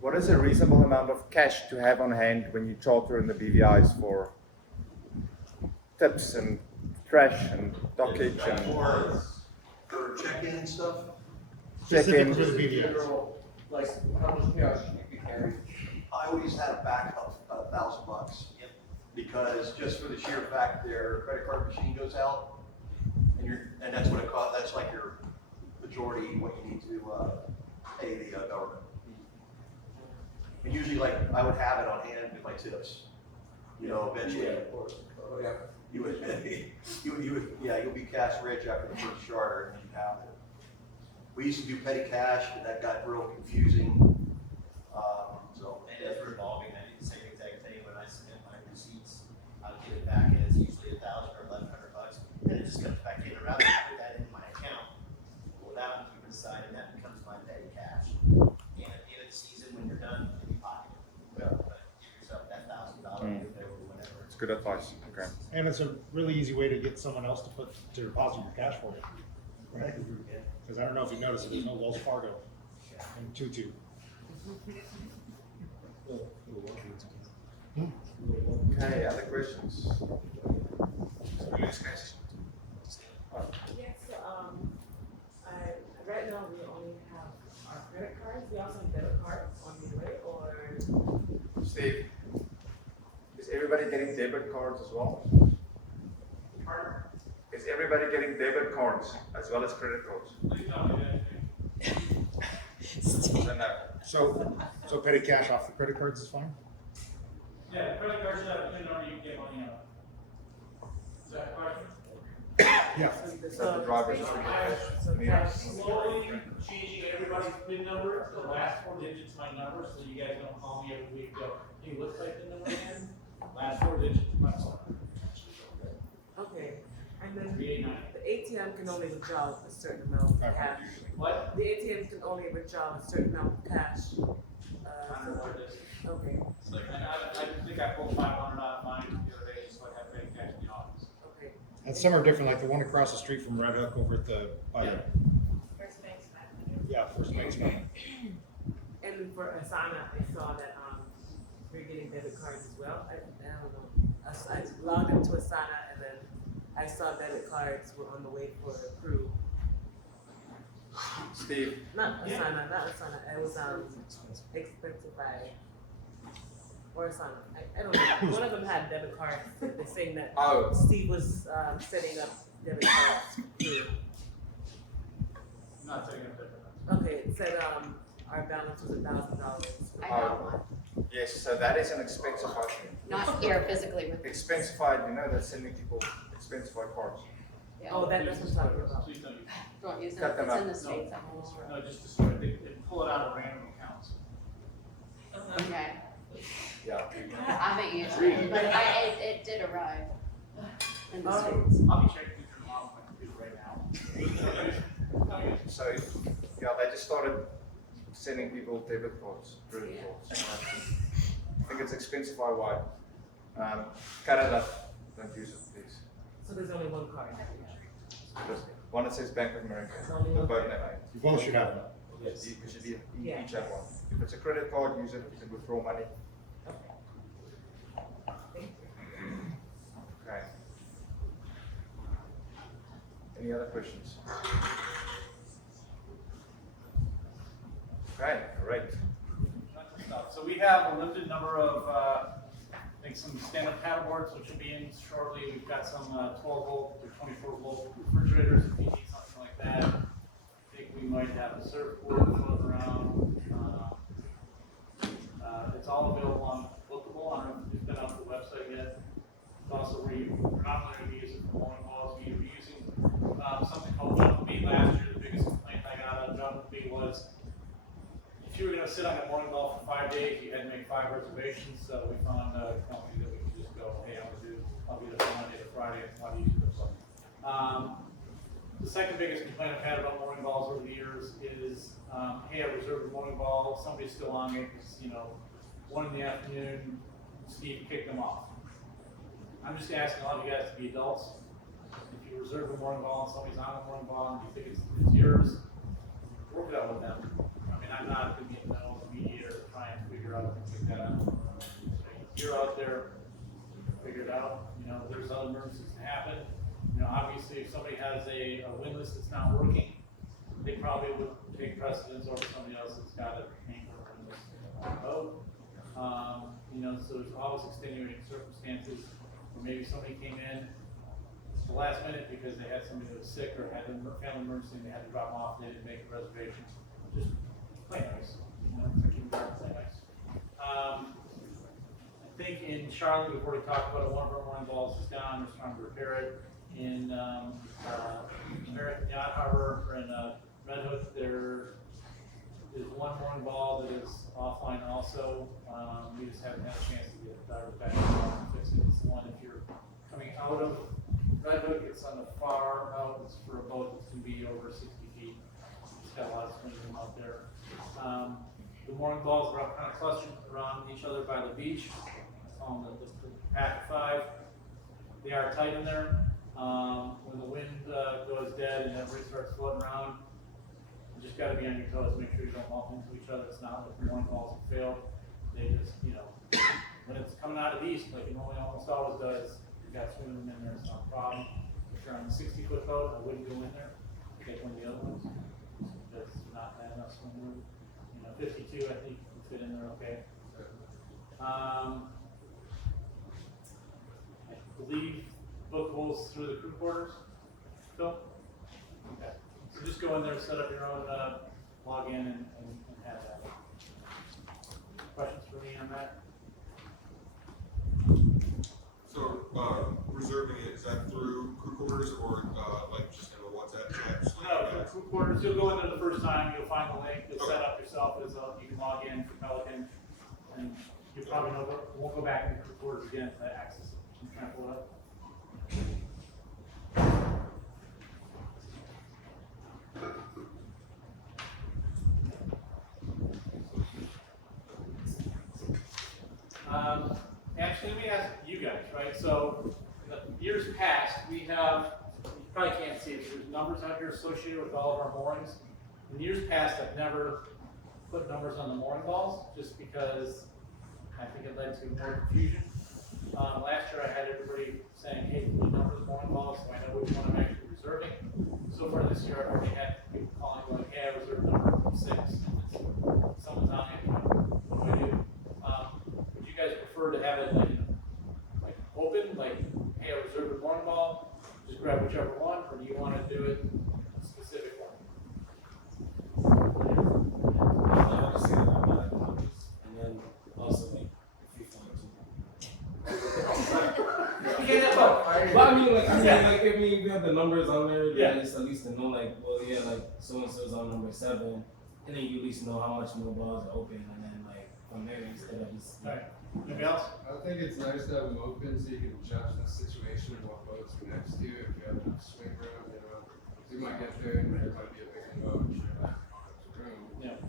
what is a reasonable amount of cash to have on hand when you charter in the BVIs for tips and trash and dockage and For check-in and stuff? check-in? For the BVIs. Like, how much cash you carry? I always had a backup of $1,000. Yep. Because just for the sheer fact their credit card machine goes out, and that's what it costs, that's like your majority what you need to pay the government. And usually, like, I would have it on hand with my tips. Eventually, you'll be cash rich after the first charter, and you have it. We used to do petty cash, but that got real confusing. And it's revolving, I do the same exact thing when I submit my receipts. I'll get it back and it's usually $1,000 or $1,100, and it just comes back in. Or rather than put that in my account, pull it out and keep it aside, and that becomes my petty cash. And at the end of the season, when you're done, you can pocket it. But give yourself that $1,000 or whatever. It's good advice, okay. And it's a really easy way to get someone else to deposit your cash for you, right? Because I don't know if you noticed, there's no Wells Fargo in Tutu. Okay, other questions? Yes, right now we only have our credit cards, we also have debit cards on the way, or? Steve, is everybody getting debit cards as well? Is everybody getting debit cards as well as credit cards? So petty cash off the credit cards is fine? Yeah, credit cards should have a PIN number you can get money out. Is that a question? Yeah. So the drivers I'm slowly changing everybody's PIN number, the last 4 digits my number, so you guys don't call me every week and go, hey, what's my PIN number again? Last 4 digits my phone. Okay, And then 389. the ATM can only withdraw a certain amount of cash. What? The ATM can only withdraw a certain amount of cash. I don't know what it is. Okay. And I think I pulled 500 out of mine the other day, so I have ready cash in the office. Okay. And some are different, like the one across the street from Red Hook over at the, by the, First Bank's back. yeah, First Bank's Bank. And for Asana, I saw that we're getting debit cards as well. I don't know. I logged into Asana and then I saw debit cards were on the way for approval. Steve. Not Asana. It was Expensify or Asana. I don't know. One of them had debit cards. They're saying that Steve was setting up debit cards. Not taking a debit. Okay, it said our balance was $1,000. I got one. Yes, so that is an Expensify. Not here physically with. Expensify, you know, they're sending people Expensify cards. Yeah. Oh, that's what I'm talking about. Please don't use it. Don't use it, Cut them it's in out. the States, I'm all over. No, just destroy it. They pull it out of random accounts. Okay, Yeah. I haven't used it, but it did arrive in the States. I'll be checking your mom on my computer right now. So, yeah, they just started sending people debit cards, credit cards. I think it's Expensify wide. Cut it up, don't use it, please. So there's only one card. Just one that says Bank of America, Only the one both card. name. You both should have one. Yes, you should be, Yeah. each have one. If it's a credit card, use it, you can withdraw money. Okay. Any other questions? Okay, great. So we have a limited number of, I think some stand-up paddleboards, which will be in shortly. We've got some 12 volt or 24 volt refrigerators if you need something like that. I think we might have a surfboard floating around. It's all available on Bookable. I don't know if it's been up the website yet. It's also where you probably going to be using for mowing balls. We'll be using something called Jump Bee. Last year, the biggest complaint I got on Jump Bee was if you were going to sit on a morning ball for 5 days, you had to make 5 reservations. So we found a company that we could just go, hey, I'll be there from Monday to Friday. It's a lot easier. So, the second biggest complaint I've had about morning balls over the years is, hey, I reserved a morning ball. Somebody's still on me because, 1 in the afternoon, Steve kicked them off. I'm just asking all of you guys to be adults. If you reserve a morning ball and somebody's on a morning ball and you think it's yours, work it out with them. I mean, I'm not going to be a mediator trying to figure out how to figure that out. If you're out there, figure it out. There's other emergencies that happen. Obviously, if somebody has a windlass that's not working, they probably would take precedence over somebody else that's got a anchor windlass on the boat. So there's always extenuating circumstances where maybe somebody came in at the last minute because they had somebody that was sick or had a family emergency and they had to drop them off, they didn't make a reservation. Just play nice. Play nice. I think in Charlotte, we've already talked about it. One of our morning balls is down. We're trying to repair it. In American Yacht Harbor or in Red Hook, there is one morning ball that is offline also. We just haven't had a chance to get it back and fix it. It's the one if you're coming out of Red Hook, it's on the far out. It's for a boat that's going to be over 60 feet. It's got a lot of swings out there. The mooring balls are kind of clustered around each other by the beach. I call them the pack of 5. They are tight in there. When the wind goes dead and everybody starts floating around, you just got to be on your toes. Make sure you don't bump into each other. It's not like the mooring balls have failed. They just, when it's coming out of east, like it normally almost always does, you got swimming in there, it's not a problem. If you're on a 60-foot boat, I wouldn't go in there. Take one of the other ones. Because it's not bad enough swim room. 52, I think you can fit in there okay. I believe bookables through the crew quarters. Phil? Okay. So just go in there, set up your own login and have that. Questions for me on that? So, reserving it, is that through crew quarters or like just in a WhatsApp chat? No, for crew quarters, you'll go in there the first time, you'll find the link, you'll set up yourself as you can log in for Pelican, and you probably won't go back into crew quarters again to access it. I'm trying to pull it up. Actually, let me ask you guys, right? So, in the years past, we have, you probably can't see it, but there's numbers out here associated with all of our moorings. In years past, I've never put numbers on the mooring balls, just because I think it led to more confusion. Last year, I had everybody saying, hey, put numbers on mooring balls, so I know which one I'm actually reserving. So far this year, I've already had people calling, going, hey, I reserved number 6. Someone's on it, what do I do? Would you guys prefer to have it like open, like, hey, I reserved a mooring ball, just grab whichever one, or do you want to do it a specific one? And then also like if you find You can't have both. But I mean, like if you have the numbers on there, then Yeah. it's at least to know, like, well, yeah, like so and so's on number 7, and then you at least know how much more balls are open, and then like from there instead of just. Right. Anybody else? I think it's nice to have them open so you can judge the situation of what boats are next to you. If you have enough swing room, you know, 'cause you might get there and there might be a big boat and share that room. Yeah.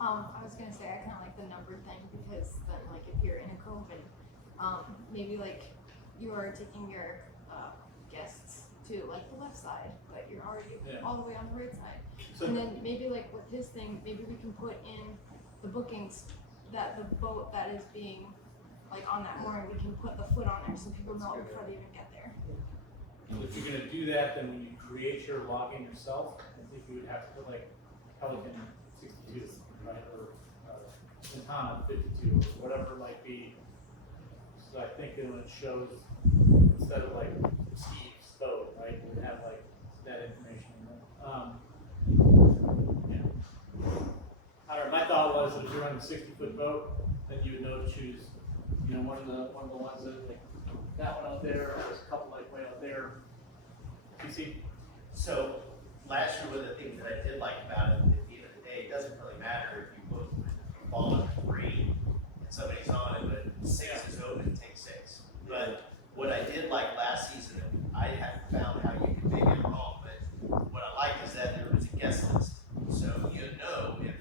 I was gonna say I kind of like the numbered thing because then, like, if you're in a cove and maybe like you are taking your guests to like the left side, but you're already all the way on the right side, So- and then maybe like with his thing, maybe we can put in the bookings that the boat that is being like on that mooring, we can put the foot on there so people know before they even get there. And if you're gonna do that, then when you create your login yourself, I think you would have to put like Pelican 62, right, or Santana 52, or whatever it might be. So I think that when it shows, instead of like Steve's boat, right, it would have like that information in there. Yeah. All right, my thought was if you're running a 60-foot boat, then you would know to choose, you know, one of the ones that like that one out there, or there's a couple like way out there. You see? So last year, one of the things that I did like about it, at the end of the day, it doesn't really matter if you book ball number 3 and somebody's on it, but 6 is open, take 6. But what I did like last season, I had found how you could make it wrong, but what I like is that there was a guest list. So you know if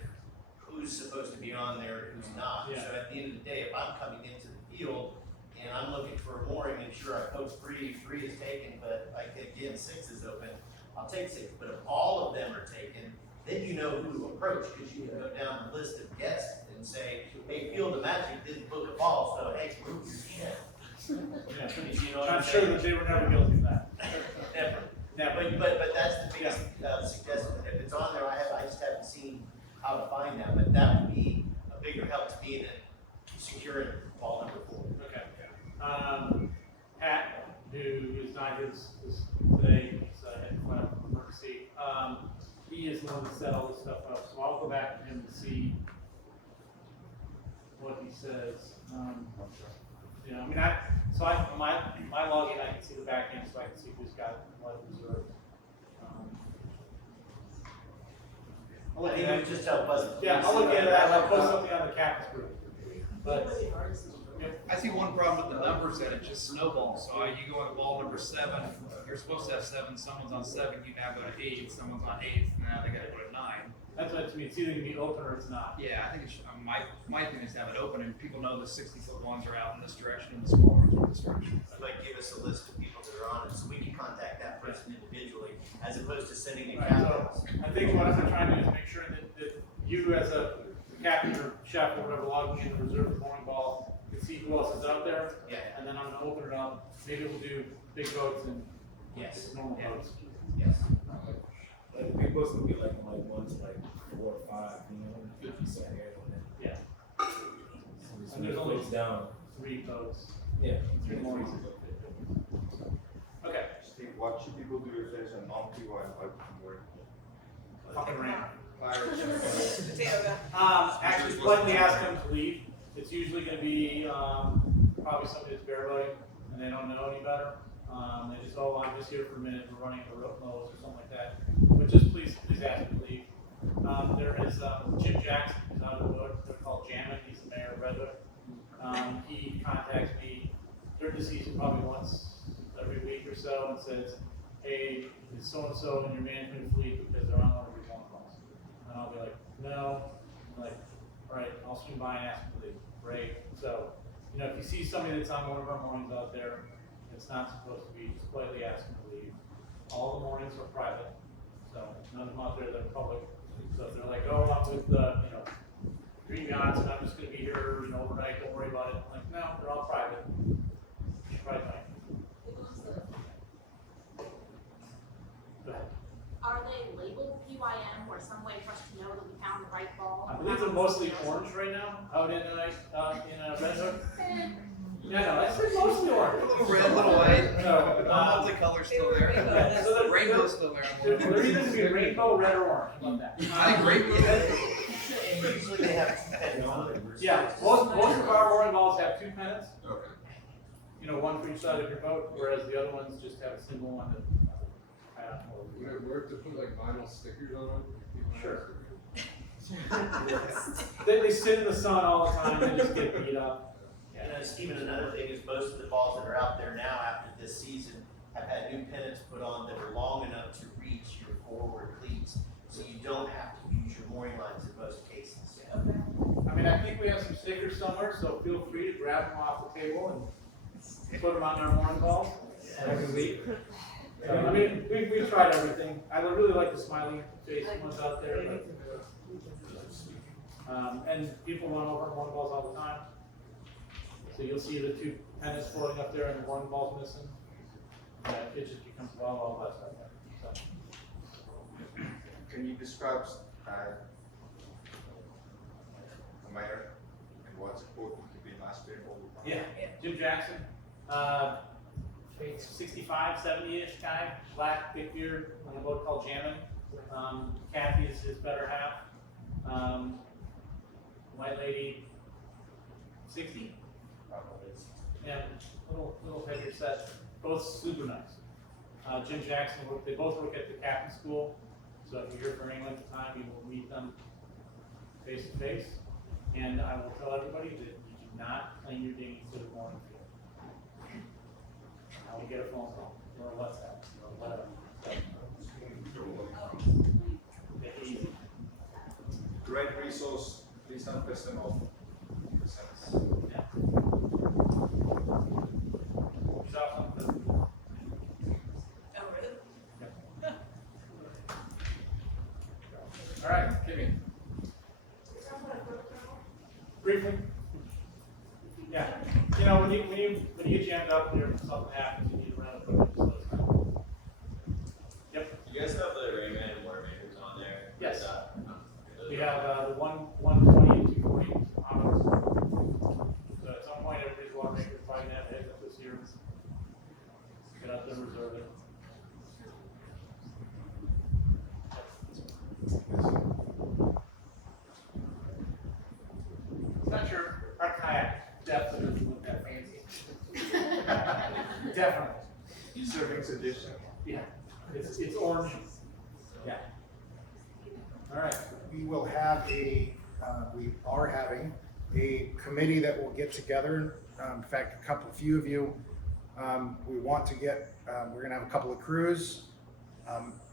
who's supposed to be on there and who's not. Yeah. So at the end of the day, if I'm coming into the field and I'm looking for a mooring, and sure I post 3 is taken, but like again 6 is open, I'll take 6. But if all of them are taken, then you know who to approach, because you can go down the list of guests and say, hey, Field of Magic didn't book a ball, so hey, move your shit. You know what I'm sure that they were never guilty of that. Never. Never. But that's the biggest suggestion. If it's on there, I just haven't seen how to find that, but that would be a bigger help to me than securing ball number 4. Okay. Pat, who is not here today, he's had to file for emergency. He is the one that set all this stuff up, so I'll go back to him to see what he says. You know, I mean, my login, I can see the back end, so I can see who's got what reserved. I'll look at it. Just help us. Yeah, I'll look at it. I'll post something on the captain's group. But I see one problem with the numbers that it just snowballs. So you go on ball number 7, you're supposed to have 7, someone's on 7, you now go to 8, someone's on 8, now they gotta go to 9. that's what to me, it's either gonna be open or it's not. Yeah, I think it should, my opinion is to have it open and people know the 60-foot ones are out in this direction and the smaller ones are in this direction. Like give us a list of people that are on it, so we can contact that person individually, as opposed to sending a Right, captain. so I think what I'm trying to do is make sure that you as a captain or chef or whatever logging in the reserve mooring ball can see who else is out there. Yeah. And then I'm gonna open it up. Maybe we'll do big boats and normal boats. Yes. Like big boats would be like 1 to 4 or 5, you know, 50 area on it. Yeah. So And there's only floats down. 3 boats. Yeah. 3 moorings. Okay. Steve, what should people do if there's a non-PY open mooring? Fucking rain. Potato Actually, politely ask them to leave. It's usually going to be probably somebody that's bareboating and they don't know any better. They just, oh, I'm just here for a minute. We're running a rope nose or something like that. But just please ask them to leave. There is Chip Jackson, who's out of the boat. They're called Jammin. He's the mayor of Redwood. He contacts me during the season probably once every week or so and says, hey, is so-and-so in your management fleet because they're on one of your phone calls? And I'll be like, no. I'm like, all right, I'll swing by and ask them to leave, right? So, you know, if you see somebody that's on one of our mornings out there, it's not supposed to be, just politely ask them to leave. All the mornings are private, so none of them out there that are public. So if they're like, oh, I'm with the, you know, Green Yachts and I'm just gonna be here, you know, overnight, don't worry about it. I'm like, no, they're all private. Private night. Go ahead. Are they labeled PYM or some way for us to know that we found the right ball? I believe they're mostly orange right now, out in Red Hook. Yeah, no, I said mostly orange. Little red, little white. No, multicolor still there. Yeah, so the Rainbow's still there. They're either gonna be rainbow, red, or orange. How about that? I think rainbow. And usually they have pennants on them. Yeah, most of our mooring balls have two pennants. Okay. You know, one for each side of your boat, whereas the other ones just have a single one that. Would it work to put like vinyl stickers on them? Sure. They sit in the sun all the time and just get beat up. You know, Stephen, another thing is most of the balls that are out there now after this season have had new pennants put on that are long enough to reach your forward cleats, so you don't have to use your mooring lines in most cases. I mean, I think we have some stickers somewhere, so feel free to grab them off the table and put them on our mooring balls every week. I mean, we've tried everything. I would really like the smiley face ones out there. And people run over mooring balls all the time. So you'll see the two pennants floating up there and the mooring ball's missing. It just becomes well less out there. So. Can you describe the mayor and what's important to be nice people? Yeah, Jim Jackson, 65, 70-ish guy, black, big beard, on a boat called Jammin'. Kathy is his better half. White lady, 60. Yeah, little heavier set, both super nice. Jim Jackson, they both work at the captain school, so if you're here for any length of time, you will meet them face to face. And I will tell everybody that you do not claim your dinghy to the mooring field. I will get a phone call or a WhatsApp or whatever. Make it easy. Great resource, please don't piss them off. Yeah. He's off on the All right, Kimmy. Briefly. Yeah. You know, when you get jammed up and something happens, you need to run a quick. So it's fine. Yep. You guys have the Rayman water makers on there? Yes. Okay. We have the 120 and 240 hours. So at some point, everybody's water maker probably gonna have heads up this year. Get out there and reserve it. Not sure our kayak depth is that fancy. Definitely. Serving edition. Yeah. It's orange. Yeah. All right, we will have we are having a committee that will get together. In fact, a few of you, we want to get, we're gonna have a couple of crews.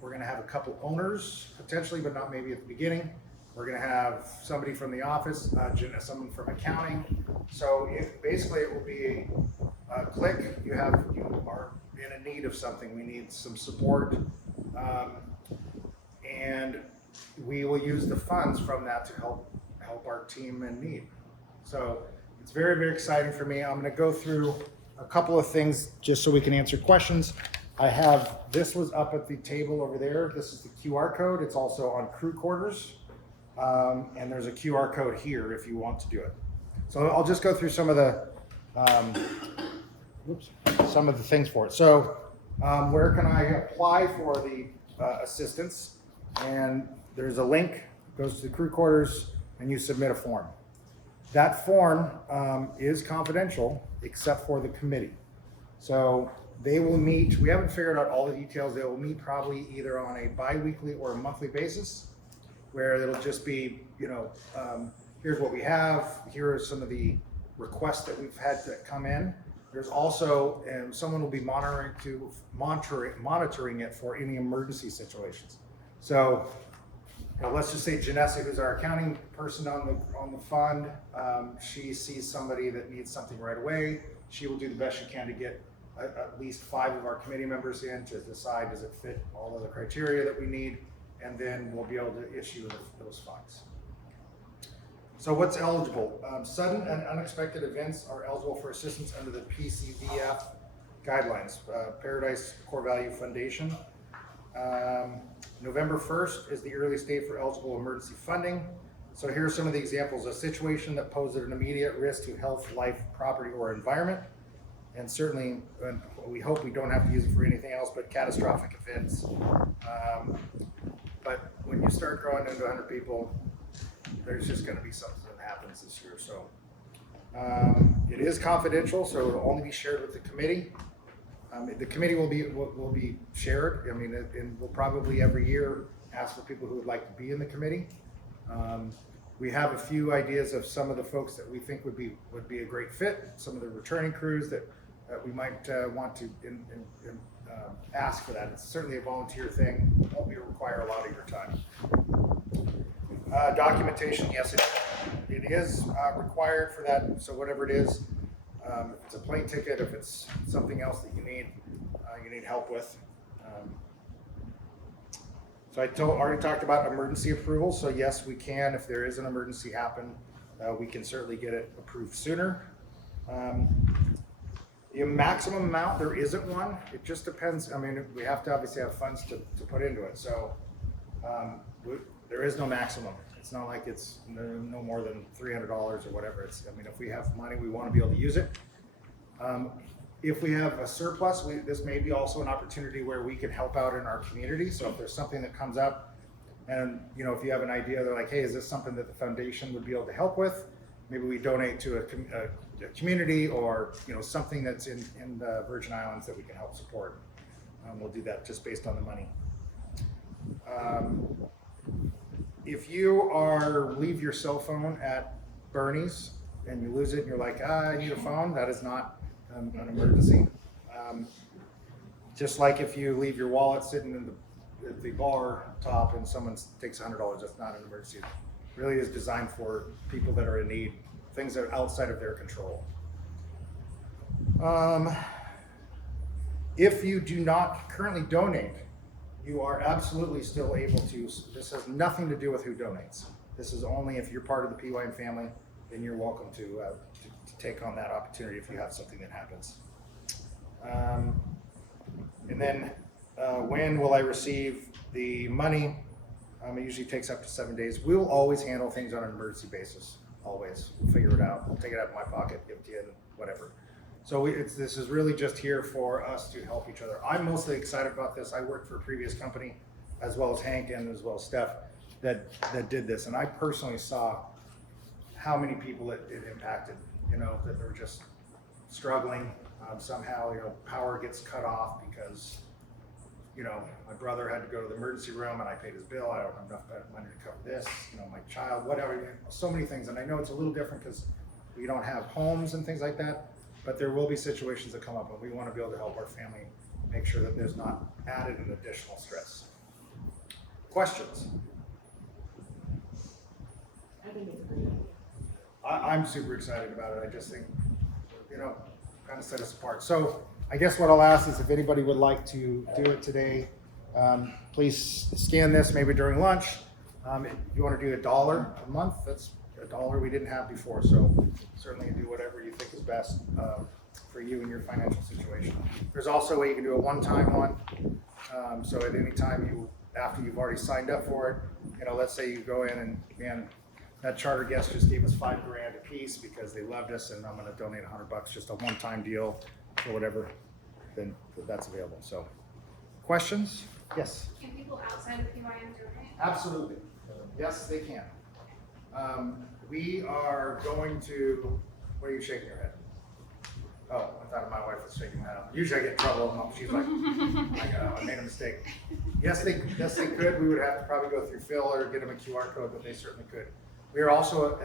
We're gonna have a couple owners potentially, but not maybe at the beginning. We're gonna have somebody from the office, someone from accounting. So basically it will be a click. You are in a need of something. We need some support. And we will use the funds from that to help our team in need. So it's very, very exciting for me. I'm gonna go through a couple of things just so we can answer questions. This was up at the table over there. This is the QR code. It's also on crew quarters. And there's a QR code here if you want to do it. So I'll just go through some of the things for it. So where can I apply for the assistance? And there's a link, goes to the crew quarters, and you submit a form. That form is confidential except for the committee. So they will meet, we haven't figured out all the details, they will meet probably either on a bi-weekly or a monthly basis, where it'll just be, here's what we have, here are some of the requests that we've had to come in. There's also, someone will be monitoring it for any emergency situations. So let's just say Janessa, who's our accounting person on the fund, she sees somebody that needs something right away. She will do the best she can to get at least 5 of our committee members in to decide, does it fit all of the criteria that we need, and then we'll be able to issue those funds. So what's eligible? Sudden and unexpected events are eligible for assistance under the PCVF guidelines, Paradise Core Value Fundation. November 1st is the earliest date for eligible emergency funding. So here are some of the examples. A situation that poses an immediate risk to health, life, property, or environment. And certainly, we hope we don't have to use it for anything else but catastrophic events. But when you start growing into 100 people, there's just going to be something that happens this year. So it is confidential, so it'll only be shared with the committee. The committee will be shared. I mean, and we'll probably every year ask for people who would like to be in the committee. We have a few ideas of some of the folks that we think would be a great fit. Some of the returning crews that we might want to ask for that. It's certainly a volunteer thing. It won't require a lot of your time. Documentation, yes, it is required for that. So whatever it is, if it's a plane ticket, if it's something else that you need help with. So I already talked about emergency approval. So yes, we can, if there is an emergency happen, we can certainly get it approved sooner. The maximum amount, there isn't one. It just depends. I mean, we have to obviously have funds to put into it. So there is no maximum. It's not like it's no more than $300 or whatever. I mean, if we have money, we want to be able to use it. If we have a surplus, this may be also an opportunity where we can help out in our community. So if there's something that comes up, and if you have an idea, they're like, hey, is this something that the foundation would be able to help with? Maybe we donate to a community, or something that's in the Virgin Islands that we can help support. We'll do that just based on the money. If you leave your cell phone at Bernie's and you lose it and you're like, I need a phone, that is not an emergency. Just like if you leave your wallet sitting in the bar top and someone takes $100, that's not an emergency. It really is designed for people that are in need, things that are outside of their control. If you do not currently donate, you are absolutely still able to. This has nothing to do with who donates. This is only if you're part of the PYM family, then you're welcome to take on that opportunity if you have something that happens. And then when will I receive the money? It usually takes up to 7 days. We'll always handle things on an emergency basis. Always. We'll figure it out. We'll take it out of my pocket, give it to you, whatever. So this is really just here for us to help each other. I'm mostly excited about this. I worked for a previous company, as well as Hank and as well as Steph, that did this. And I personally saw how many people it impacted, that they're just struggling. Somehow, power gets cut off because, my brother had to go to the emergency room and I paid his bill. I don't have enough money to cover this, my child, whatever, so many things. And I know it's a little different because we don't have homes and things like that, but there will be situations that come up and we want to be able to help our family make sure that there's not added an additional stress. Questions? I think it's a great idea. I'm super excited about it. I just think, kind of set us apart. So I guess what I'll ask is if anybody would like to do it today, please scan this maybe during lunch. If you want to do $1 a month, that's $1 we didn't have before. So certainly do whatever you think is best for you and your financial situation. There's also a way you can do a one-time one. So at any time after you've already signed up for it, let's say you go in and, man, that charter guest just gave us $5,000 a piece because they loved us, and I'm going to donate $100, just a one-time deal or whatever. Then that's available. So, questions? Yes. Can people outside of PYM donate? Absolutely. Yes, they can. We are going to. What are you shaking your head? Oh, I thought my wife was shaking my head. Usually I get in trouble. She's like, I made a mistake. Yes, they could. We would have to probably go through Phil or get them a QR code, but they certainly could. We are also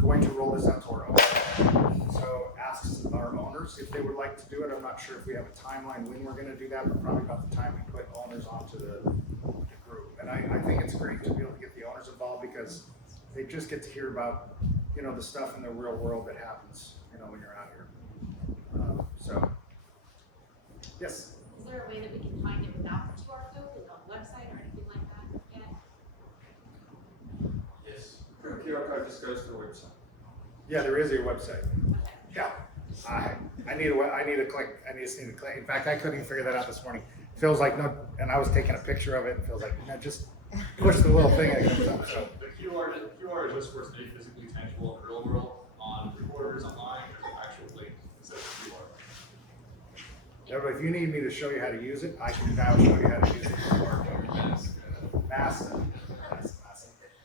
going to roll this out to our owners. So ask our owners if they would like to do it. I'm not sure if we have a timeline when we're going to do that, but probably about the time we put owners onto the group. And I think it's great to be able to get the owners involved because they just get to hear about, you know, the stuff in the real world that happens, you know, when you're out here. So, yes? Is there a way that we can find it without the QR code, like on the website or anything like that yet? Yes. The QR code just goes to the website. Yeah, there is a website. Yeah. I need a click. I just need a click. In fact, I couldn't even figure that out this morning. Feels like no, and I was taking a picture of it and feels like, no, just push the little thing that comes up. So. The QR is just for stay physically tangible in the real world. On recorders online, there's an actual link that says QR. Yeah, but if you need me to show you how to use it, I can now show you how to use it. Massive.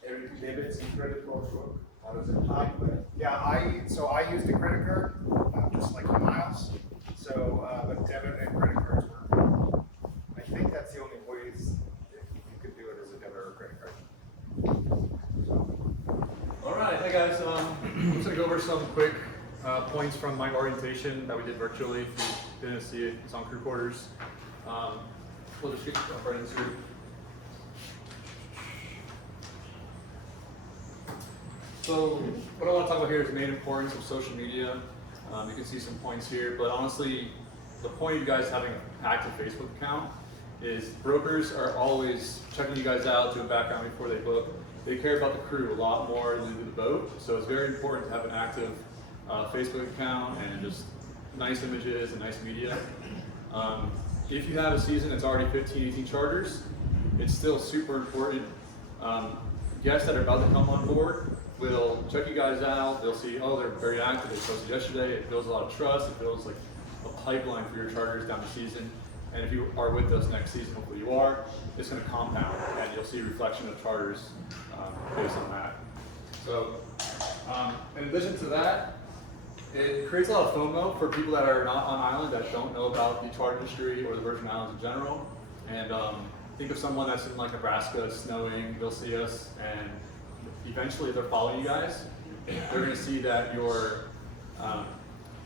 Every debits and credit cards work. How does it? Yeah, I used a credit card, just like the miles. So, but debit and credit cards work. I think that's the only ways you could do it as a debit or a credit card. All right, hey guys, I'm just gonna go over some quick points from my orientation that we did virtually. If you didn't see it, it's on crew quarters. We'll just jump right into it. So what I want to talk about here is the main importance of social media. You can see some points here, but honestly, the point of you guys having an active Facebook account is brokers are always checking you guys out, doing background before they book. They care about the crew a lot more than they do the boat, so it's very important to have an active Facebook account and just nice images and nice media. If you have a season that's already 15, 18 charters, it's still super important. Guests that are about to come on board will check you guys out. They'll see, oh, they're very active. They posted yesterday. It builds a lot of trust. It builds like a pipeline for your charters down the season. And if you are with us next season, hopefully you are, it's going to compound, and you'll see a reflection of charters based on that. So, in addition to that, it creates a lot of FOMO for people that are not on island that don't know about the charter industry or the Virgin Islands in general. And think of someone that's in like Nebraska, it's snowing, they'll see us, and eventually they're following you guys. They're going to see that you're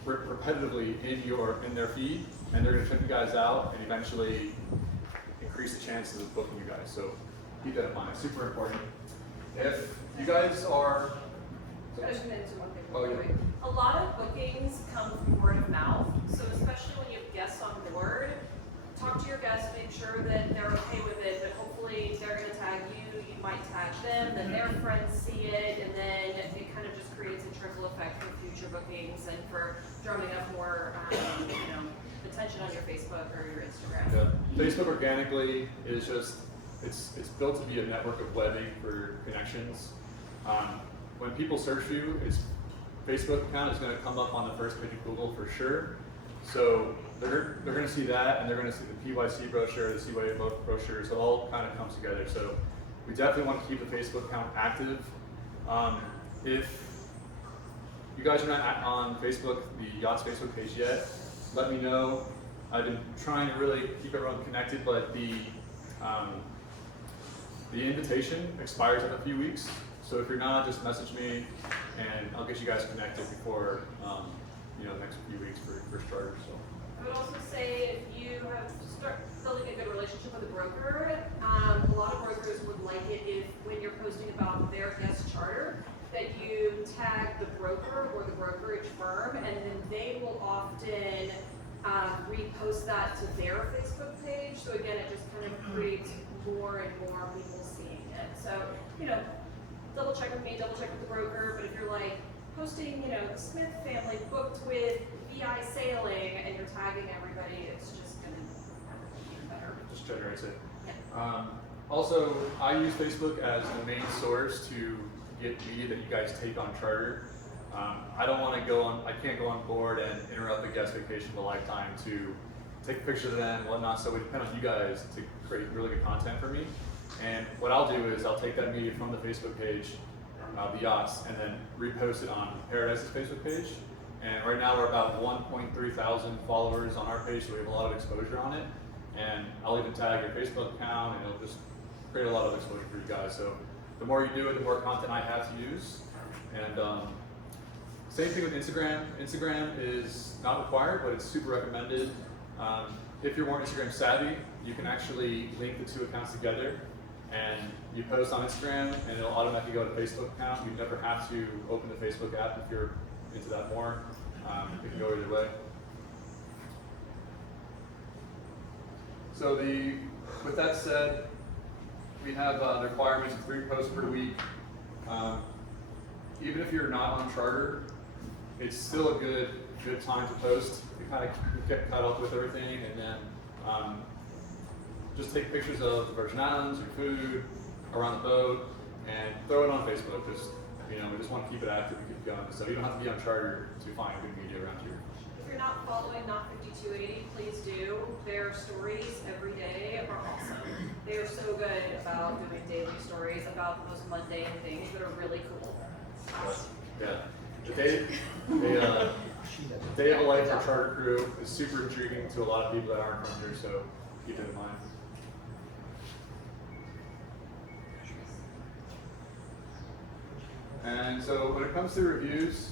repetitively in their feed, and they're going to check you guys out and eventually increase the chances of booking you guys. So keep that in mind. It's super important. If you guys are, I just wanted to one thing. Oh, yeah. A lot of bookings come from word of mouth, so especially when you have guests on board, talk to your guests, make sure that they're okay with it, but hopefully they're going to tag you, you might tag them, then their friends see it, and then it kind of just creates a trickle effect for future bookings and for drumming up more attention on your Facebook or your Instagram. Yeah. Facebook organically is just, it's built to be a network of webbing for connections. When people search for you, Facebook account is going to come up on the first page of Google for sure. So they're going to see that, and they're going to see the PYC brochure, the CYA brochure, so it all kind of comes together. So we definitely want to keep the Facebook account active. If you guys are not on Facebook, the Yacht's Facebook page yet, let me know. I've been trying to really keep everyone connected, but the invitation expires in a few weeks. So if you're not, just message me, and I'll get you guys connected before next few weeks for starters. So. I would also say if you have start building a good relationship with a broker, a lot of brokers would like it if when you're posting about their guest charter, that you tag the broker or the brokerage firm, and then they will often repost that to their Facebook page. So again, it just kind of creates more and more people seeing it. So, double check with me, double check with the broker, but if you're like posting, the Smith family booked with VI Sailing, and you're tagging everybody, it's just gonna be better. Just generates it. Yeah. Also, I use Facebook as the main source to get media that you guys take on charter. I can't go on board and interrupt the guest vacation of a lifetime to take pictures of them and whatnot, so we depend on you guys to create really good content for me. And what I'll do is I'll take that media from the Facebook page, the Yachts, and then repost it on Paradise's Facebook page. And right now we're about 1.3 thousand followers on our page, so we have a lot of exposure on it. And I'll even tag your Facebook account, and it'll just create a lot of exposure for you guys. So the more you do it, the more content I have to use. And same thing with Instagram. Instagram is not required, but it's super recommended. If you're more Instagram savvy, you can actually link the two accounts together and you post on Instagram, and it'll automatically go to the Facebook account. You never have to open the Facebook app if you're into that more. It can go either way. So with that said, we have the requirements of 3 posts per week. Even if you're not on charter, it's still a good time to post. You kind of get caught up with everything, and then just take pictures of the Virgin Islands, your food, around the boat, and throw it on Facebook. Just, we just want to keep it active and keep it going. So you don't have to be on charter to find good media around here. If you're not following Not 5280, please do. Their stories every day are awesome. They are so good about doing daily stories about the most mundane things that are really cool. Yeah. The day of a life for charter crew is super intriguing to a lot of people that aren't from here, so keep it in mind. And so when it comes to reviews,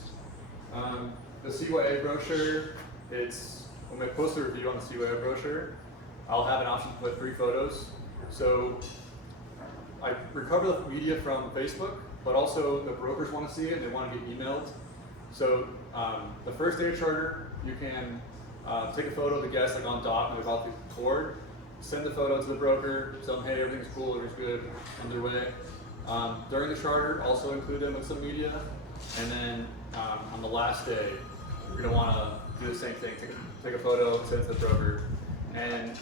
the CYA brochure, when I post a review on the CYA brochure, I'll have an option to put 3 photos. So I recover the media from Facebook, but also the brokers want to see it, they want to get emailed. So the first day of charter, you can take a photo of the guest like on dock and about the cord, send the photo to the broker, tell them, hey, everything's cool, everything's good, on their way. During the charter, also include them with some media. And then on the last day, you're going to want to do the same thing, take a photo, send it to the broker. And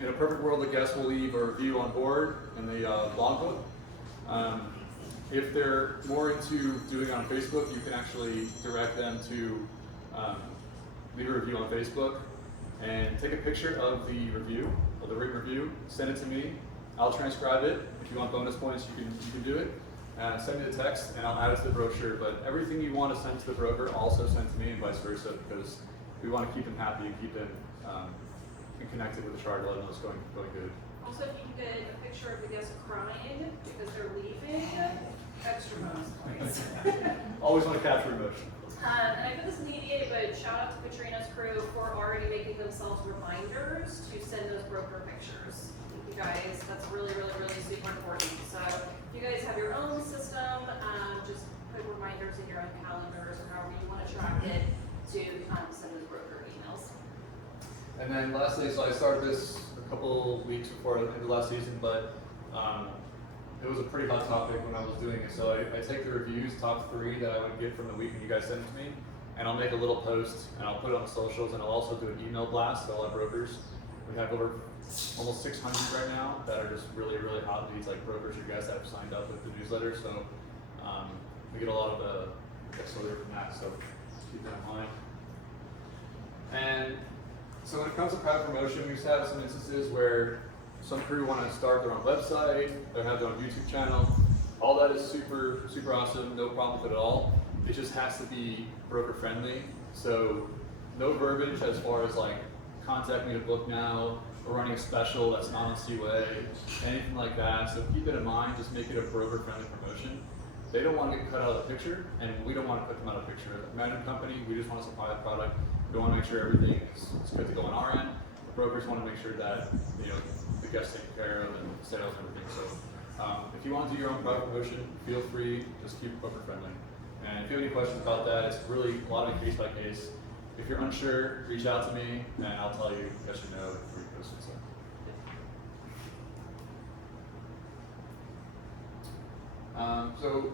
in a perfect world, the guest will leave a review on board in the logbook. If they're more into doing it on Facebook, you can actually direct them to leave a review on Facebook and take a picture of the review, of the written review, send it to me. I'll transcribe it. If you want bonus points, you can do it. Send me the text and I'll add it to the brochure. But everything you want to send to the broker, also send to me and vice versa, because we want to keep them happy and keep them connected with the charter, let them know it's going good. Also, if you can get a picture of the guest crying because they're leaving, extra bonus points. Always want to capture emotion. And I put this in the EDA, but shout out to Katrina's crew for already making themselves reminders to send those broker pictures. You guys, that's really, really, really super important. So if you guys have your own system, just put reminders in your own calendars or however you want to track it to send those broker emails. And then lastly, so I started this a couple weeks before the end of last season, but it was a pretty hot topic when I was doing it. So I take the reviews, top 3 that I would get from the week when you guys send it to me, and I'll make a little post and I'll put it on the socials, and I'll also do an email blast to all our brokers. We have over almost 600 right now that are just really, really hot leads, like brokers or guys that have signed up with the newsletter. So we get a lot of exposure from that, so keep that in mind. And so when it comes to private promotion, we just have some instances where some crew want to start their own website, they have their own YouTube channel. All that is super, super awesome, no problem with it at all. It just has to be broker friendly. So no verbiage as far as like, contact me to book now, we're running a special that's not on Seaway, anything like that. So keep it in mind, just make it a broker friendly promotion. They don't want to get cut out of the picture, and we don't want to put them out of the picture. As a management company, we just want to supply the product. We want to make sure everything is good to go on our end. The brokers want to make sure that the guests taken care of and sales and everything. So if you want to do your own product promotion, feel free, just keep it broker friendly. And if you have any questions about that, it's really a lot of case by case. If you're unsure, reach out to me and I'll tell you yes or no before you post it. So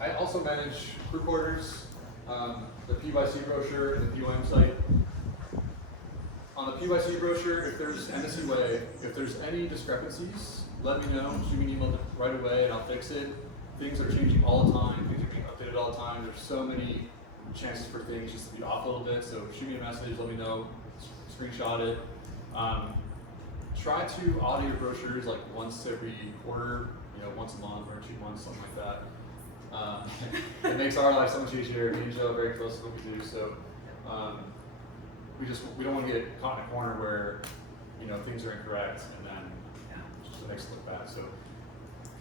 I also manage crew quarters, the PYC brochure, and the PYM site. On the PYC brochure, if there's NSUA, if there's any discrepancies, let me know. Shoot me an email right away and I'll fix it. Things are changing all the time. Things are being updated all the time. There's so many chances for things just to be off a little bit. So shoot me a message, let me know, screenshot it. Try to audit your brochures like once every quarter, once a month or 2 months, something like that. It makes our life so much easier. Me and Joe are very close to what we do. So we don't want to get caught in a corner where things are incorrect and then it makes it look bad. So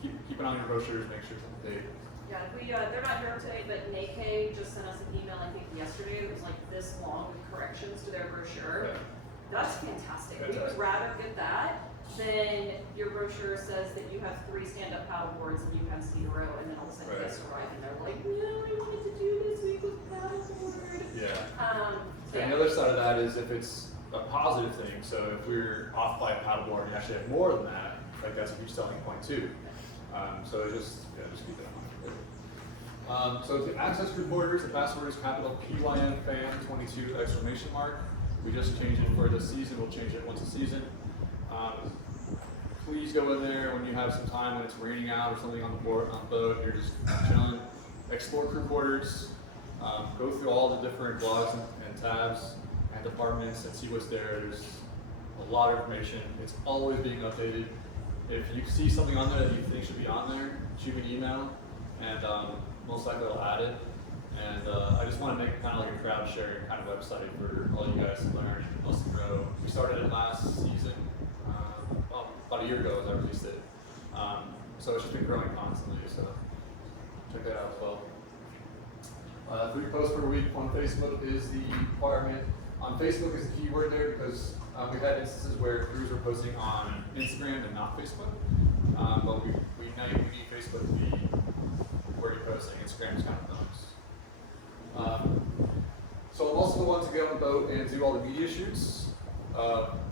keep an eye on your brochures, make sure it's up to date. Yeah, they're not here today, but NAK just sent us an email, I think yesterday, it was like this long with corrections to their brochure. Yeah. That's fantastic. We would rather get that then your brochure says that you have 3 stand-up paddle boards and you have 0, and then all of a sudden Right. guests arrive and they're like, no, I wanted to do this week with paddleboard. Yeah. So And the other side of that is if it's a positive thing, so if we're off by a paddleboard and you actually have more than that, like that's a huge selling point too. So just keep that in mind. So to access recorders, the password is capital PYMFAN22 exclamation mark. We just changed it for the season. We'll change it once a season. Please go in there when you have some time, when it's raining out or something on the board, on the boat, you're just chilling. Explore crew quarters. Go through all the different blogs and tabs and departments and see what's there. There's a lot of information. It's always being updated. If you see something on there that you think should be on there, shoot me an email, and most likely I'll add it. And I just want to make kind of like a crowd sharing kind of website for all you guys to learn and us to grow. We started it last season, about a year ago as I released it. So it's just been growing constantly, so check that out as well. 3 posts per week on Facebook is the requirement. On Facebook is the key word there because we've had instances where crews are posting on Instagram and not Facebook. But we need Facebook to be where you're posting. Instagram is kind of bonus. So I'm also the one to get on the boat and do all the media shoots.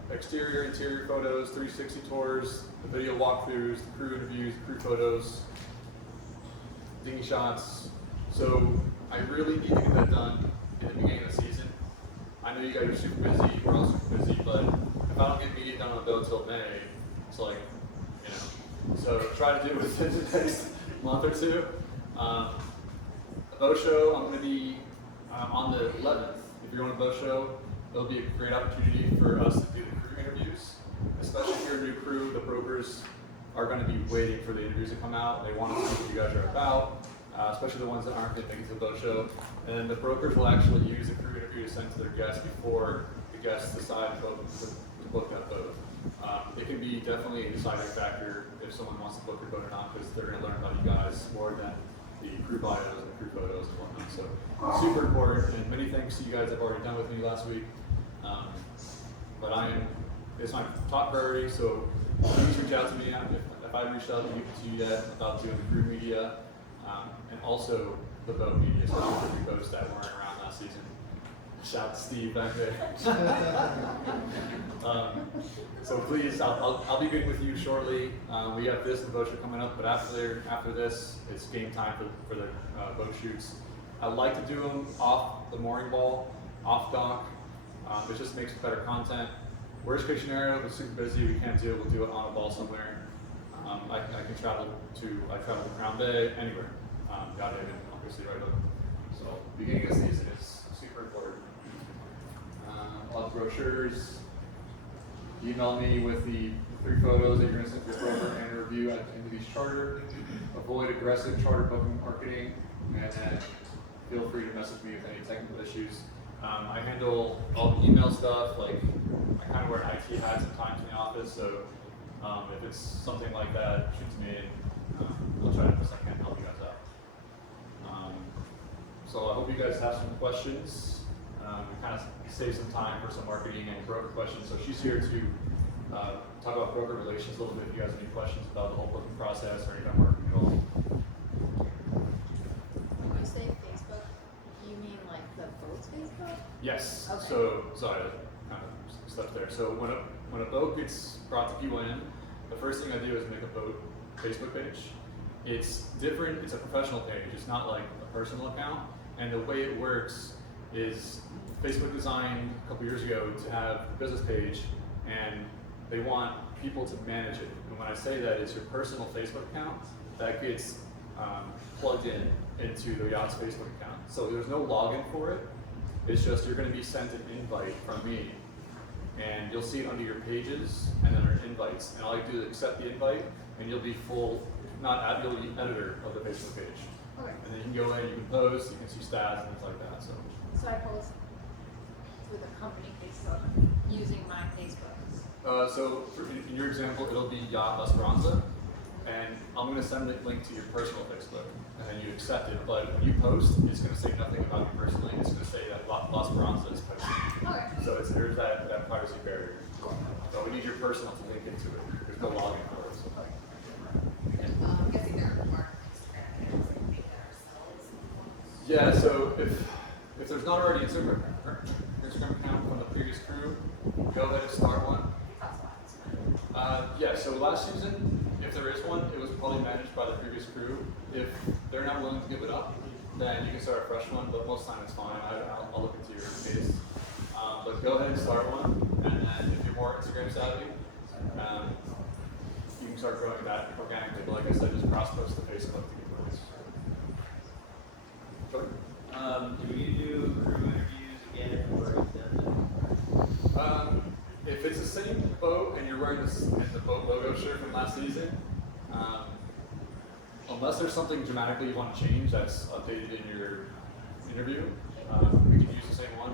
Exterior, interior photos, 360 tours, the video walkthroughs, the crew interviews, the crew photos, dinghy shots. So I really need to get that done in the beginning of the season. I know you guys are super busy, we're all super busy, but if I don't get media done on the boat until May, it's like, you know. So try to do it within the next month or 2. The boat show, I'm going to be on the 11th. If you're on a boat show, it'll be a great opportunity for us to do the crew interviews. Especially if you're a new crew, the brokers are going to be waiting for the interviews to come out. They want to see what you guys are about, especially the ones that aren't going to make it to the boat show. And then the brokers will actually use the crew interview to send to their guests before the guests decide to book that boat. It can be definitely a deciding factor if someone wants to book your boat or not, because they're going to learn about you guys more than the crew bios and crew photos and whatnot. So super important, and many thanks to you guys that have already done with me last week. But it's my top priority, so please reach out to me if I reached out to you yet about doing the crew media, and also the boat media, especially the 3 boats that weren't around last season. Shout out to Steve back there. So please, I'll be good with you shortly. We have this and boat show coming up, but after this, it's game time for the boat shoots. I like to do them off the mooring ball, off dock. It just makes better content. Worst case scenario, if we're super busy, we can't do it, we'll do it on a ball somewhere. I can travel to Crown Bay, anywhere. Yacht Haven, obviously right over. So beginning of season is super important. A lot of brochures. Email me with the 3 photos that you're going to send to your broker and review at the end of each charter. Avoid aggressive charter booking marketing, and then feel free to message me with any technical issues. I handle all the email stuff, like I kind of wear an IT hat sometimes in the office, so if it's something like that, shoot to me and I'll try to best I can help you guys out. So I hope you guys have some questions. We kind of save some time for some marketing and broker questions. So she's here to talk about broker relations a little bit if you guys have any questions about the whole booking process or any kind of marketing at all. When you say Facebook, you mean like the boat's Facebook? Yes. Okay. So sorry, kind of stuff there. So when a boat gets brought to PYN, the first thing I do is make a boat Facebook page. It's different. It's a professional page. It's not like a personal account. And the way it works is Facebook designed a couple years ago to have a business page, and they want people to manage it. And when I say that, it's your personal Facebook account that gets plugged into the Yacht's Facebook account. So there's no login for it. It's just you're going to be sent an invite from me, and you'll see it under your pages and then our invites. And all you do is accept the invite, and you'll be you'll be editor of the Facebook page. Okay. And then you can go in, you can post, you can see stats and things like that. So I post with a company Facebook using my Facebook. In your example, it'll be Yacht La Esperanza, and I'm going to send the link to your personal Facebook, and then you accept it. But when you post, it's going to say nothing about you personally. It's going to say that La Esperanza is posted. Okay. So there's that privacy barrier. So we need your personal to link into it. Yeah, so if there's not already an Instagram account from the previous crew, go ahead and start one. Yeah, so last season, if there is one, it was probably managed by the previous crew. If they're not willing to give it up, then you can start a fresh one, but most of the time it's fine. I'll look into your case. But go ahead and start one, and then if you're more Instagram savvy, you can start growing that organically. But like I said, just cross-post to Facebook to get points. Sure. Do you do crew interviews again or if it's the same boat and you're wearing the boat logo shirt from last season, unless there's something dramatically you want to change that's updated in your interview, we can use the same one.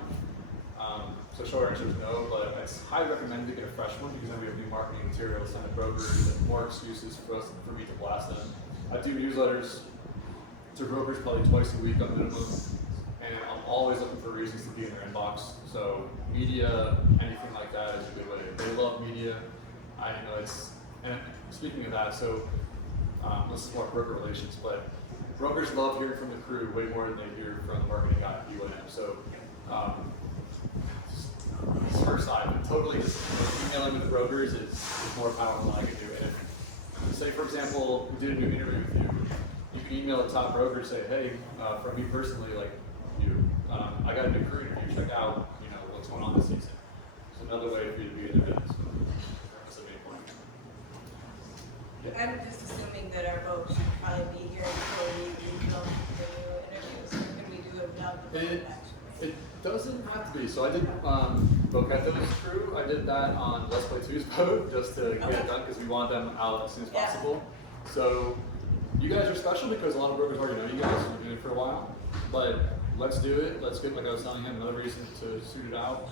So short answer is no, but it's highly recommended to get a fresh one because then we have new marketing materials, send to brokers, and more excuses for me to blast them. I do newsletters to brokers probably twice a week on minimum, and I'm always looking for reasons to be in their inbox. So media, anything like that is a good way. They love media. I know it's, and speaking of that, so this is more broker relations, but brokers love hearing from the crew way more than they hear from the marketing guy at UNM. So first side, but totally just emailing with the brokers is more powerful than I could do. And if, say for example, we did a new interview with you, you can email a top broker and say, hey, for me personally, like I got a new crew interview, check out, what's going on this season. It's another way for you to be in the business. That's the main point. Yeah. I'm just assuming that our boat should probably be here before we film the new interviews. Or can we do it without the boat actually? It doesn't have to be. So I did Bocato's crew. I did that on Let's Play 2's boat just to get it done because we want them out as soon as possible. So you guys are special because a lot of brokers already know you guys. You've been doing it for a while. But let's do it. Let's get, like I was telling him, another reason to suit it out.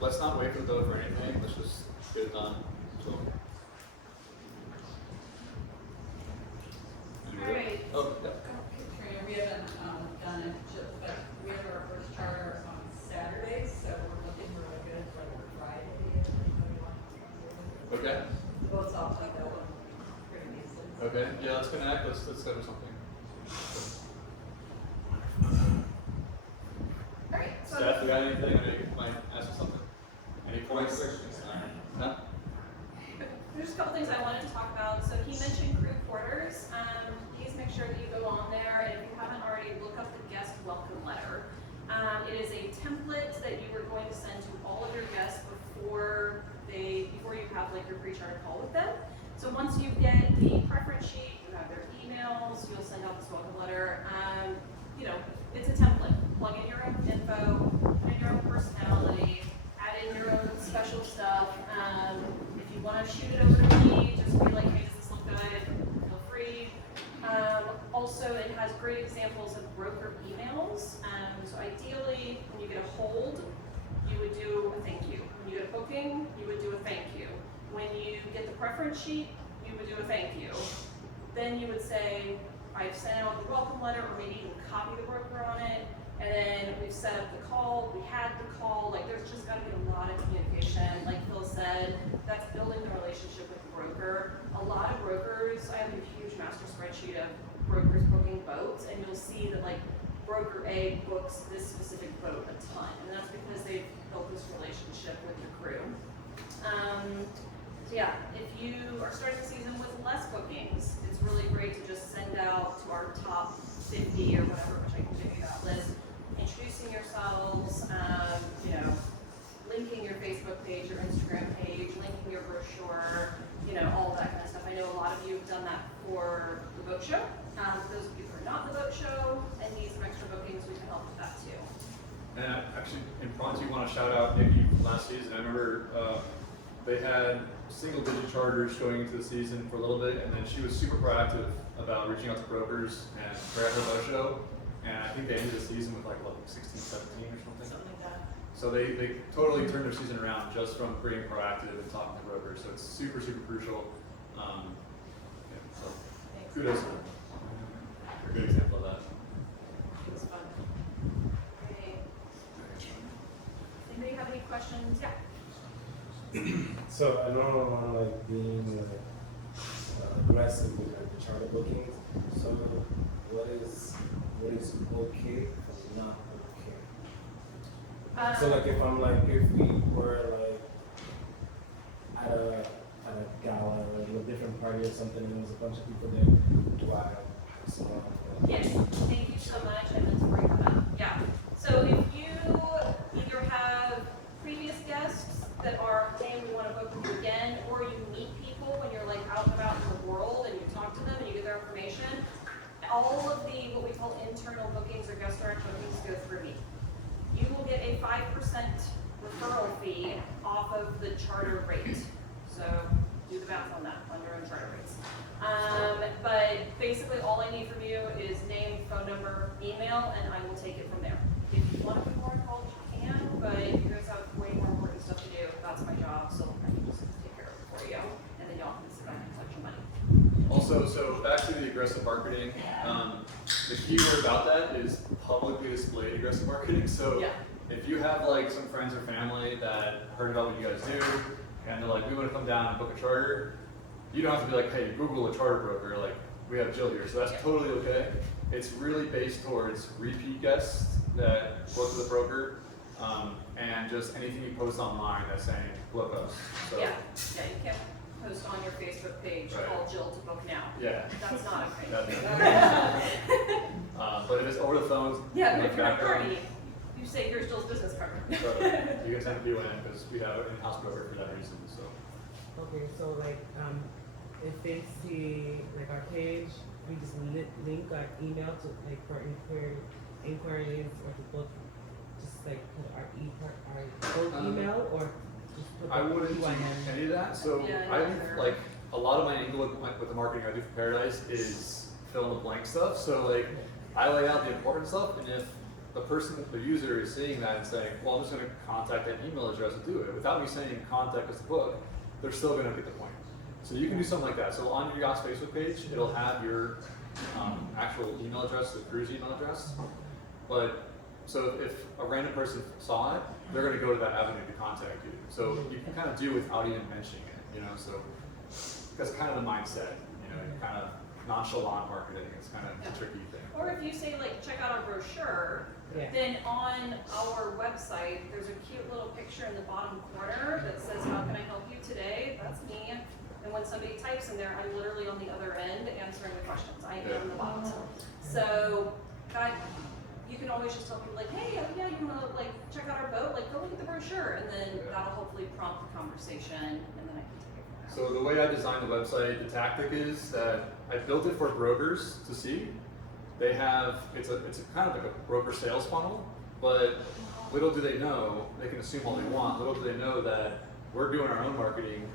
Let's not wait for the boat for anything. Let's just get it done. So. Alright. Oh, yeah. Katrina, we haven't done it, but we have our first charter on Saturdays, so we're looking for a good Friday. Okay. The boat's all like that one pretty easily. Okay. Yeah, let's connect. Let's schedule something. Alright, so Steph, you got anything? I know you might ask something. Any points? No? there's a couple things I wanted to talk about. So he mentioned crew quarters. Please make sure that you go on there, and if you haven't already, look up the guest welcome letter. It is a template that you are going to send to all of your guests before you have like your pre-charter call with them. So once you get the preference sheet, you have their emails, you'll send out this welcome letter. It's a template. Plug in your own info, put in your own personality, add in your own special stuff. If you want to shoot it over to me, just be like, hey, does this look good? Feel free. Also, it has great examples of broker emails. So ideally, when you get a hold, you would do a thank you. When you get a booking, you would do a thank you. When you get the preference sheet, you would do a thank you. Then you would say, I've sent out the welcome letter, or maybe even copy the broker on it, and then we've set up the call, we had the call, like there's just gotta be a lot of communication. Like Phil said, that's building the relationship with the broker. A lot of brokers, I have a huge master spreadsheet of brokers booking boats, and you'll see that like broker A books this specific boat a ton, and that's because they've built this relationship with the crew. So yeah, if you are starting the season with less bookings, it's really great to just send out to our top 50 or whatever, which I can give you that list, introducing yourselves, linking your Facebook page, your Instagram page, linking your brochure, all that kind of stuff. I know a lot of you have done that for the boat show. For those of you who are not the boat show and need some extra bookings, we can help with that too. And actually, in Pronto, you want to shout out Nikki from last season. I remember they had single-digit charters going into the season for a little bit, and then she was super proactive about reaching out to brokers and for her boat show. And I think they ended the season with like 16, 17 or something. Something like that. So they totally turned their season around just from being proactive and talking to brokers. So it's super, super crucial. So kudos to them. A good example of that. It was fun. Great. Anybody have any questions? Yeah. So I know I'm like being aggressive with like the charter bookings. So what is what is okay and not okay? So like if we were like at a gala or a different party or something and there was a bunch of people there, do I have someone? Yes, thank you so much. I meant to bring that up. Yeah. So if you either have previous guests that are, hey, we want to book you again, or you meet people when you're like out and about in the world and you talk to them and you get their information, all of the what we call internal bookings or guest direct bookings go through me. You will get a 5% referral fee off of the charter rate. So do the math on that, on your own charter rates. But basically all I need from you is name, phone number, email, and I will take it from there. If you want to be more involved, you can, but you guys have way more important stuff to do. That's my job, so I can just take care of it for you, and then y'all can sit back and collect your money. Also, so back to the aggressive marketing, the key word about that is publicly displayed aggressive marketing. So if you have like some friends or family that heard about what you guys do, and they're like, we want to come down and book a charter, you don't have to be like, hey, Google a charter broker, like we have Jill here, so that's totally okay. It's really based towards repeat guests that work with a broker, and just anything you post online that's saying, book us. So, Yeah, you can't post on your Facebook page, call Jill to book now. Yeah. That's not okay. But if it's over the phone, Yeah, but like if you're at a background, party, you say, here's Jill's business card. you can send a PON because we have an in-house broker for that reason. So. Okay, so like, if they see like our page, we just link our email to like for inquiries or to book, just like put our book email or just put I wouldn't do any of that. So I like a lot of my angle with the marketing I do for Paradise is fill in the blank stuff. So like I lay out the important stuff, and if the person, the user is seeing that and saying, well, I'm just going to contact that email address to do it, without me saying contact us to book, they're still going to get the point. So you can do something like that. So on your Yacht's Facebook page, it'll have your actual email address, the cruise email address. But so if a random person saw it, they're going to go to that avenue to contact you. So you can kind of do without even mentioning it, So that's kind of the mindset, kind of nonchalant marketing. It's kind of a tricky thing. Or if you say like, check out our brochure, then on our website, there's a cute little picture in the bottom corner that says, how can I help you today? That's me. And when somebody types in there, I'm literally on the other end answering the questions. I am the bot. So, God, you can always just tell people like, hey, yeah, you want to like check out our boat? Like, go look at the brochure, and then that'll hopefully prompt the conversation, and then I can take it from there. So the way I designed the website, the tactic is that I built it for brokers to see. They have, it's a kind of like a broker sales funnel, but little do they know, they can assume all they want, little do they know that we're doing our own marketing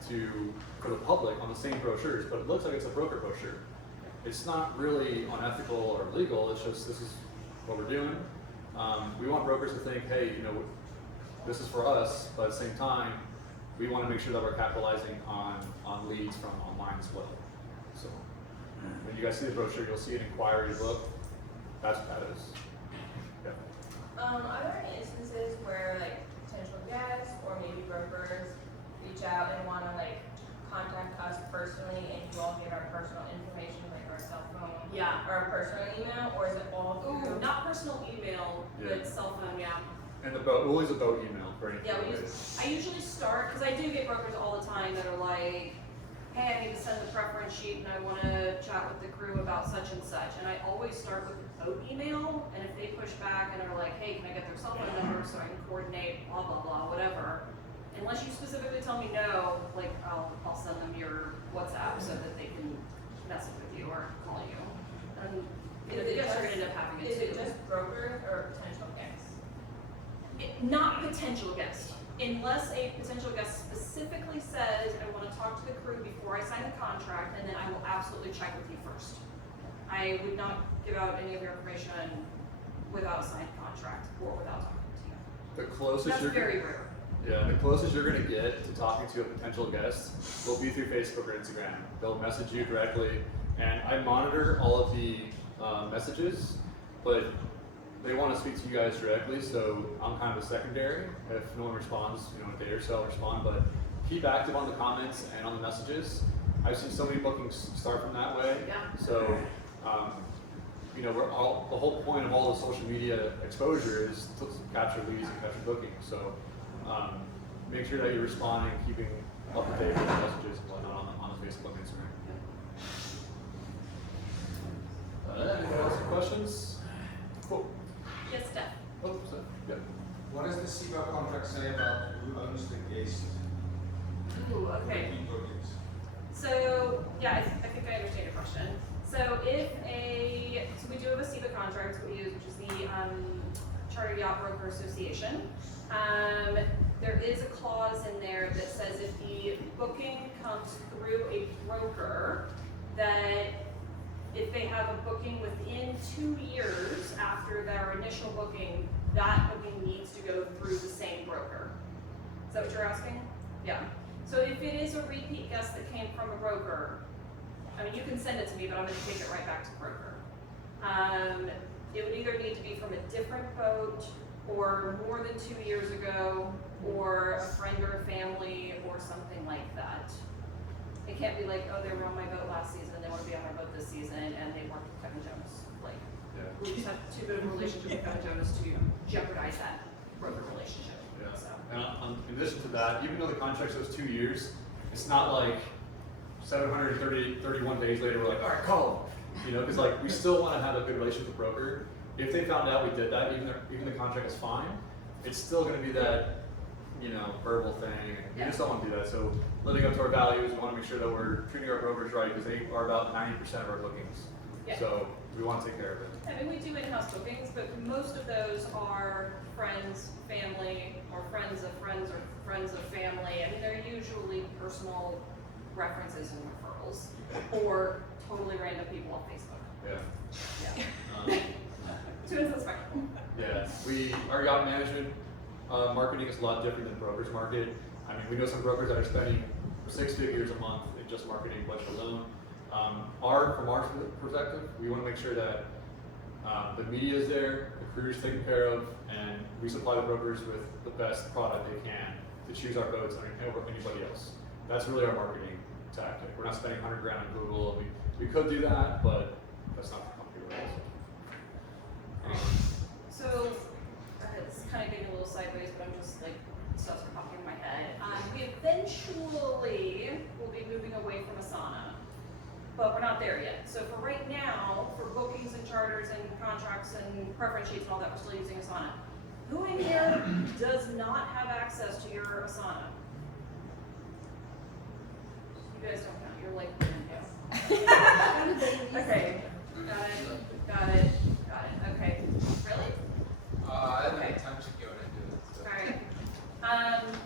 for the public on the same brochures, but it looks like it's a broker brochure. It's not really unethical or illegal, it's just this is what we're doing. We want brokers to think, hey, this is for us, but at the same time, we want to make sure that we're capitalizing on leads from online as well. So when you guys see the brochure, you'll see an inquiry book. That's what that is. Yeah. Are there any instances where like potential guests or maybe brokers reach out and want to like contact us personally, and you all get our personal information, like our cell phone, or our personal email, or is it all through? Not personal email, but cell phone, And the boat, we'll use a boat email for anything. I usually start, because I do get brokers all the time that are like, hey, I need to send the preference sheet and I want to chat with the crew about such and such. And I always start with the boat email, and if they push back and are like, hey, can I get their cell phone number so I can coordinate, blah, blah, blah, whatever. Unless you specifically tell me no, like I'll send them your WhatsApp so that they can message with you or call you. And the guests are going to end up having it too. Is it just brokers or potential guests? Not potential guests. Unless a potential guest specifically says, I want to talk to the crew before I sign the contract, and then I will absolutely check with you first. I would not give out any of your information without a signed contract or without talking to you. The closest That's very rare. Yeah, the closest you're going to get to talking to a potential guest will be through Facebook or Instagram. They'll message you directly, and I monitor all of the messages, but they want to speak to you guys directly, so I'm kind of a secondary. If no one responds, a day or so I'll respond, but keep active on the comments and on the messages. I've seen so many bookings start from that way, so you know, the whole point of all the social media exposure is to capture leads and capture bookings. So make sure that you're responding, keeping up to date with the messages and whatnot on the Facebook and Instagram. Anyone else have questions? Cool. Yes, Steph. Oh, so, yeah. What does the SIBA contract say about who owns the guest? Ooh, okay. Booking bookings? So, yeah, I think I understand your question. So so we do have a SIBA contract, which is the Charter Yacht Broker Association. There is a clause in there that says if the booking comes through a broker, that if they have a booking within 2 years after their initial booking, that booking needs to go through the same broker. Is that what you're asking? Yeah. So if it is a repeat guest that came from a broker, I mean, you can send it to me, but I'm going to take it right back to broker. It would either need to be from a different boat, or more than 2 years ago, or a friend or a family, or something like that. It can't be like, oh, they were on my boat last season, and they want to be on my boat this season, and they worked with Kevin Jonas. Like, we just have too good of a relationship with Kevin Jonas to jeopardize that broker relationship. Yeah. So. And in addition to that, even though the contract says 2 years, it's not like 731 days later we're like, all right, call them. You know, because like we still want to have a good relationship with the broker. If they found out we did that, even the contract is fine, it's still going to be that, you know, verbal thing. We just don't want to do that. So living up to our values, we want to make sure that we're treating our brokers right, because they are about 90% of our bookings. Yeah. So we want to take care of it. I mean, we do in-house bookings, but most of those are friends, family, or friends of friends, or friends of family. I mean, they're usually personal references and referrals, or totally random people on Facebook. Yeah. Yeah. Two ends of the spectrum. Yeah. Our yacht management marketing is a lot different than brokers market. I mean, we know some brokers that are spending 6 figures a month in just marketing budget alone. From our perspective, we want to make sure that the media is there, the crew is taken care of, and we supply the brokers with the best product they can to choose our boats over anybody else. That's really our marketing tactic. We're not spending 100 grand on Google. We could do that, but that's not the company we're in. So, it's kind of getting a little sideways, but I'm just like, stuff's popping in my head. We eventually will be moving away from Asana, but we're not there yet. So for right now, for bookings and charters and contracts and preference sheets and all that, we're still using Asana. Who in here does not have access to your Asana? You guys don't count, you're like, okay, got it, okay. Really? I haven't had time to go and do it. So. Alright.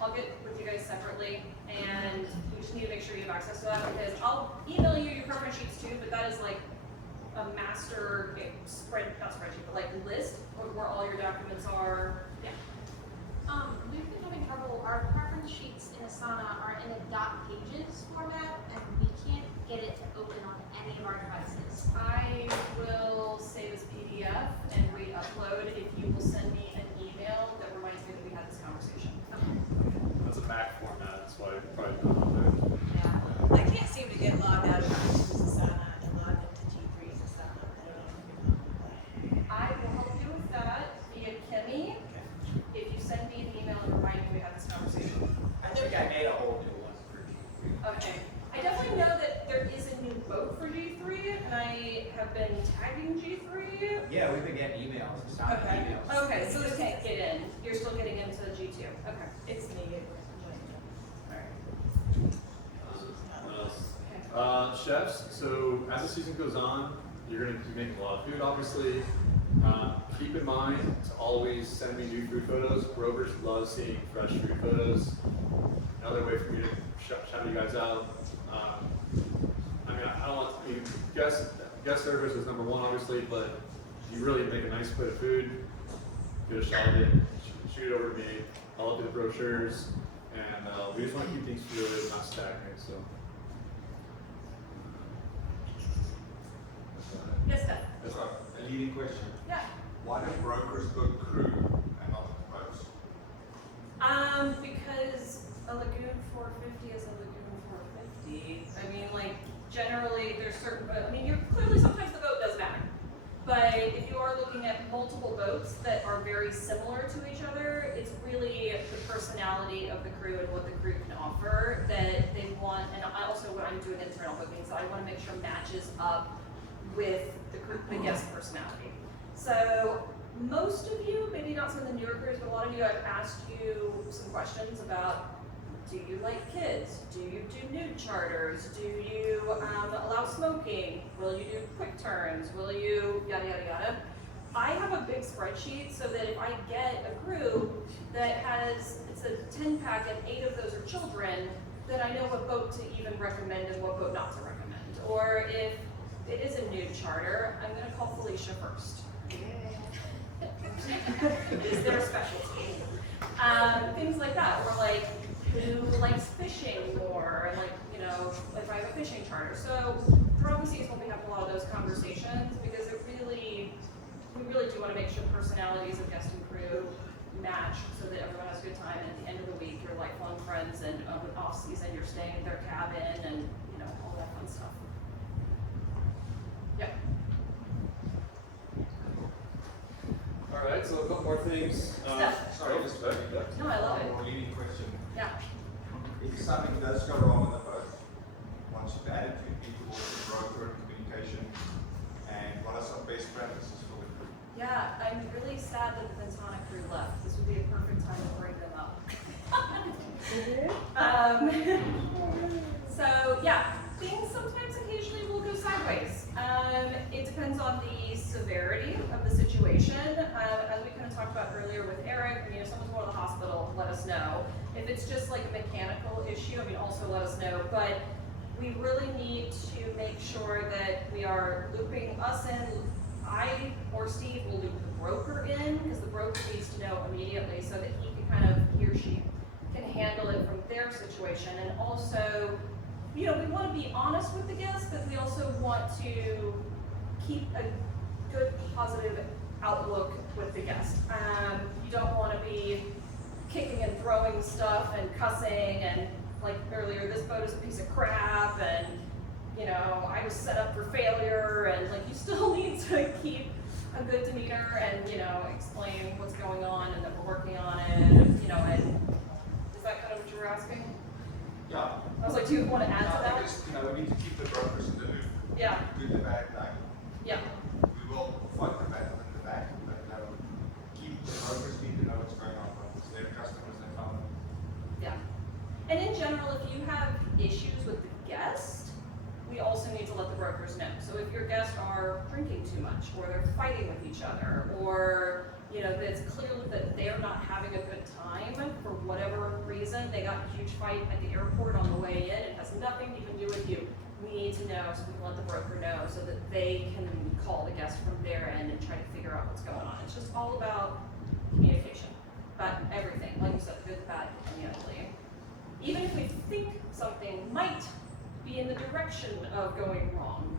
I'll get with you guys separately, and you just need to make sure you have access to that, because I'll email you your preference sheets too, but that is like a master not spreadsheet, but like list where all your documents are. Yeah. We've been having trouble. Our preference sheets in Asana are in a .pages format, and we can't get it to open on any of our devices. I will save as PDF and re-upload if you will send me an email that reminds me that we had this conversation. That's a Mac format, that's why it's probably not on there. Yeah, I can't seem to get logged out of Asana and log into G3's Asana. I will help you with that via Kimmy. If you send me an email and remind me we had this conversation. I think I made a whole new one for G3. Okay. I definitely know that there is a new boat for G3, and I have been tagging G3. Yeah, we've been getting emails, Asana emails. Okay, so you can't get in. You're still getting into G2. Okay. It's needed. What else? Chefs, so as the season goes on, you're going to be making a lot of food, obviously. Keep in mind to always send me new food photos. Brokers love seeing fresh food photos. Another way for me to shout you guys out. I mean, I don't want to guest service is number one, obviously, but you really make a nice plate of food, get a shot of it, shoot it over to me. I'll look at the brochures, and we just want to keep things fluid, not stagnant. So. Yes, Steph. That's a leading question. Yeah. Why do brokers book crew and not boats? Because a Lagoon 450 is a Lagoon 450. I mean, like, generally, there's certain, I mean, clearly sometimes the boat does matter. But boats that are very similar to each other. It's really the personality of the crew and what the crew can offer that they want, and I also, when I'm doing internal bookings, I want to make sure matches up with the guest personality. So most of you, maybe not some of the newer crews, but a lot of you, I've asked you some questions about, do you like kids? Do you do nude charters? Do you allow smoking? Will you do quick turns? Will you yada yada yada? I have a big spreadsheet so that if I get a crew that has, it's a 10-pack and 8 of those are children, then I know what boat to even recommend and what boat not to recommend. Or if it is a nude charter, I'm gonna call Felicia first. Is their specialty? Things like that, or like, who likes fishing more, and like, you know, if I have a fishing charter. So throughout the season, we'll be having a lot of those conversations because we really do want to make sure personalities of guest and crew match so that everyone has a good time. And at the end of the week, you're lifelong friends, and off season, you're staying at their cabin, and you know, all that fun stuff. Yep. All right, so a couple more things. Sorry, just about you. No, I love it. More leading question. Yeah. If something does go wrong on the boat, once you've added 2 people to the broker communication, and what are some best practices for the crew? Yeah, I'm really sad that the Ventana crew left. This would be a perfect time to bring them up. So yeah, things sometimes occasionally will go sideways. It depends on the severity of the situation. As we kind of talked about earlier with Eric, I mean, if someone's going to the hospital, let us know. If it's just like a mechanical issue, I mean, also let us know. But we really need to make sure that we are looping us in. I or Steve will loop the broker in, because the broker needs to know immediately so that he can kind of, he or she can handle it from their situation. And also, you know, we want to be honest with the guests, but we also want to keep a good positive outlook with the guest. You don't want to be kicking and throwing stuff and cussing and, like earlier, this boat is a piece of crap, and you know, I was set up for failure, and like, you still need to keep a good demeanor and, you know, explain what's going on and that we're working on it, you know, and is that kind of what you were asking? Yeah. I was like, do you want to add to that? Because, you know, we need to keep the brokers in the loop. Yeah. Good, the bad, like. Yeah. We will fight the battle in the back, but keep the brokers need to know what's going on. It's their customers that come. Yeah. And in general, if you have issues with the guest, we also need to let the brokers know. So if your guests are drinking too much, or they're fighting with each other, or you know, it's clear that they're not having a good time for whatever reason, they got a huge fight at the airport on the way in, it has nothing to even do with you. We need to know, so we can let the broker know so that they can call the guest from their end and try to figure out what's going on. It's just all about communication, about everything, like you said, good, bad, and the ugly. Even if we think something might be in the direction of going wrong,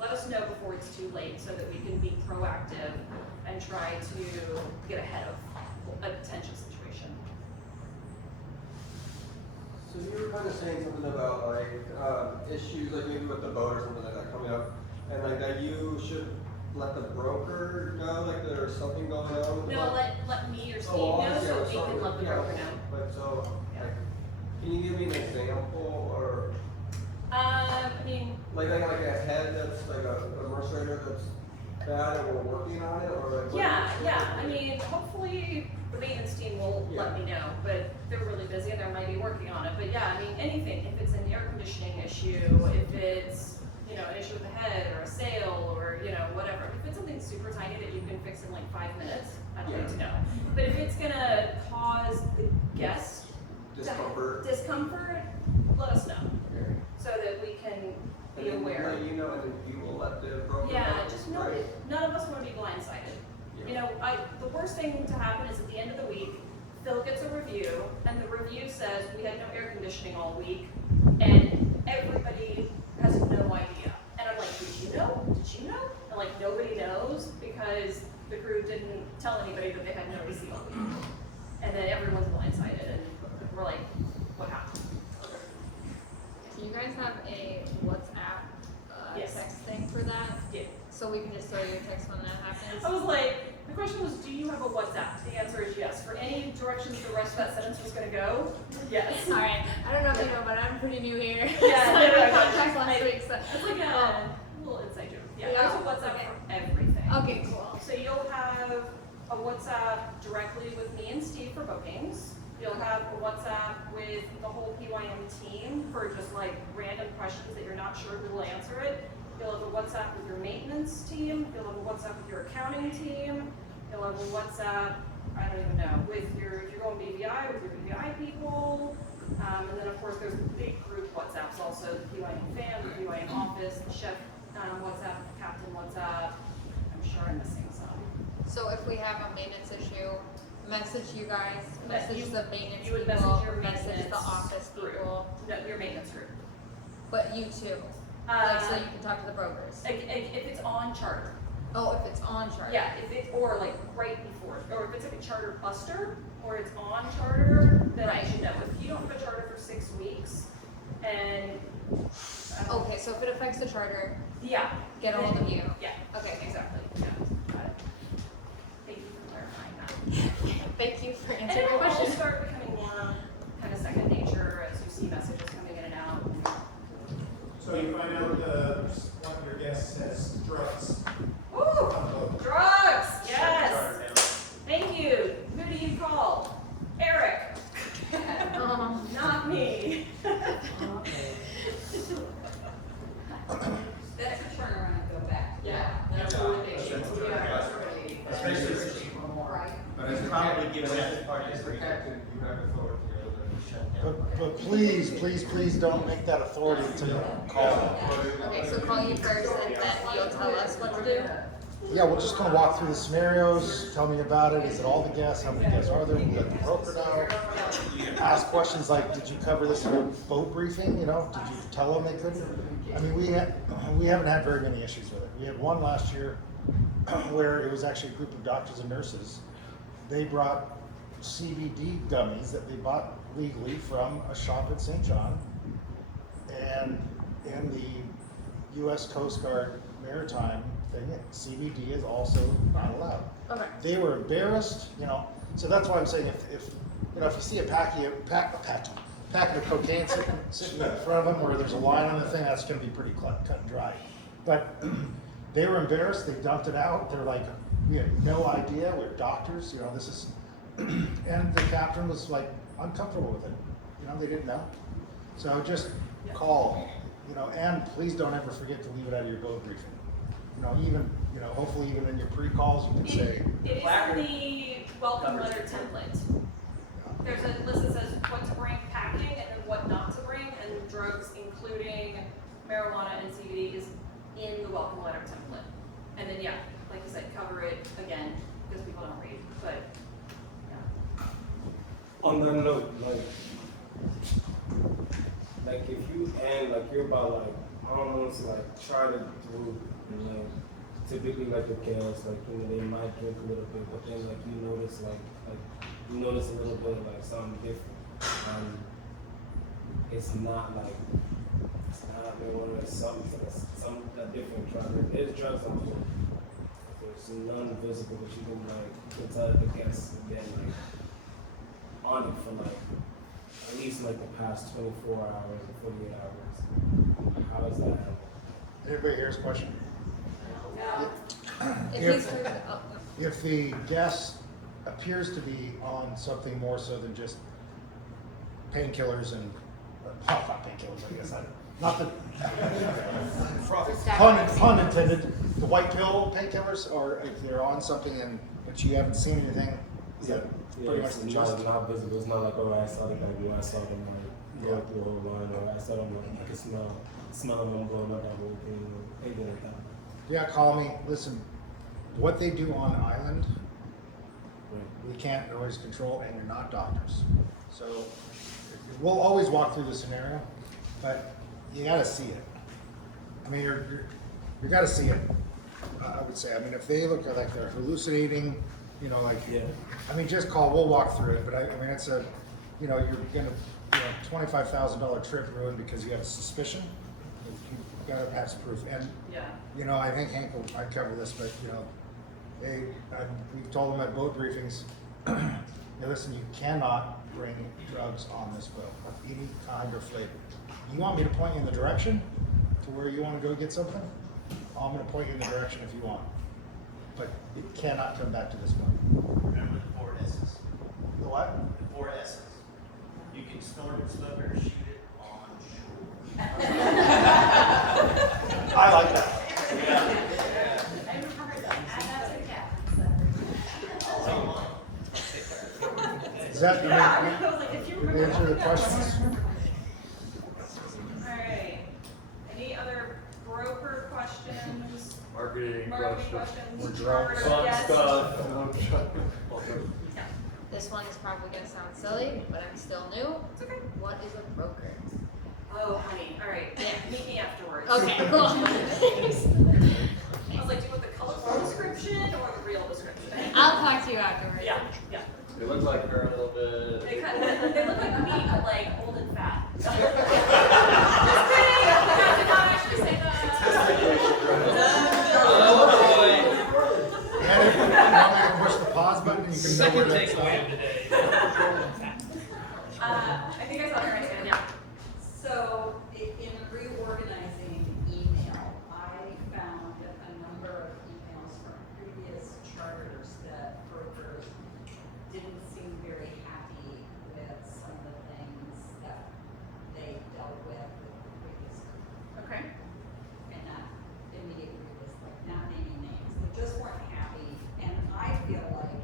let us know before it's too late so that we can be proactive and try to get ahead of a potential situation. So you were kind of saying something about like issues, like maybe with the boat or something like that coming up, and like that you should let the broker know, like there's something going on with the No, boat? let me or Steve Oh, know so we sorry. can let the Yeah. broker know. But so, like, can you give me an example, or I mean, like a head that's like a mercer that's bad and we're working on it, or like? yeah. I mean, hopefully the maintenance team will let me know, but they're really busy and they might be working on it. But yeah, I mean, anything. If it's an air conditioning issue, if it's, you know, an issue with the head or a sail or, you know, whatever. If it's something super tiny that you can fix in like 5 minutes, I'd like to know. But if it's gonna cause the guests discomfort, let us know so that we can be aware. You know, and then you will let the broker Yeah, know, just know right? that none of us want to be blindsided. You know, the worst thing to happen is at the end of the week, Phil gets a review, and the review says we had no air conditioning all week, and everybody has no idea. And I'm like, did you know? Did you know? And like, nobody knows because the crew didn't tell anybody that they had no AC all week. And then everyone's blindsided, and we're like, what happened? Do you guys have a WhatsApp Yes. text thing for that? Yeah. So we can just throw you a text when that happens? I was like, The question was, do you have a WhatsApp? The answer is yes. For any directions the rest of that sentence was gonna go, yes. All right. I don't know if you know, but I'm pretty new here. Yeah, So I made contact last week. So it's like a little inside joke. Yeah, there's a WhatsApp for everything. Okay, cool. So you'll have a WhatsApp directly with me and Steve for bookings. You'll have a WhatsApp with the whole PYM team for just like random questions that you're not sure who will answer it. You'll have a WhatsApp with your maintenance team. You'll have a WhatsApp with your accounting team. You'll have a WhatsApp, I don't even know, with your, if you're going BVI, with your BVI people. And then of course there's big group WhatsApps also, the PYM fan, the PYM office, the chef WhatsApp, the captain WhatsApp. I'm sure I'm missing some. So if we have a maintenance issue, message you guys, message the maintenance You would people, message your message the maintenance office people. No, your maintenance group. But you too. Like, so you can talk to the brokers. If it's on charter. Oh, if it's on charter. Yeah, if it, or like right before, or if it's like a charter buster, or it's on charter, then I should know. If you don't have a charter for 6 weeks, and okay, so if it affects the charter, yeah, get a hold of you. Yeah. Okay, exactly. Yeah. Got it. Thank you for clarifying that. Thank you for And answering it'll my all question. start becoming more kind of second nature as you see messages coming in and out. So you find out one of your guests has drugs. Ooh, drugs, yes. Thank you. Who do you call? Eric. Not me. That's a turnaround and go back. Yeah. That's a recommendation. Especially if it's Right. But it's probably given that part is Captain, you have authority over But please don't make that authority until you call. Okay, so call you first and then you'll tell us what to do? Yeah, we're just gonna walk through the scenarios, tell me about it, is it all the guests, how many guests are there, we let the broker know. Ask questions like, did you cover this in a boat briefing, you know, did you tell them they couldn't? I mean, we haven't had very many issues with it. We had one last year where it was actually a group of doctors and nurses. They brought CBD gummies that they bought legally from a shop in St. John. And in the US Coast Guard maritime thing, CBD is also not allowed. Okay. They were embarrassed, you know, so that's why I'm saying if you know, if you see a packet of cocaine sitting in front of them where there's a line on the thing, that's gonna be pretty cut and dry. But they were embarrassed, they dumped it out, they're like, we had no idea, we're doctors, you know, this is, and the captain was like uncomfortable with it, you know, they didn't know. So just call, you know, and please don't ever forget to leave it out of your boat briefing. You know, even, you know, hopefully even in your pre-calls, you can say. It is in the welcome letter template. There's a list that says what to bring packing and then what not to bring, and drugs including marijuana and CBD is in the welcome letter template. And then yeah, like you said, cover it again, because people don't read, but yeah. On that note, like if you and like you're about like almost like try to do like typically like the girls like you know they might drink a little bit, but then like you notice you notice a little bit of like something different. It's not marijuana, it's something a different drug. There's drugs on board. There's none visible, but you can tell the guests and then like on it for like at least like the past 24 hours or 48 hours. How is that happening? Anybody here's question? If If the guest appears to be on something more so than just painkillers and, not painkillers, I guess, not the, pun intended, the white pill painkillers, or if they're on something and, but you haven't seen anything, is that pretty much the gist? It's not visible. It's not like, oh, I saw them like, I saw them like go through a whole line, or I saw them like, I can smell them blowing up that whole thing, or anything like that. Yeah, call me. Listen, what they do on island, we can't always control, and you're not doctors. So we'll always walk through the scenario, but you got to see it. I mean, you got to see it. I would say. I mean, if they look like they're hallucinating, you know, like I mean, just call. We'll walk through it. But I mean, it's a, you know, you're gonna, $25,000 trip ruined because you have a suspicion. You got to have some proof. And you know, I think Hank will. I cover this, but you know, Hey, we've told them at boat briefings, hey, listen, you cannot bring drugs on this boat of any kind or flavor. You want me to point you in the direction to where you want to go get something? I'm going to point you in the direction if you want. But it cannot come back to this boat. Remember the 4 S's. The what? The 4 S's. You can snort it, smoke it, or shoot it on shore. I like that. I remember that. Add that to the cap. Is that Yeah, I was like, if you remember answer the that. questions? Alright, any other broker questions? Marketing questions? We're Charter, fun yes. stuff. This one is probably gonna sound silly, but I'm still new. It's okay. What is a broker? Oh, honey, alright, meet me afterwards. Okay, cool. I was like, do you want the colorful description or the real description? I'll talk to you afterwards. Yeah, yeah. They look like her a little bit. They look like me, but like old and fat. Just kidding! I did not actually say that. And if you want me to push the pause button, you can know where that's takeaway of the day. I think I saw her right now. So, in reorganizing email, I found a number of emails from previous charters that brokers didn't seem very happy with some of the things that they dealt with the previous. Okay. And that immediately was like not naming names, but just weren't happy. And I feel like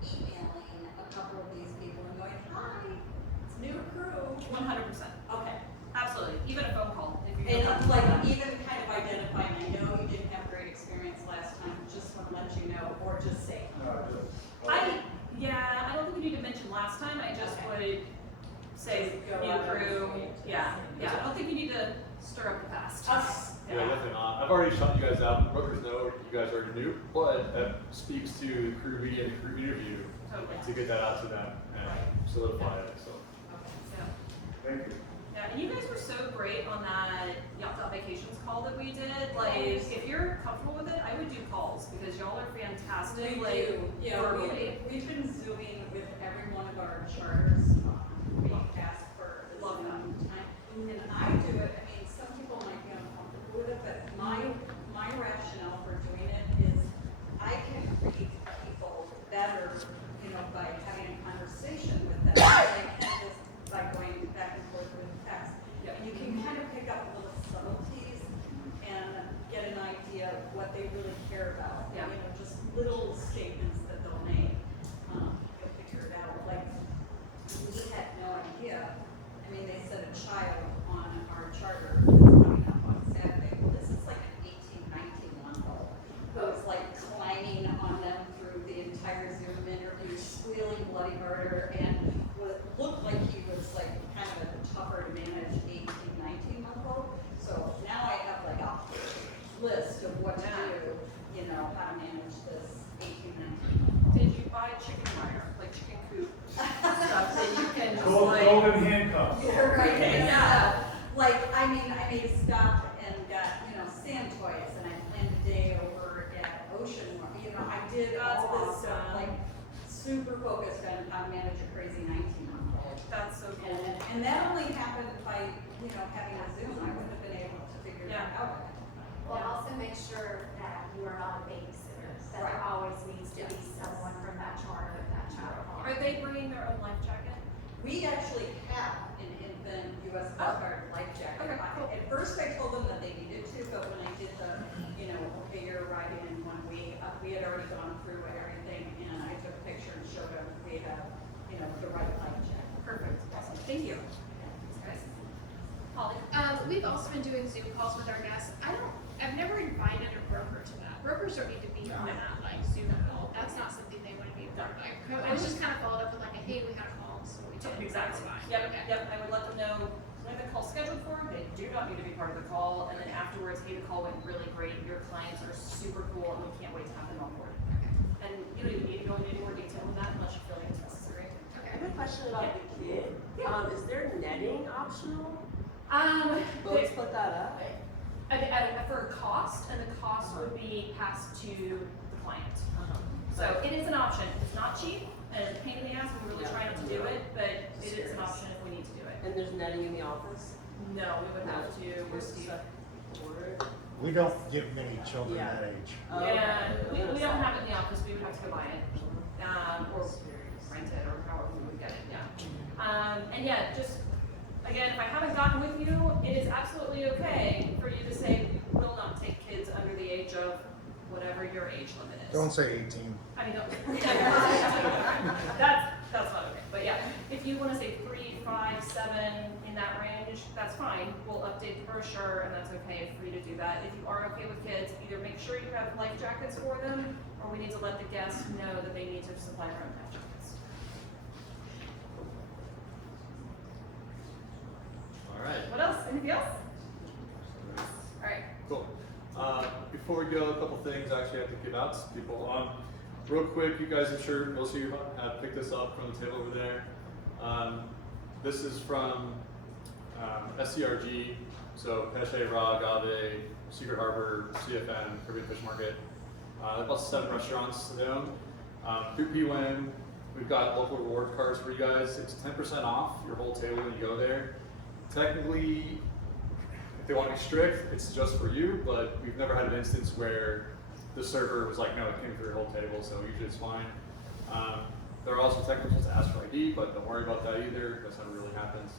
emailing a couple of these people and going, hi, it's new crew. 100%. Okay. Absolutely. Even a phone call. If you And like even kind of identifying, I know you didn't have great experience last time, just want to let you know, or just say. I don't think you need to mention last time. I just would say new crew. Yeah. I don't think you need to stir up the past. Yeah, definitely not. I've already shot you guys out. Brokers know you guys already knew, but that speaks to the crew meeting and the crew interview to get that out to them and solidify it. So, thank you. Yeah, and you guys were so great on that Yacht Vacations call that we did. Like, if you're comfortable with it, I would do calls because y'all are fantastic. We like, do. Yeah, verbally. we've been Zooming with every one of our charters. We ask for a long time. And I do it, I mean, some people might be uncomfortable with it, but my rationale for doing it is I can read people better, you know, by having a conversation with them. I can just by going back and forth with text. And you can kind of pick up little subtleties and get an idea of what they really care about. Yeah. You know, just little statements that they'll make. You'll figure it out. Like, we had no idea. I mean, they said a child on our charter is coming up on Saturday. Well, this is like an 18-19-month-old who's like climbing on them through the entire Zoom interview, squealing bloody murder, and looked like he was like kind of a tougher to manage 18-19-month-old. So now I have like a list of what to do, you know, how to manage this 18-19-month-old. Did you buy chicken wire, like chicken coop stuff that you can just like... Golden handcuffs. Yeah, right. Okay, Yeah. Like, I mean, I made a stop and got, you know, sand toys, and I planned a day over at Ocean. You know, I did all this stuff, like, super focused on how to manage a crazy 19-month-old. That's so cool. And that only happened by, you know, having a Zoom. I wouldn't have been able to figure that out. Well, also make sure that you are not a babysitter, that there always needs to be someone from that charter if that child. Are they bringing their own life jacket? We actually have an infant U.S. Coast Guard life jacket. Okay, cool. At first I told them that they needed to, but when I did the, you know, okay, you're arriving in 1 week, we had already gone through everything, and I took a picture and showed them we have, you know, the right life jacket. Perfect. Awesome. Thank you. Thanks, guys. Holly? We've also been doing Zoom calls with our guests. I've never invited a broker to that. Brokers don't need to be on that like Zoom call. That's not something they want to be a part of. I was just kind of followed up with like a, hey, we had a call, so we did. Exactly. That's fine. Yep. I would let them know when the call's scheduled for. They do not need to be part of the call. And then afterwards, hey, the call went really great. Your clients are super cool, and we can't wait to have them on board. And you don't even need to go into any more detail on that unless you feel like it's necessary. I have a question about the kid. Is there netting optional? We'll split that up. For a cost, and the cost would be passed to the compliant. So it is an option. It's not cheap, and it's a pain in the ass. We really try not to do it, but it is an option if we need to do it. And there's netting in the office? No, we would have to receive. We don't give many children that age. Yeah, we don't have it in the office. We would have to go buy it, or rent it, or however we would get it. Yeah. And yeah, just again, if I haven't gotten with you, it is absolutely okay for you to say we will not take kids under the age of whatever your age limit is. Don't say 18. I mean, that's not okay. But yeah, if you want to say 3, 5, 7 in that range, that's fine. We'll update the brochure, and that's okay for you to do that. If you are okay with kids, either make sure you have life jackets for them, or we need to let the guests know that they need to supply their own life jackets. All right. What else? Anything else? All right. Cool. Before we go, a couple things I actually have to give out to people. Real quick, you guys, I'm sure most of you have picked this up from the table over there. This is from SCRG, so Peche, Raw, Agave, Secret Harbor, CFN, Caribbean Fish Market. About 7 restaurants they own. Through PWIN, we've got local reward cards for you guys. It's 10% off your whole table when you go there. Technically, if they want to be strict, it's just for you, but we've never had an instance where the server was like, no, it came through your whole table, so usually it's fine. There are also technically supposed to ask for ID, but don't worry about that either. That's not what really happens.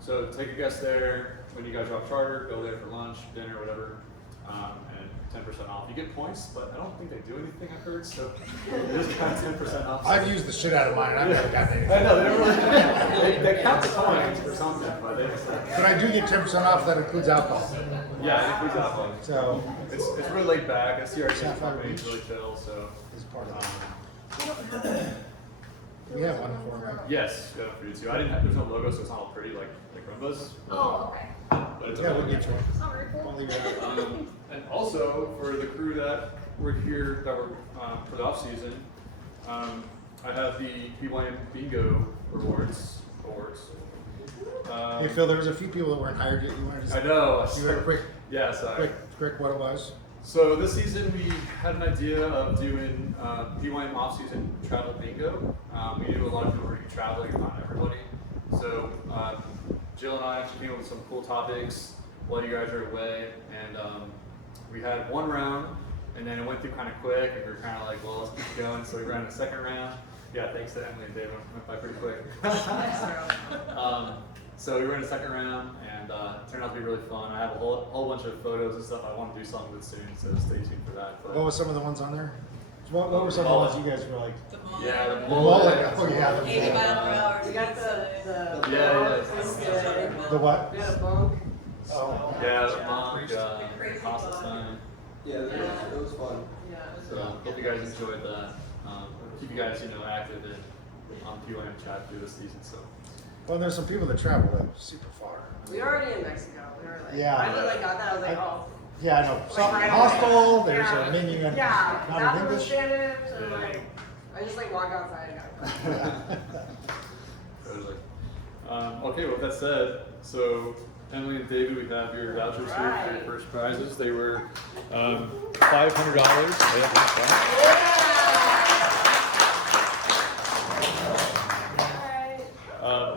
So take a guest there. When you guys drop charter, go there for lunch, dinner, whatever, and 10% off. You get points, but I don't think they do anything, I've heard, so it just kind of 10% off. I've used the shit out of mine. I've never gotten anything. I know, they don't really, they count the points for something, but they just But I do get 10% off. That includes alcohol. yeah, it includes alcohol. So it's really laid back. SCRG company is really chill, so. It's part of it. We have one for them. Yes, yeah, for you too. I didn't have, there's no logo, so it's not all pretty like Rumba's. Oh, okay. But it's Yeah, okay. we'll get you one. Not very cool. Only you. And also for the crew that were here, that were for the off season, I have the PYM Bingo awards. Hey Phil, there was a few people that weren't hired yet. You wanted to? I know. You had a quick. Yeah, sorry. Quick, what it was? So this season we had an idea of doing PYM off-season travel bingo. We knew a lot of people were going to be traveling, not everybody. So Jill and I actually came up with some cool topics while you guys are away, and we had one round, and then it went through kind of quick, and we were kind of like, well, let's keep going. So we ran a second round. Yeah, thanks to Emily and David, went by pretty quick. So we ran a second round, and it turned out to be really fun. I have a whole bunch of photos and stuff I want to do something with soon, so stay tuned for that. But What was some of the ones on there? What were some of the ones you guys were like? yeah, the mullet. Oh yeah. 80 mile per hour. We got the yeah. The what? We got a bunk. Oh. Yeah, the monk, pasta time. Yeah, it was fun. Yeah. So hope you guys enjoyed that. Keep you guys, active and on PYM chat through this season. So. Well, there's some people that travel like super far. We were already in Mexico. We were like, Yeah. I literally got that. I was like, oh. Yeah, I know. Like, right Hostel. away. There's Yeah. a menu in Yeah, not in bathroom English. Spanish, and like, I just like walk outside and got Totally. Okay, well, with that said, so Emily and David, we have your vouchers here for your first prizes. They were $500.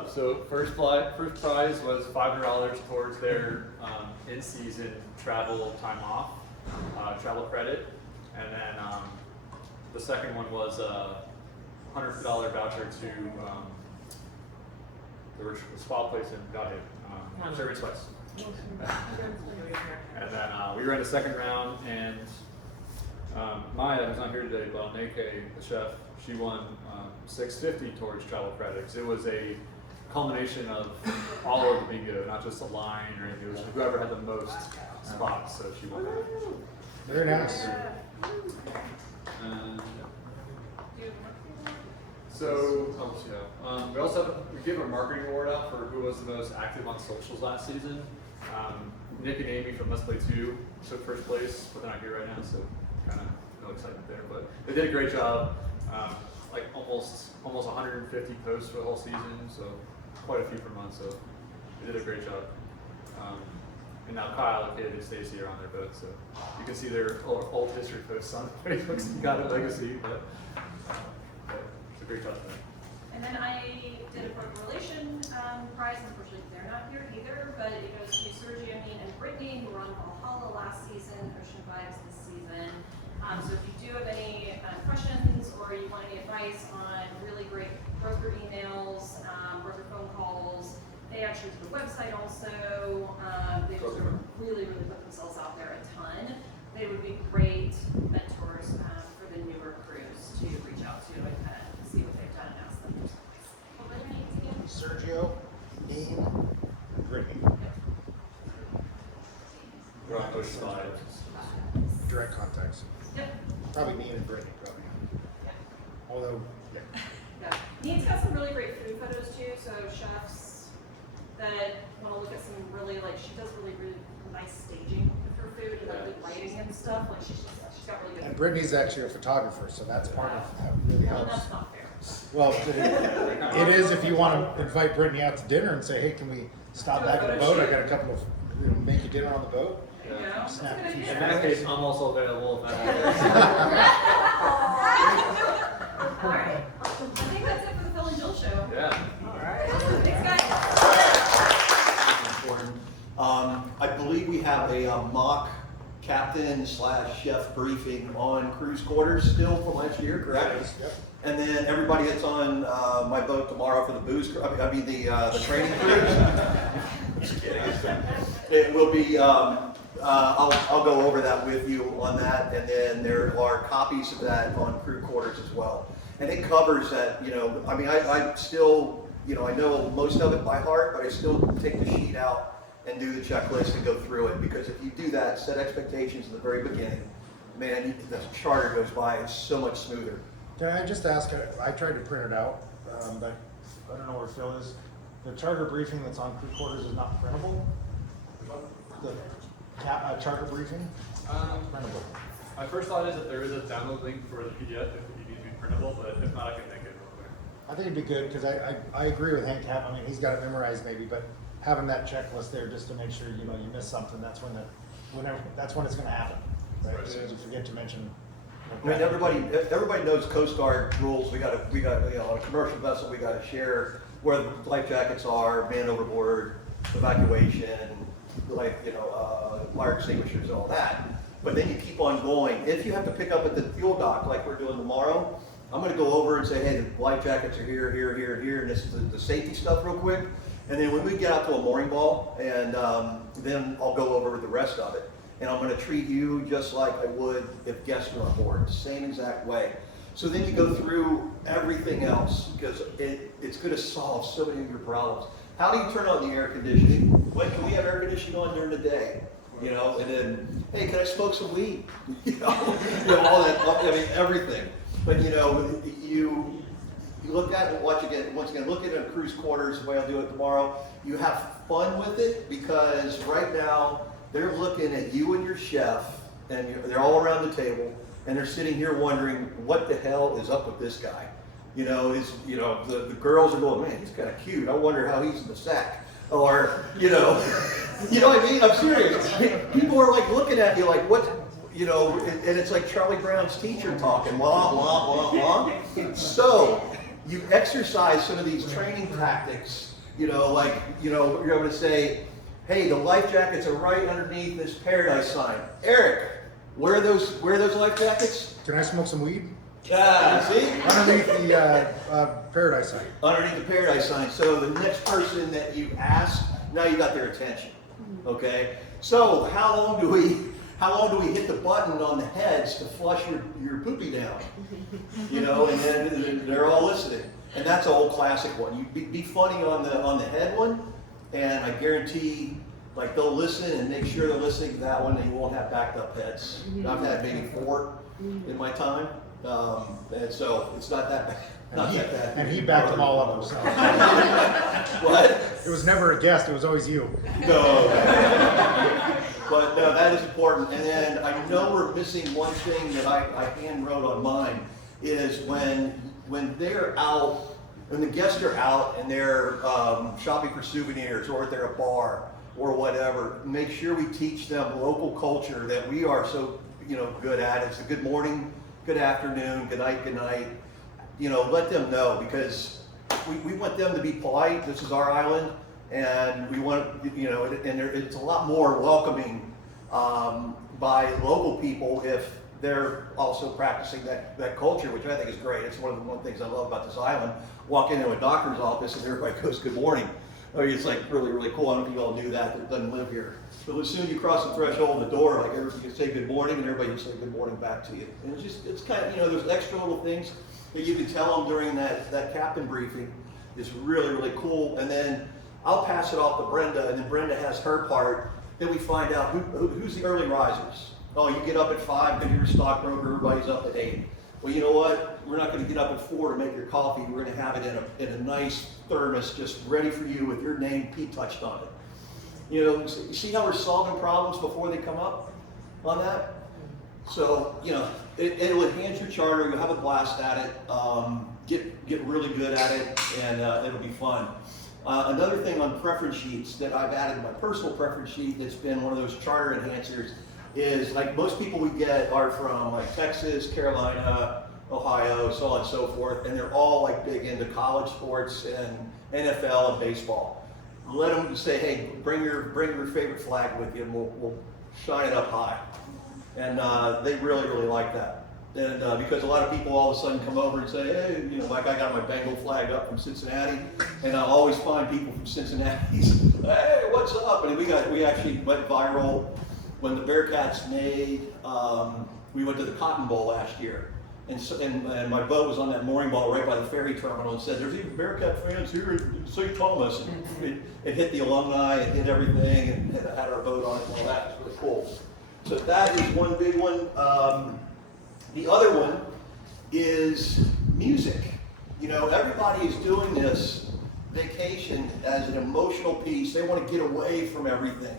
So first prize was $500 towards their in-season travel time off, travel credit, and then the second one was a $100 voucher to the spa place in Godhead, Serving Spice. And then we ran the second round, and Maya, who's not here today, but Neke, the chef, she won $650 towards travel credits. It was a culmination of all of the bingo, not just a line or anything. It was whoever had the most spots, so she won that. Very nice. We also we gave a marketing award out for who was the most active on socials last season. Nick and Amy from Let's Play 2 took first place, but they're not here right now, so kind of no excitement there. But they did a great job. Like almost 150 posts for the whole season, so quite a few per month. So they did a great job. And now Kyle, the kid, and Stacy are on their boat, so you can see their old history posts on Facebook. So you got a legacy, but it's a great job. And then I did a broker relation prize. Unfortunately, they're not here either, but it goes to Sergio, and Brittany, who were on Valhalla last season, Ocean Vibes this season. So if you do have any questions or you want any advice on really great broker emails, broker phone calls, they actually do the website also. They just really put themselves out there a ton. They would be great mentors for the newer crews to reach out to and kind of see what they've done and ask them for some advice. Sergio, Dean, and Brittany. Direct contacts. Yep. Probably Dean and Brittany, probably. Although, yeah. Yeah. Dean's got some really great food photos too, so chefs that want to look at some really, she does really nice staging with her food and like lighting and stuff. Like she's got really good. And Brittany's actually a photographer, so that's part of that really Well, helps. that's not fair. Well, it is if you want to invite Brittany out to dinner and say, hey, can we stop back at the boat? I got a couple of, make you dinner on the boat. Yeah. Snap a few In that case, I'm also available. All right. Awesome. I think that's it for the Phil and Jill show. Yeah. All right. Thanks, guys. I believe we have a mock captain/chef briefing on cruise quarters still from last year, correct? Yep. And then everybody that's on my boat tomorrow for the booze, I mean the training cruise. Just kidding. It will be. I'll go over that with you on that, and then there are copies of that on crew quarters as well. And it covers that. I mean, I still, I know most of it by heart, but I still take the sheet out and do the checklist and go through it, because if you do that, set expectations in the very beginning, man, the charter goes by, it's so much smoother. Can I just ask, I tried to print it out, but I don't know where Phil is. The charter briefing that's on crew quarters is not printable? The charter briefing? Printable. My first thought is that there is a download link for the PDF if it needs to be printable, but if not, I can make it real quick. I think it'd be good, because I agree with Hank, I mean, he's got it memorized maybe, but having that checklist there just to make sure, you miss something, that's when that's when it's gonna happen. Right? As soon as you forget to mention. I mean, everybody knows Coast Guard rules. We got on a commercial vessel, we got to share where the life jackets are, man overboard, evacuation, fire extinguishers, and all that. But then you keep on going. If you have to pick up at the fuel dock like we're doing tomorrow, I'm going to go over and say, hey, the life jackets are here, here, here, here, and this is the safety stuff real quick. And then when we get out to a mooring ball, and then I'll go over the rest of it. And I'm going to treat you just like I would if guests were on board, the same exact way. So then you go through everything else, because it's going to solve so many of your problems. How do you turn on the air conditioning? When can we have air conditioning on during the day? And then, hey, can I smoke some weed? All that, I mean, everything. But you look at it, once again, look at it in cruise quarters, the way I'll do it tomorrow. You have fun with it, because right now, they're looking at you and your chef, and they're all around the table, and they're sitting here wondering what the hell is up with this guy. The girls are going, man, he's kind of cute. I wonder how he's in the sack. Or, you know what I mean? I'm serious. People are like looking at you like, what, and it's like Charlie Brown's teacher talking, blah, blah, blah, blah. So you exercise some of these training tactics, you're able to say, hey, the life jackets are right underneath this paradise sign. Eric, where are those life jackets? Can I smoke some weed? Yeah, see? Underneath the paradise sign. Underneath the paradise sign. So the next person that you ask, now you got their attention. Okay? So how long do we hit the button on the heads to flush your poopy down? And then they're all listening. And that's a whole classic one. You be funny on the head one. And I guarantee, they'll listen and make sure they're listening to that one, and you won't have backed up heads. I've had maybe 4 in my time, and so it's not that bad. And he backed them all up himself. What? It was never a guest, it was always you. No. But no, that is important. And then I know we're missing one thing that I hand wrote on mine, is when they're out, when the guests are out and they're shopping for souvenirs, or they're at a bar, or whatever, make sure we teach them local culture that we are so, good at. It's a good morning, good afternoon, good night, good night. Let them know, because we want them to be polite. This is our island, and we want, it's a lot more welcoming by local people if they're also practicing that culture, which I think is great. It's one of the things I love about this island. Walk into a doctor's office and everybody goes, good morning. I mean, it's like really, really cool. I don't know if you all knew that doesn't live here. But as soon as you cross the threshold of the door, like everybody can say good morning and everybody can say good morning back to you. And it's kind of, there's extra little things that you can tell them during that captain briefing. It's really, really cool. And then I'll pass it off to Brenda, and then Brenda has her part. Then we find out who's the early risers. Oh, you get up at 5 because you're a stockbroker, everybody's up at 8. Well, you know what? We're not going to get up at 4 to make your coffee. We're going to have it in a nice thermos, just ready for you with your name P touched on it. See how we're solving problems before they come up on that? So, it'll enhance your charter. You'll have a blast at it. Get really good at it, and it'll be fun. Another thing on preference sheets that I've added to my personal preference sheet that's been one of those charter enhancers is, like, most people we get are from like Texas, Carolina, Ohio, so on and so forth, and they're all like big into college sports and NFL and baseball. Let them say, hey, bring your favorite flag with you, and we'll shine it up high. And they really, really like that. And because a lot of people all of a sudden come over and say, hey, like I got my Bengal flag up from Cincinnati, and I always find people from Cincinnati, hey, what's up? And we actually went viral when the Bearcats made, we went to the Cotton Bowl last year. And my boat was on that mooring ball right by the ferry terminal, and said, there's even Bearcat fans here in St. Thomas. And it hit the alumni, it hit everything, and had our boat on it and all that. It was really cool. So that is one big one. The other one is music. Everybody is doing this vacation as an emotional piece. They want to get away from everything.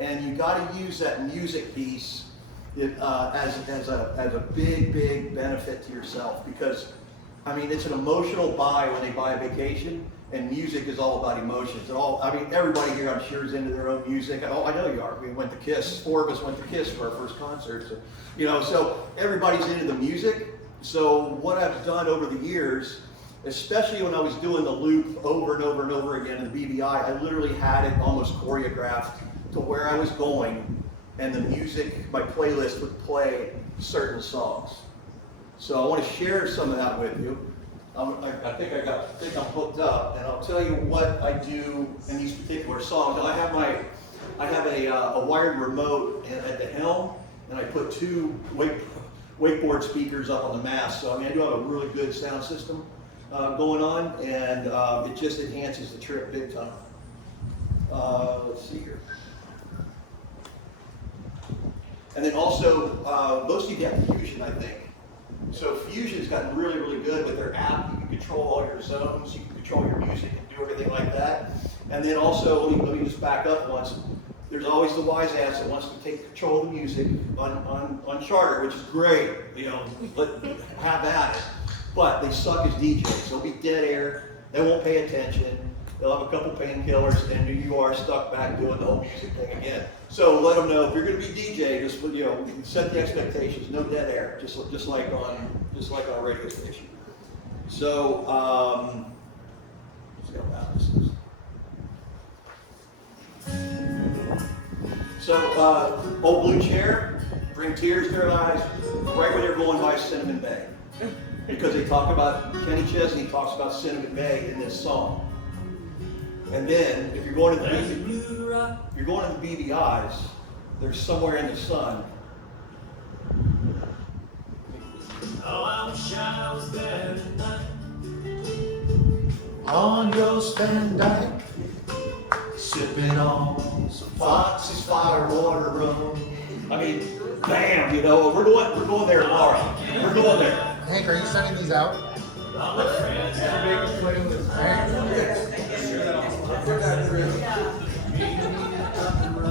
And you got to use that music piece as a big benefit to yourself, because it's an emotional buy when they buy a vacation, and music is all about emotions. Everybody here, I'm sure, is into their own music. I know you are. We went to KISS. 4 of us went to KISS for our first concert. So everybody's into the music. So what I've done over the years, especially when I was doing the loop over and over and over again in the BBI, I literally had it almost choreographed to where I was going, and the music, my playlist would play certain songs. So I want to share some of that with you. I think I'm hooked up, and I'll tell you what I do in these particular songs. Now I have a wired remote at the helm, and I put 2 wakeboard speakers up on the mast. So I do have a really good sound system going on, and it just enhances the trip big time. Let's see here. And then also, most of you get Fusion, I think. So Fusion's gotten really, really good with their app. You can control all your zones, you can control your music and do everything like that. And then also, let me just back up once. There's always the wise ass that wants to take control of the music on charter, which is great. Have at it. But they suck as DJs. They'll be dead air. They won't pay attention. They'll have a couple painkillers, and you are stuck back doing the whole music thing again. So let them know, if you're going to be DJ, just set the expectations. No dead air, just like on a radio station. So let's see how bad this is. So Old Blue Chair, bring tears to their eyes, right when they're going by Cinnamon Bay, because they talk about Kenny Chesney talks about Cinnamon Bay in this song. And then, if you're going to the BBIs, there's Somewhere in the Sun. Oh, I wish I was there tonight. On your Van Dyke, sipping on some Fox's Firewater rum. Bam, we're going there tomorrow. We're going there. Hank, are you sending these out?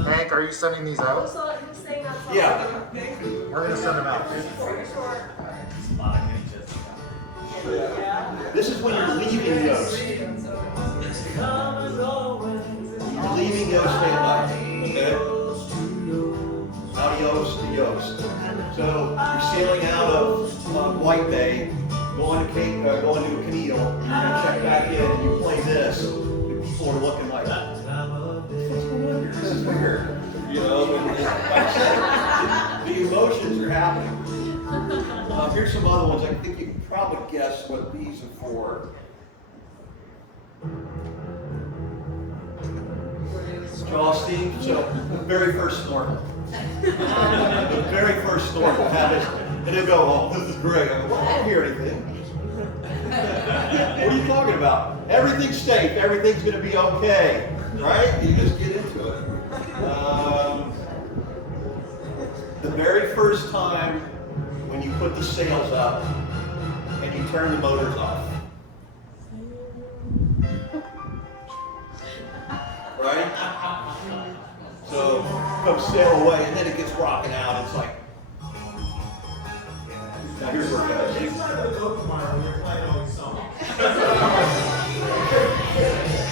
Hank, are you sending these out? Yeah. We're going to send them out. This is when you're leaving Yoast. You're leaving Yoast Van Dyke. Yost. So you're sailing out of White Bay, going to Keneal, you're gonna check back in, and you play this, and people are looking like, what's going on here? This is weird. You know, and like I said, the emotions are happening. Here's some other ones. I think you can probably guess what these are for. Steve, so the very first snorkel. The very first snorkel have this, and they go, oh, this is great. I go, well, I don't hear anything. What are you talking about? Everything's safe, everything's gonna be okay, right? You just get into it. The very first time when you put the sails up and you turn the motors off. Right? So come sail away, and then it gets rocking out. It's like, now here's where it goes.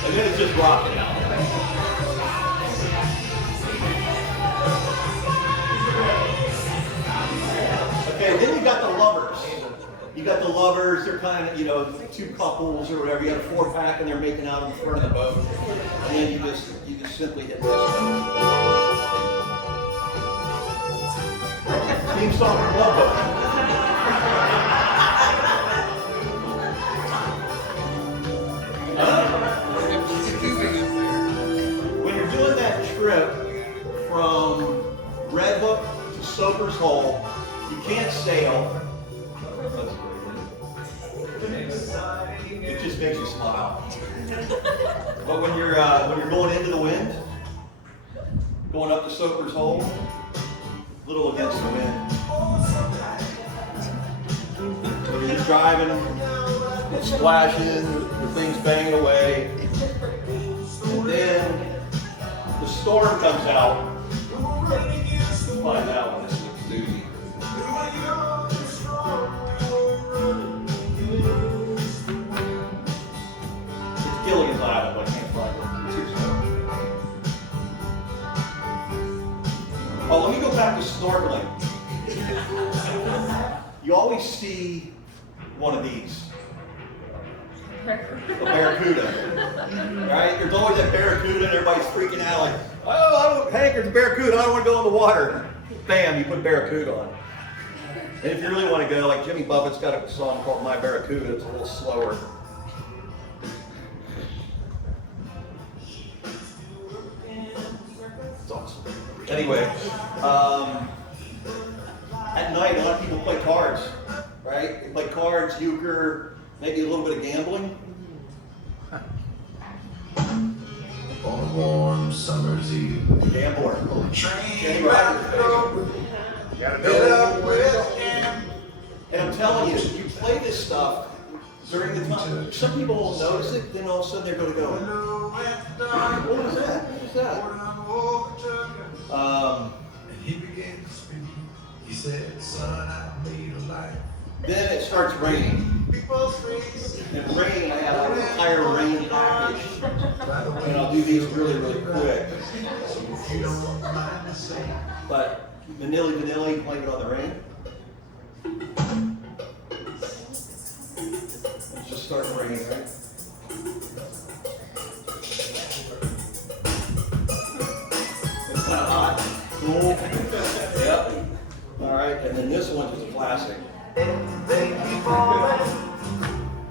And then it's just rocking out. Okay, then you got the lovers. You got the lovers, they're kind of, you know, two couples or whatever. You got a 4-pack and they're making out in the front of the boat. And then you just simply hit this. Theme song from Love Boat. When you're doing that trip from Red Hook to Soper's Hole, you can't sail. It just makes you smile. But when you're going into the wind, going up to Soper's Hole, a little against the wind. When you're driving, it's splashing, the thing's banging away, and then the storm comes out. Find out when this is a doozy. Gilligan's Island, but I can't find it. Oh, let me go back to snorkeling. You always see one of these. A barracuda. Right? There's always that barracuda and everybody's freaking out like, oh, Hank, there's a barracuda, I don't want to go in the water. Bam, you put barracuda on. And if you really want to go, like Jimmy Buffett's got a song called My Barracuda, it's a little slower. It's awesome. Anyway, at night a lot of people play cards, right? They play cards, euchre, maybe a little bit of gambling. On a warm summer's eve. Gambler. Train ride go. Gotta go with him. And I'm telling you, you play this stuff during the time. Some people will notice it, then all of a sudden they're going to go, what was that? What was that? And he began to speak. He said, son, I made a life. Then it starts raining. And rain, I have an entire rain package. And I'll do these really, really quick. But Vanilli, blame it on the rain. It's just starting raining, right? It's kind of hot. Cool. Yep. All right, and then this one's just a classic. They keep falling,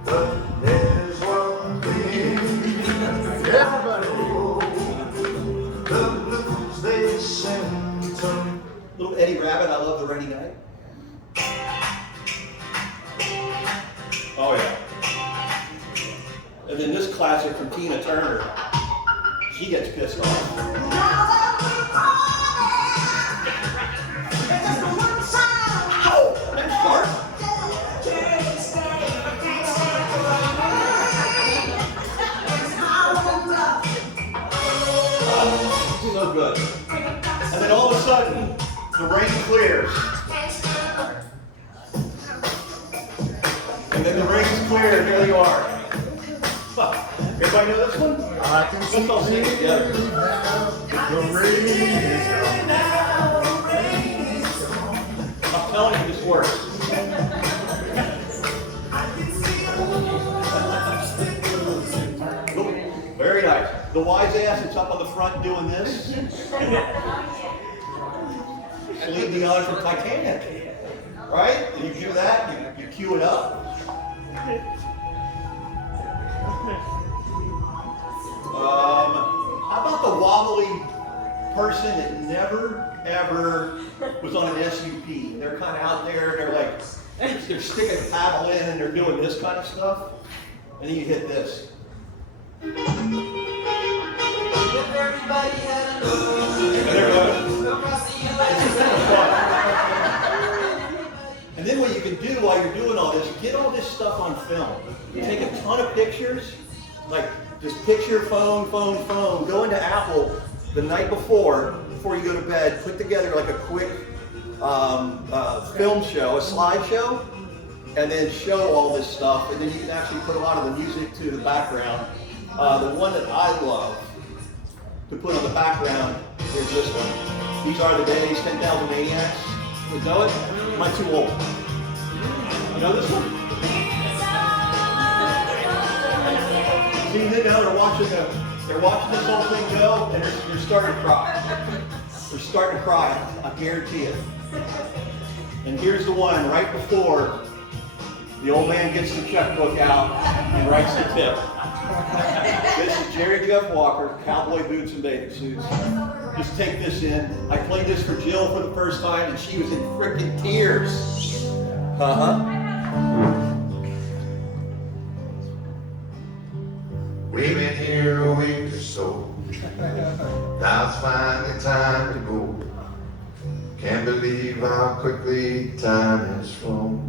but there's one thing. Everybody, the blues they send to. Little Eddie Rabbit, I love the rainy night. Oh yeah. And then this classic from Tina Turner. She gets pissed off. So good. And then all of a sudden, the rain clears. And then the rain's clear, and here you are. Everybody know this one? I can Let's all sing it together. The rain is gone. I'm telling you, this works. Very nice. The wise ass that's up on the front doing this. Celine Dion from Titanic. Right? And you do that, you cue it up. How about the wobbly person that never, ever was on an SUP? They're kind of out there, they're like, they're sticking a paddle in and they're doing this kind of stuff. And then you hit this. And And then what you can do while you're doing all this, get all this stuff on film. You take a ton of pictures, like just picture, phone, go into Apple the night before you go to bed, put together like a quick film show, a slideshow, and then show all this stuff, and then you can actually put a lot of the music to the background. The one that I love to put on the background is this one. These Are the Days, 10,000 Maniacs. You know it? Am I too old? You know this one? See, now they're watching this whole thing go, and they're starting to cry. They're starting to cry, I guarantee it. And here's the one right before the old man gets the checkbook out and writes the tip. This is Jerry Jeff Walker, cowboy boots and bathing suits. Just take this in. I played this for Jill for the first time and she was in freaking tears. We've been here a week or so. Now it's finally time to go. Can't believe how quickly time has flown.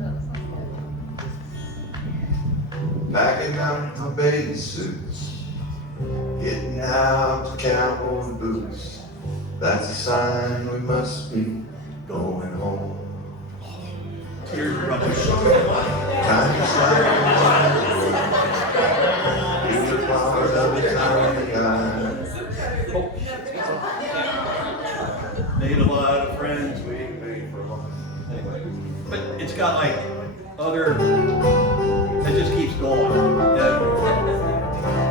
Packing up my bathing suits, getting out the cowboy boots. That's a sign we must be going home. Tears running. Time to slide. It's a part of the time. Made a lot of friends, we made for a while. Anyway, but it's got like other, it just keeps going.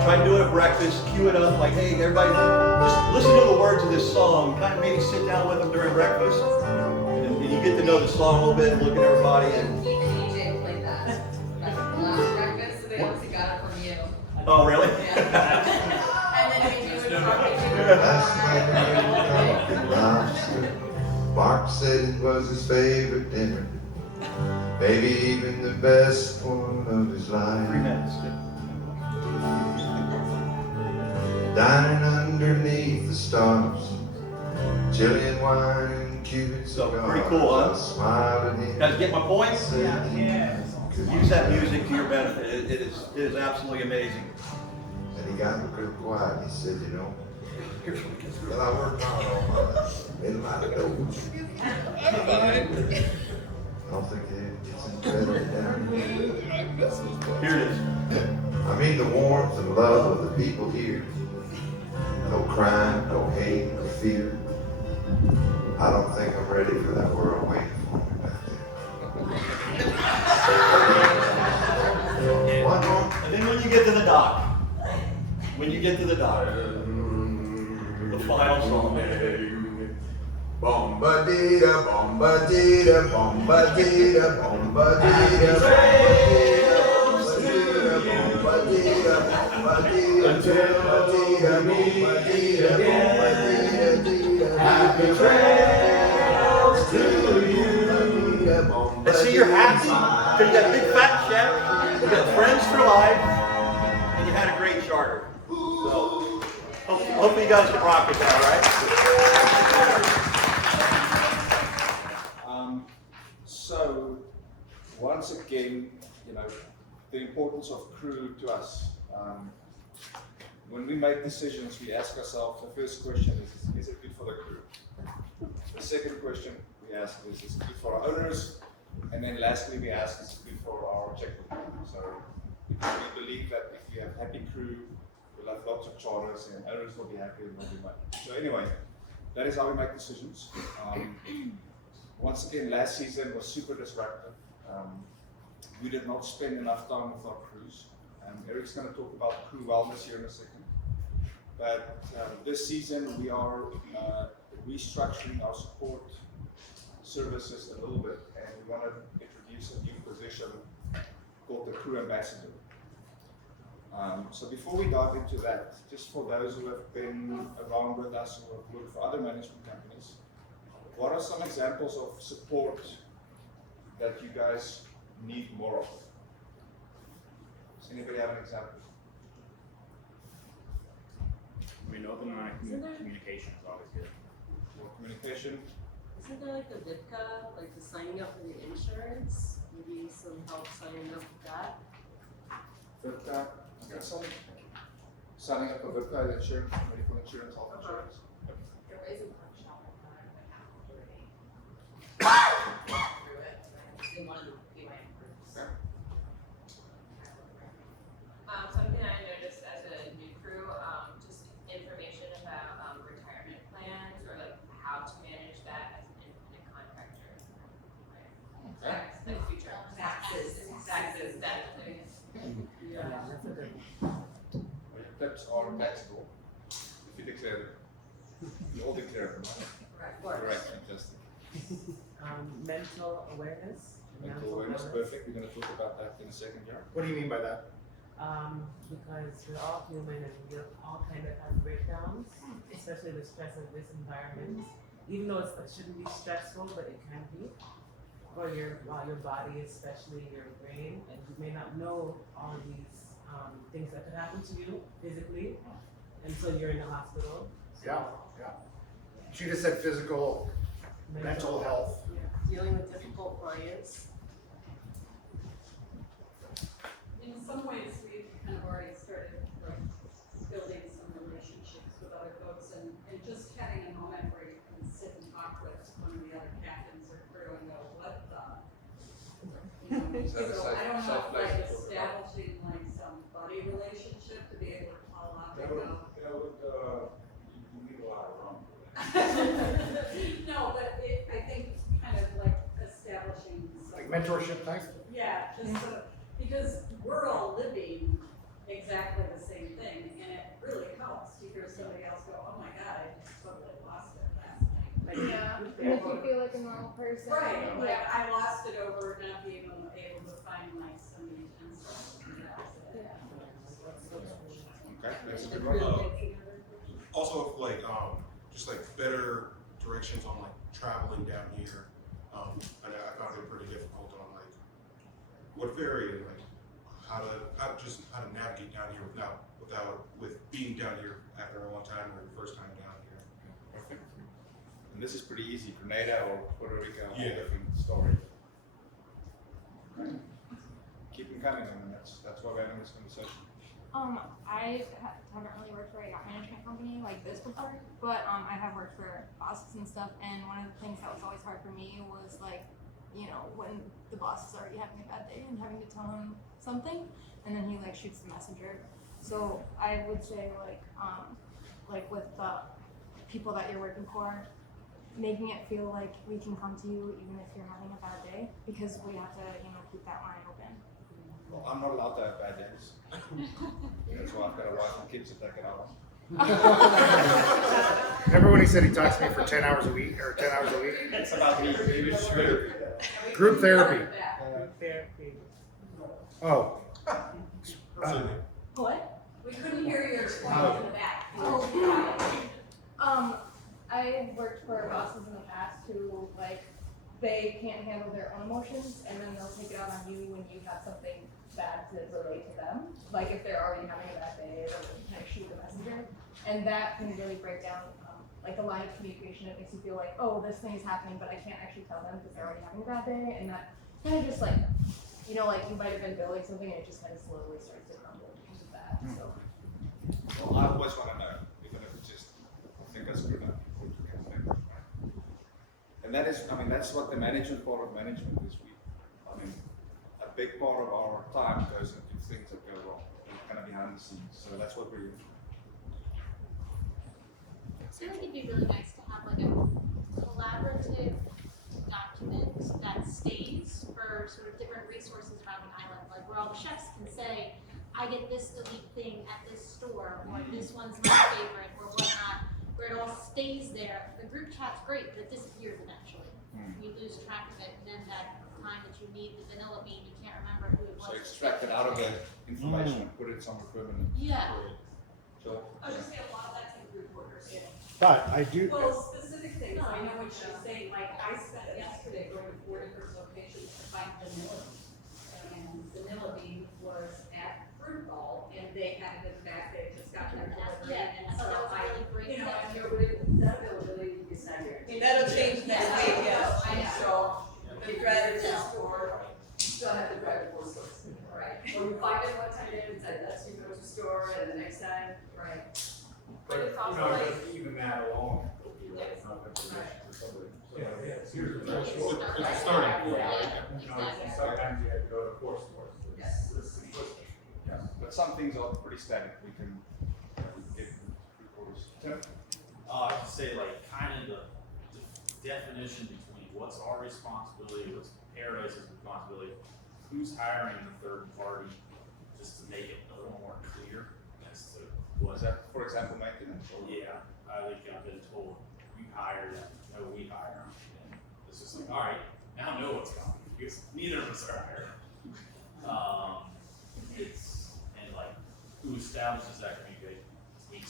Try to do it at breakfast, cue it up, like, hey, everybody, just listen to the words of this song, kind of maybe sit down with them during breakfast, and you get to know the song a little bit, look at everybody, and... Even EJ played that. Last breakfast, so they obviously got it from you. Oh, really? And then we do it Mark said it was his favorite dinner, maybe even the best one of his life. 3 minutes. Dining underneath the stars, Chilean wine and Cuban cigars. Pretty cool, huh? Smiling in. Guys get my point? Yeah. Use that music to your benefit. It is absolutely amazing. And he got real quiet. He said, you know, well, I worked hard all my life. Made a lot of dough. I don't think it's incredible down here. Here it is. I mean the warmth and love of the people here. No crime, no hate, no fear. I don't think I'm ready for that world waiting for me back there. One more. And then when you get to the dock, the final song. Bomba-dee-da, bomba-dee-da, bomba-dee-da, bomba-dee-da, Happy trails to you. And see, you're happy because you got a big fat check, you got friends for life, and you had a great charter. So, hopefully you guys can rock with that, all right? So, once again, you know, the importance of crew to us. When we make decisions, we ask ourselves, the first question is it good for the crew? The second question we ask is it good for our owners? And then lastly, we ask, is it good for our checkbook? So, because we believe that if you have happy crew, we'll have lots of charters and owners will be happy and will be money. So anyway, that is how we make decisions. Once again, last season was super disruptive. We did not spend enough time with our crews. Eric's going to talk about crew wellness here in a second. But this season we are restructuring our support services a little bit, and we want to introduce a new position called the crew ambassador. So before we dive into that, just for those who have been around with us or have worked for other management companies, what are some examples of support that you guys need more of? Does anybody have an example? We know them communication is always good. More communication? Isn't there like a VIPCA, like the signing up for the insurance? Maybe some help signing up with that? VIPCA? Okay. Signing up for VIPCA insurance, medical insurance, health insurance. There is a workshop on that, but I haven't really through it. It's in one of the PYM groups. Okay. Something I noticed as a new crew, just information about retirement plans or like how to manage that as an independent contractor. Like future taxes, that thing. Yeah, that's a good Tips are taxable if you declare them. You all declare them, right? Correct, fantastic. Mental awareness. Mental awareness, perfect. We're going to talk about that in a second here. What do you mean by that? Because we're all human and we all kind of have breakdowns, especially the stress of this environment. Even though it shouldn't be stressful, but it can be for your body, especially your brain, and you may not know all of these things that could happen to you physically until you're in the hospital. Yeah. She just said physical, mental health. Dealing with difficult clients. In some ways, we've kind of already started like building some relationships with other folks and just having a moment where you can sit and talk with one of the other captains or crew and go, what the? So I don't know if like establishing like some buddy relationship to be able to call out and go. You need a lot of rum. No, but I think kind of like establishing some. Like mentorship type? Yeah, just so, because we're all living exactly the same thing, and it really helps to hear somebody else go, oh my God, I just totally lost it last night. Yeah, make you feel like a normal person. Right, like Yeah. I lost it over not being able to find like some utensils. Okay, that's a good one. Also, like, just like better directions on like traveling down here. I found it pretty difficult on like what variant, like how to navigate down here with being down here after a long time or the first time down here. Perfect. And this is pretty easy. Grenada or Puerto Rico, a whole Yeah. different story. Okay. Keep them coming, and that's why we're having this conversation. I haven't really worked for a yacht management company like this before, but I have worked for bosses and stuff, and one of the things that was always hard for me was like, you know, when the boss is already having a bad day and having to tell him something, and then he like shoots the messenger. So I would say like with the people that you're working for, making it feel like we can come to you even if you're having a bad day, because we have to, you know, keep that line open. Well, I'm not allowed to have bad days. That's why I've got a wife and kids to take it out. Remember when he said he talks to me for 10 hours a week or 10 hours a week? That's about me. Maybe it's true. Group therapy. Therapy. Oh. What? We couldn't hear your point in the back. I worked for bosses in the past who like they can't handle their own emotions, and then they'll take it out on you when you have something bad to relate to them. Like if they're already having a bad day, they'll kind of shoot a messenger, and that can really break down like the line of communication. It makes you feel like, oh, this thing is happening, but I can't actually tell them because they're already having a bad day, and that kind of just like, you know, like you might have been building something and it just kind of slowly starts to crumble because of that. So. Well, I always want to know, even if it's just, I think I screwed up. And that is, I mean, that's what the management part of management is. I mean, a big part of our time goes into things that go wrong, kind of behind the scenes. So that's what we're doing. I feel like it'd be really nice to have like a collaborative document that stays for sort of different resources around the island, like where all the chefs can say, I get this elite thing at this store, or this one's my favorite, or whatnot, where it all stays there. The group chat's great, but it disappears eventually. You lose track of it, and then that time that you need the vanilla bean, you can't remember who it was. So extract it out of the information and put it somewhere equivalent. Yeah. So. I was just saying a lot of that's in group orders. But I do. Well, specific things, I know what she's saying, like, I spent yesterday going to 4 different locations to find vanilla. And vanilla bean was at Fruit Bowl, and they had it in the back, they had just got their delivery. Yeah, And so so that was a I, really great you know, thing. and you're really, that availability is not guaranteed. That'll change next week, yes. I know. So, the drive to the store. Still have to drive to 4 stores. Right. When you find it one time, it's like, that's you go to the store, and the next time, right. But it's also like, even that alone will be like enough information for somebody. It's a starting point. You know, sometimes you have to go to 4 stores. Yes. It's simplistic. Yes, but some things are pretty static. We can get 3/4. Tim? I would say like kind of the definition between what's our responsibility, what's Paradise's responsibility, who's hiring the third party, just to make it a little more clear as to what. Was that, for example, maintenance? Yeah, I think I've been told, we hire them, no, we hire them. And it's just like, all right, now I know what's coming, because neither of us are hired. It's, and like, who establishes that communication? It's me.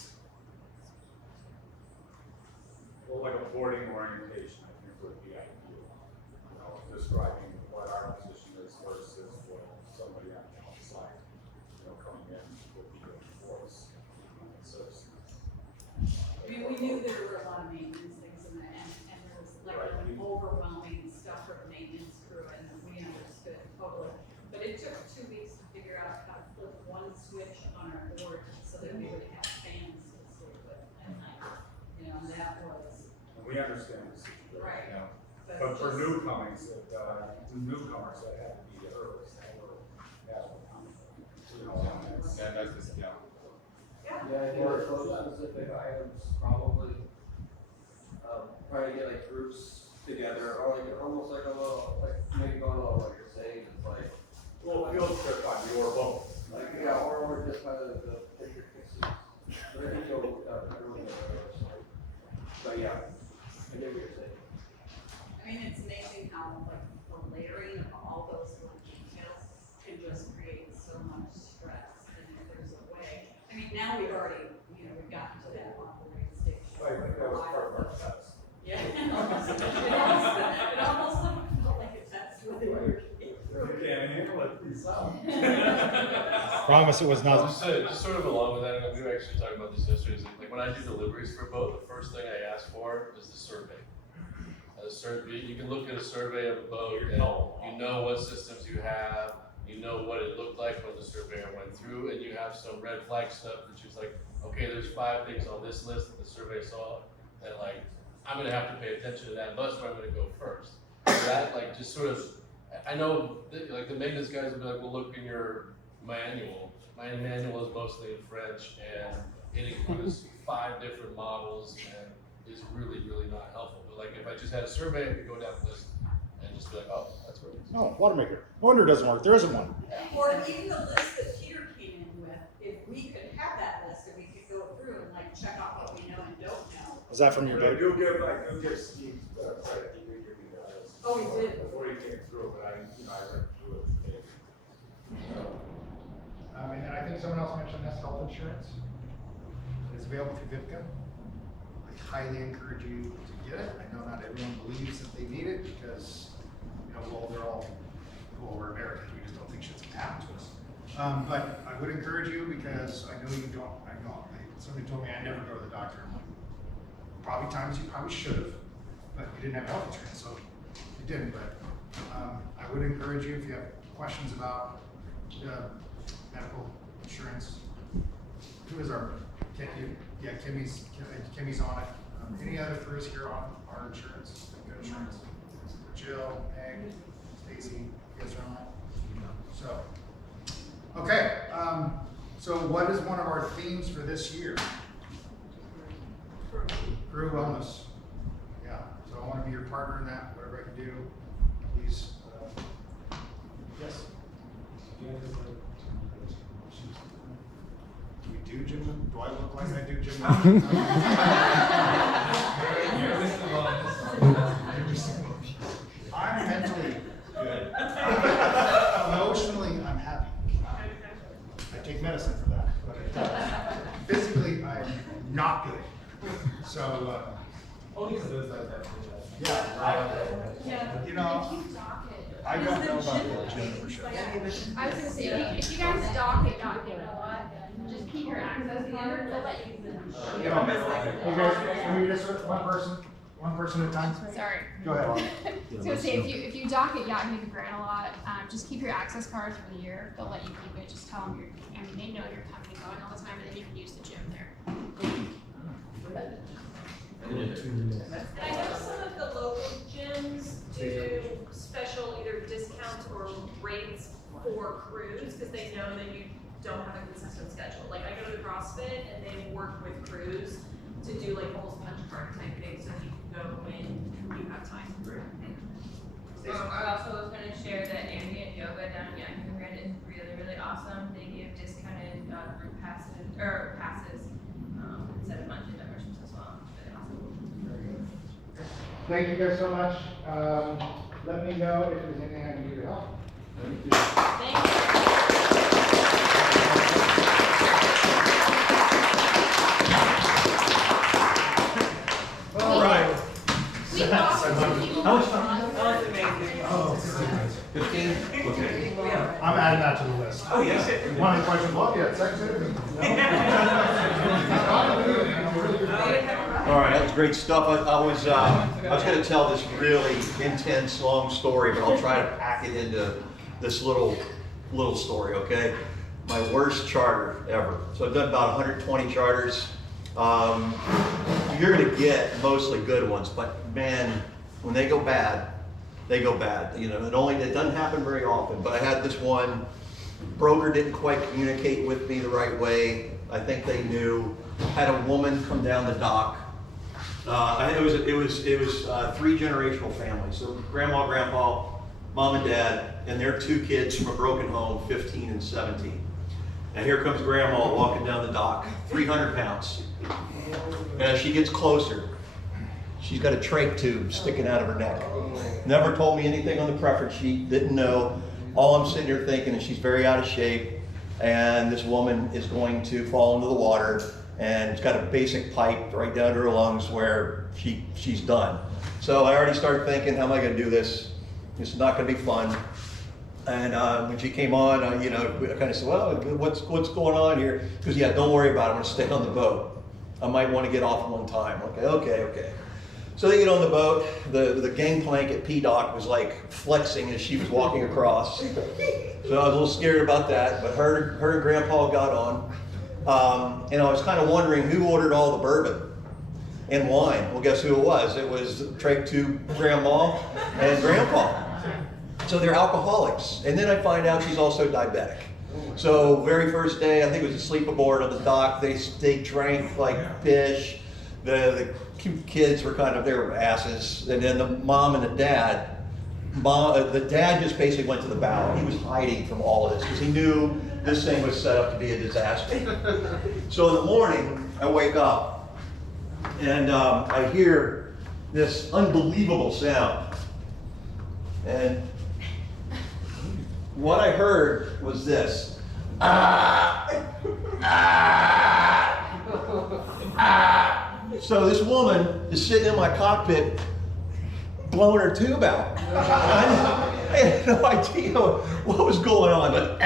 Well, like a boarding orientation, I think would be ideal. You know, describing what our position is versus what somebody on the outside, you know, coming in would be doing for us. So, I mean, we knew there were a lot of maintenance things in that, and there was like an overwhelming stuff for the maintenance crew, and we understood totally. But it took 2 weeks to figure out how to flip one switch on our board so that we would have fans to sleep with at night. You know, and that was. and we understand the situation. Right. You know, but for newcomers, that had to be early, that were, you know, and that's, yeah. Yeah, I think for specific items, probably, try to get like groups together, or like almost like a little, like maybe going along what you're saying, it's like. Well, field trip on your boat. Like, yeah, or just kind of the intricacies, but I think you'll, everyone knows. But yeah, I get what you're saying. I mean, it's amazing how like the layering of all those little details can just create so much stress. And if there's a way, I mean, now we've already, you know, we've gotten to that operating station. I think that was part of our test. Yeah. It almost felt like a test with your kids. You can't handle it yourself. Promise it was not. Just sort of along with that, we were actually talking about this yesterday, is like when I do deliveries for a boat, the first thing I ask for is the survey. A survey, you can look at a survey of a boat and you know what systems you have, you know what it looked like when the surveyor went through, and you have some red flag stuff that she's like, okay, there's 5 things on this list that the survey saw, and like, I'm gonna have to pay attention to that, that's where I'm gonna go first. So that like just sort of, I know like the maintenance guys will be like, well, look in your manual. My manual is mostly in French, and it includes 5 different models, and is really, really not helpful. But like if I just had a survey, I could go down the list and just be like, oh, that's where it is. Oh, water maker. No wonder it doesn't work. There isn't one. Or even the list that Peter came in with, if we could have that list and we could go through and like check off what we know and don't know. Is that from your I boat? do give Steve credit, he did give me that. Oh, he did? Before he came through, but I read through it today. And I think someone else mentioned this, health insurance. It's available through VIPCA. I highly encourage you to get it. I know not everyone believes that they need it because, you know, well, we're Americans, we just don't think shit's gonna happen to us. But I would encourage you because I know you don't, somebody told me I never go to the doctor. I'm like, probably times you probably should have, but you didn't have health insurance, so you didn't. But I would encourage you if you have questions about medical insurance. Who is our, yeah, Kimmy's on it. Any other crews here on our insurance, good insurance? Jill, Meg, Stacy, you guys are on it? So, okay, so what is one of our themes for this year? Crew wellness. Yeah, so I want to be your partner in that, whatever I can do, please, yes? Do we do gym? Do I look like I do gym? I'm mentally good. Emotionally, I'm happy. I take medicine for that. But physically, I'm not good. So, only because those guys have you know, I don't know about the gym membership. I was gonna say, if you guys dock it a lot, just keep your access card, they'll let you use it. Hey guys, can we just one person at a time? Sorry. Go ahead. I was gonna say, if you dock at Yacht and grant a lot, just keep your access card for the year. They'll let you keep it. Just tell them they know you're coming and going all the time, and then you can use the gym there. And I know some of the local gyms do special either discounts or rates for crews because they know that you don't have a consistent schedule. Like I go to CrossFit and they work with crews to do like almost punch card type things so you can go when you have time. I also was going to share that ambient yoga down at Yacht Grand is really, really awesome. They give discounted group passes instead of monthly memberships as well. It's really awesome. Thank you guys so much. Let me know if there's anything I can do to help. Thank you. All right. How much time? That was amazing. Oh, 15? Okay. I'm adding that to the list. Oh, yeah. One of the questions, well, yeah, sex ed. All right, that was great stuff. I was going to tell this really intense, long story, but I'll try to pack it into this little story, okay? My worst charter ever. So I've done about 120 charters. You're going to get mostly good ones, but man, when they go bad, they go bad. You know, it doesn't happen very often, but I had this one, broker didn't quite communicate with me the right way. I think they knew. Had a woman come down the dock. It was 3 generational family. So grandma, grandpa, mom and dad, and their 2 kids from a broken home, 15 and 17. And here comes grandma walking down the dock, 300 pounds. And as she gets closer, she's got a trach tube sticking out of her neck. Never told me anything on the preference sheet, didn't know. All I'm sitting here thinking is she's very out of shape, and this woman is going to fall into the water, and it's got a basic pipe right down to her lungs where she's done. So I already started thinking, how am I going to do this? This is not going to be fun. And when she came on, I kind of said, well, what's going on here? Because yeah, don't worry about it. I'm going to stay on the boat. I might want to get off one time. Okay. So they get on the boat. The gangplank at P-Dock was like flexing as she was walking across. So I was a little scared about that, but her and Grandpa got on. And I was kind of wondering who ordered all the bourbon and wine. Well, guess who it was? It was Trach Tube Grandma and Grandpa. So they're alcoholics. And then I find out she's also diabetic. So very first day, I think it was a sleep aboard on the dock, they drank like fish. The kids were kind of, they were asses. And then the mom and the dad, the dad just basically went to the bow. He was hiding from all of this because he knew this thing was set up to be a disaster. So in the morning, I wake up and I hear this unbelievable sound. And what I heard was this. So this woman is sitting in my cockpit blowing her tube out. I had no idea what was going on, but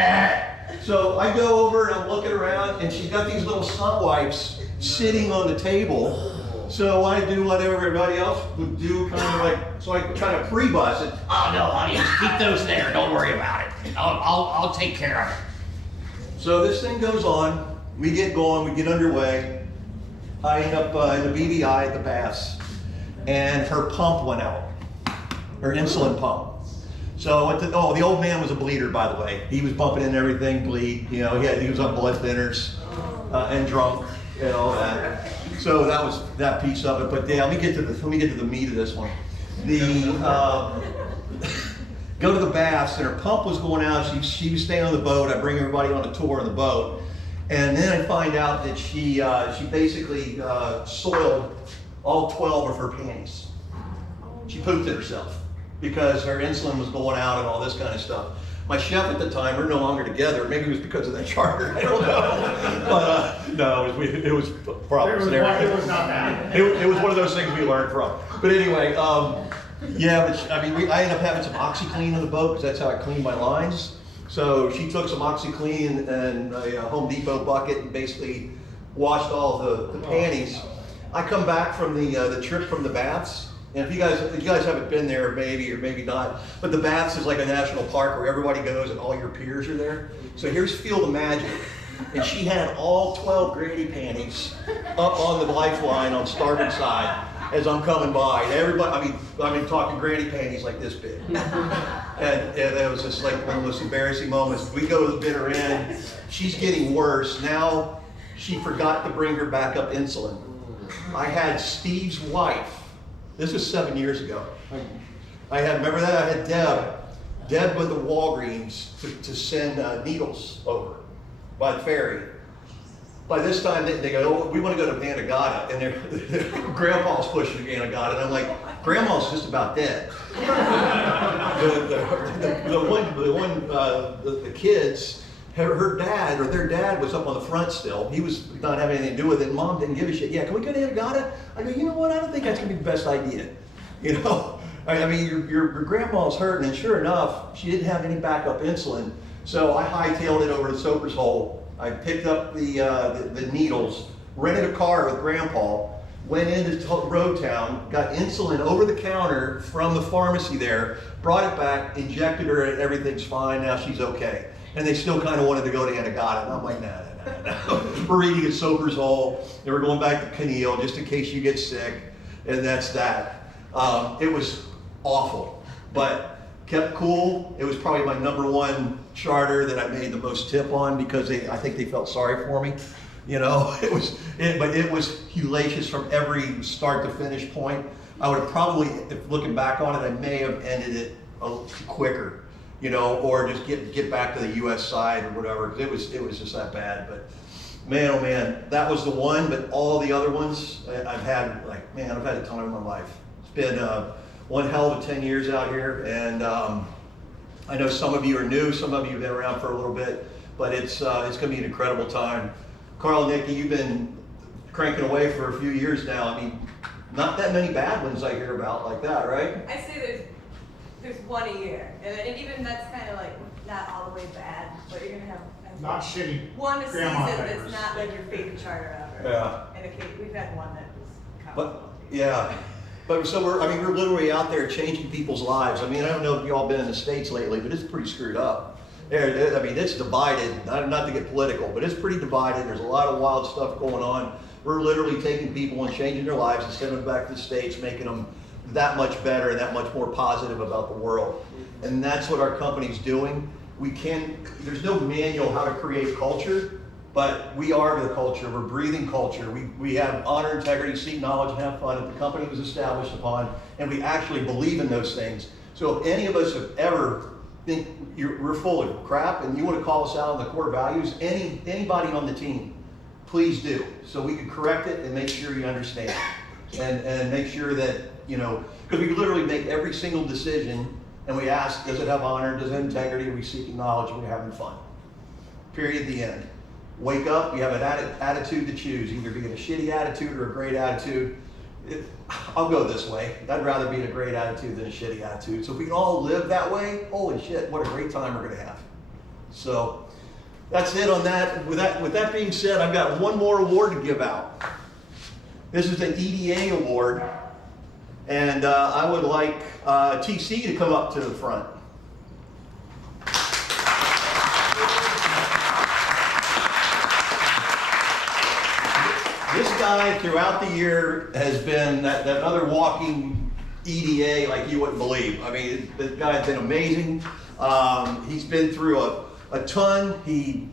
so I go over and I'm looking around and she's got these little sun wipes sitting on the table. So I do whatever everybody else would do, kind of like, so I kind of pre-bus it. Oh no, honey, just keep those there. Don't worry about it. I'll take care of it. So this thing goes on. We get going. We get underway. I end up in the BVI at the Bass, and her pump went out. Her insulin pump. So I went to, the old man was a bleeder, by the way. He was bumping into everything, bleed. You know, he was on blood thinners and drunk and all that. So that was that piece of it. But yeah, let me get to the meat of this one. go to the baths, and her pump was going out. She was staying on the boat. I bring everybody on a tour of the boat, and then I find out that she basically soiled all 12 of her panties. She pooped it herself because her insulin was going out and all this kind of stuff. My chef at the time, we're no longer together. Maybe it was because of that charter. I don't know. But no, it was problems there. It was not bad. It was one of those things we learned from. But anyway, yeah, but I mean, I ended up having some OxyClean on the boat because that's how I clean my lines. So she took some OxyClean and a Home Depot bucket and basically washed all the panties. I come back from the trip from the baths. And if you guys haven't been there, maybe or maybe not, but the baths is like a national park where everybody goes and all your peers are there. So here's Field of Magic, and she had all 12 granny panties up on the lifeline on starboard side as I'm coming by. And everybody, I mean, talking granny panties like this big, and it was just like one of those embarrassing moments. We go to the bitter end. She's getting worse now. She forgot to bring her backup insulin. I had Steve's wife. This was 7 years ago. Remember that? I had Deb with the Walgreens to send needles over by the ferry. By this time, they go, oh, we want to go to Anegada, and Grandpa's pushing Anegada, and I'm like, Grandma's just about dead. The kids, her dad, or their dad was up on the front still. He was not having anything to do with it. Mom didn't give a shit. Yeah, can we go to Anegada? I go, you know what? I don't think that's gonna be the best idea. You know, I mean, your grandma's hurting, and sure enough, she didn't have any backup insulin. So I hightailed it over to Soper's Hole. I picked up the needles, rented a car with Grandpa, went into Road Town, got insulin over the counter from the pharmacy there, brought it back, injected her, and everything's fine. Now she's okay. And they still kind of wanted to go to Anegada. And I'm like, nah. We're eating at Soper's Hole. And we're going back to Keneal just in case you get sick. And that's that. It was awful, but kept cool. It was probably my #1 charter that I made the most tip on because I think they felt sorry for me. You know, but it was hellacious from every start to finish point. I would have probably, if looking back on it, I may have ended it a little quicker. You know, or just get back to the U.S. side or whatever. It was just that bad. But man, oh man, that was the one. But all the other ones, I've had I've had a time in my life. It's been one hell of a 10 years out here, and I know some of you are new, some of you have been around for a little bit, but it's going to be an incredible time. Carl and Nikki, you've been cranking away for a few years now. I mean, not that many bad ones I hear about like that, right? I say there's one a year, and even that's kind of like not all the way bad, but you're gonna have Not shitty one a season grandma that's diapers. not like your favorite charter ever. Yeah. And we've had one that was. But yeah, but so we're literally out there changing people's lives. I mean, I don't know if y'all been in the States lately, but it's pretty screwed up. I mean, it's divided. Not to get political, but it's pretty divided. There's a lot of wild stuff going on. We're literally taking people and changing their lives and sending them back to the States, making them that much better and that much more positive about the world. And that's what our company's doing. There's no manual how to create culture, but we are the culture. We're breathing culture. We have honor, integrity, seek knowledge, and have fun that the company was established upon, and we actually believe in those things. So if any of us have ever think we're full of crap and you want to call us out on the core values, anybody on the team, please do, so we can correct it and make sure you understand. And make sure that, you know, because we literally make every single decision and we ask, does it have honor, does it have integrity, are we seeking knowledge, are we having fun? Period, the end. Wake up, you have an attitude to choose, either being a shitty attitude or a great attitude. I'll go this way. I'd rather be in a great attitude than a shitty attitude. So if we can all live that way, holy shit, what a great time we're gonna have. So that's it on that. With that being said, I've got one more award to give out. This is an EDA award, and I would like TC to come up to the front. This guy throughout the year has been that other walking EDA like you wouldn't believe. I mean, the guy's been amazing. He's been through a ton. He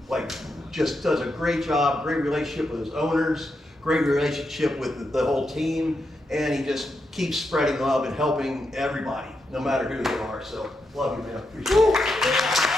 just does a great job, great relationship with his owners, great relationship with the whole team, and he just keeps spreading love and helping everybody, no matter who they are. So love you, man. Appreciate it.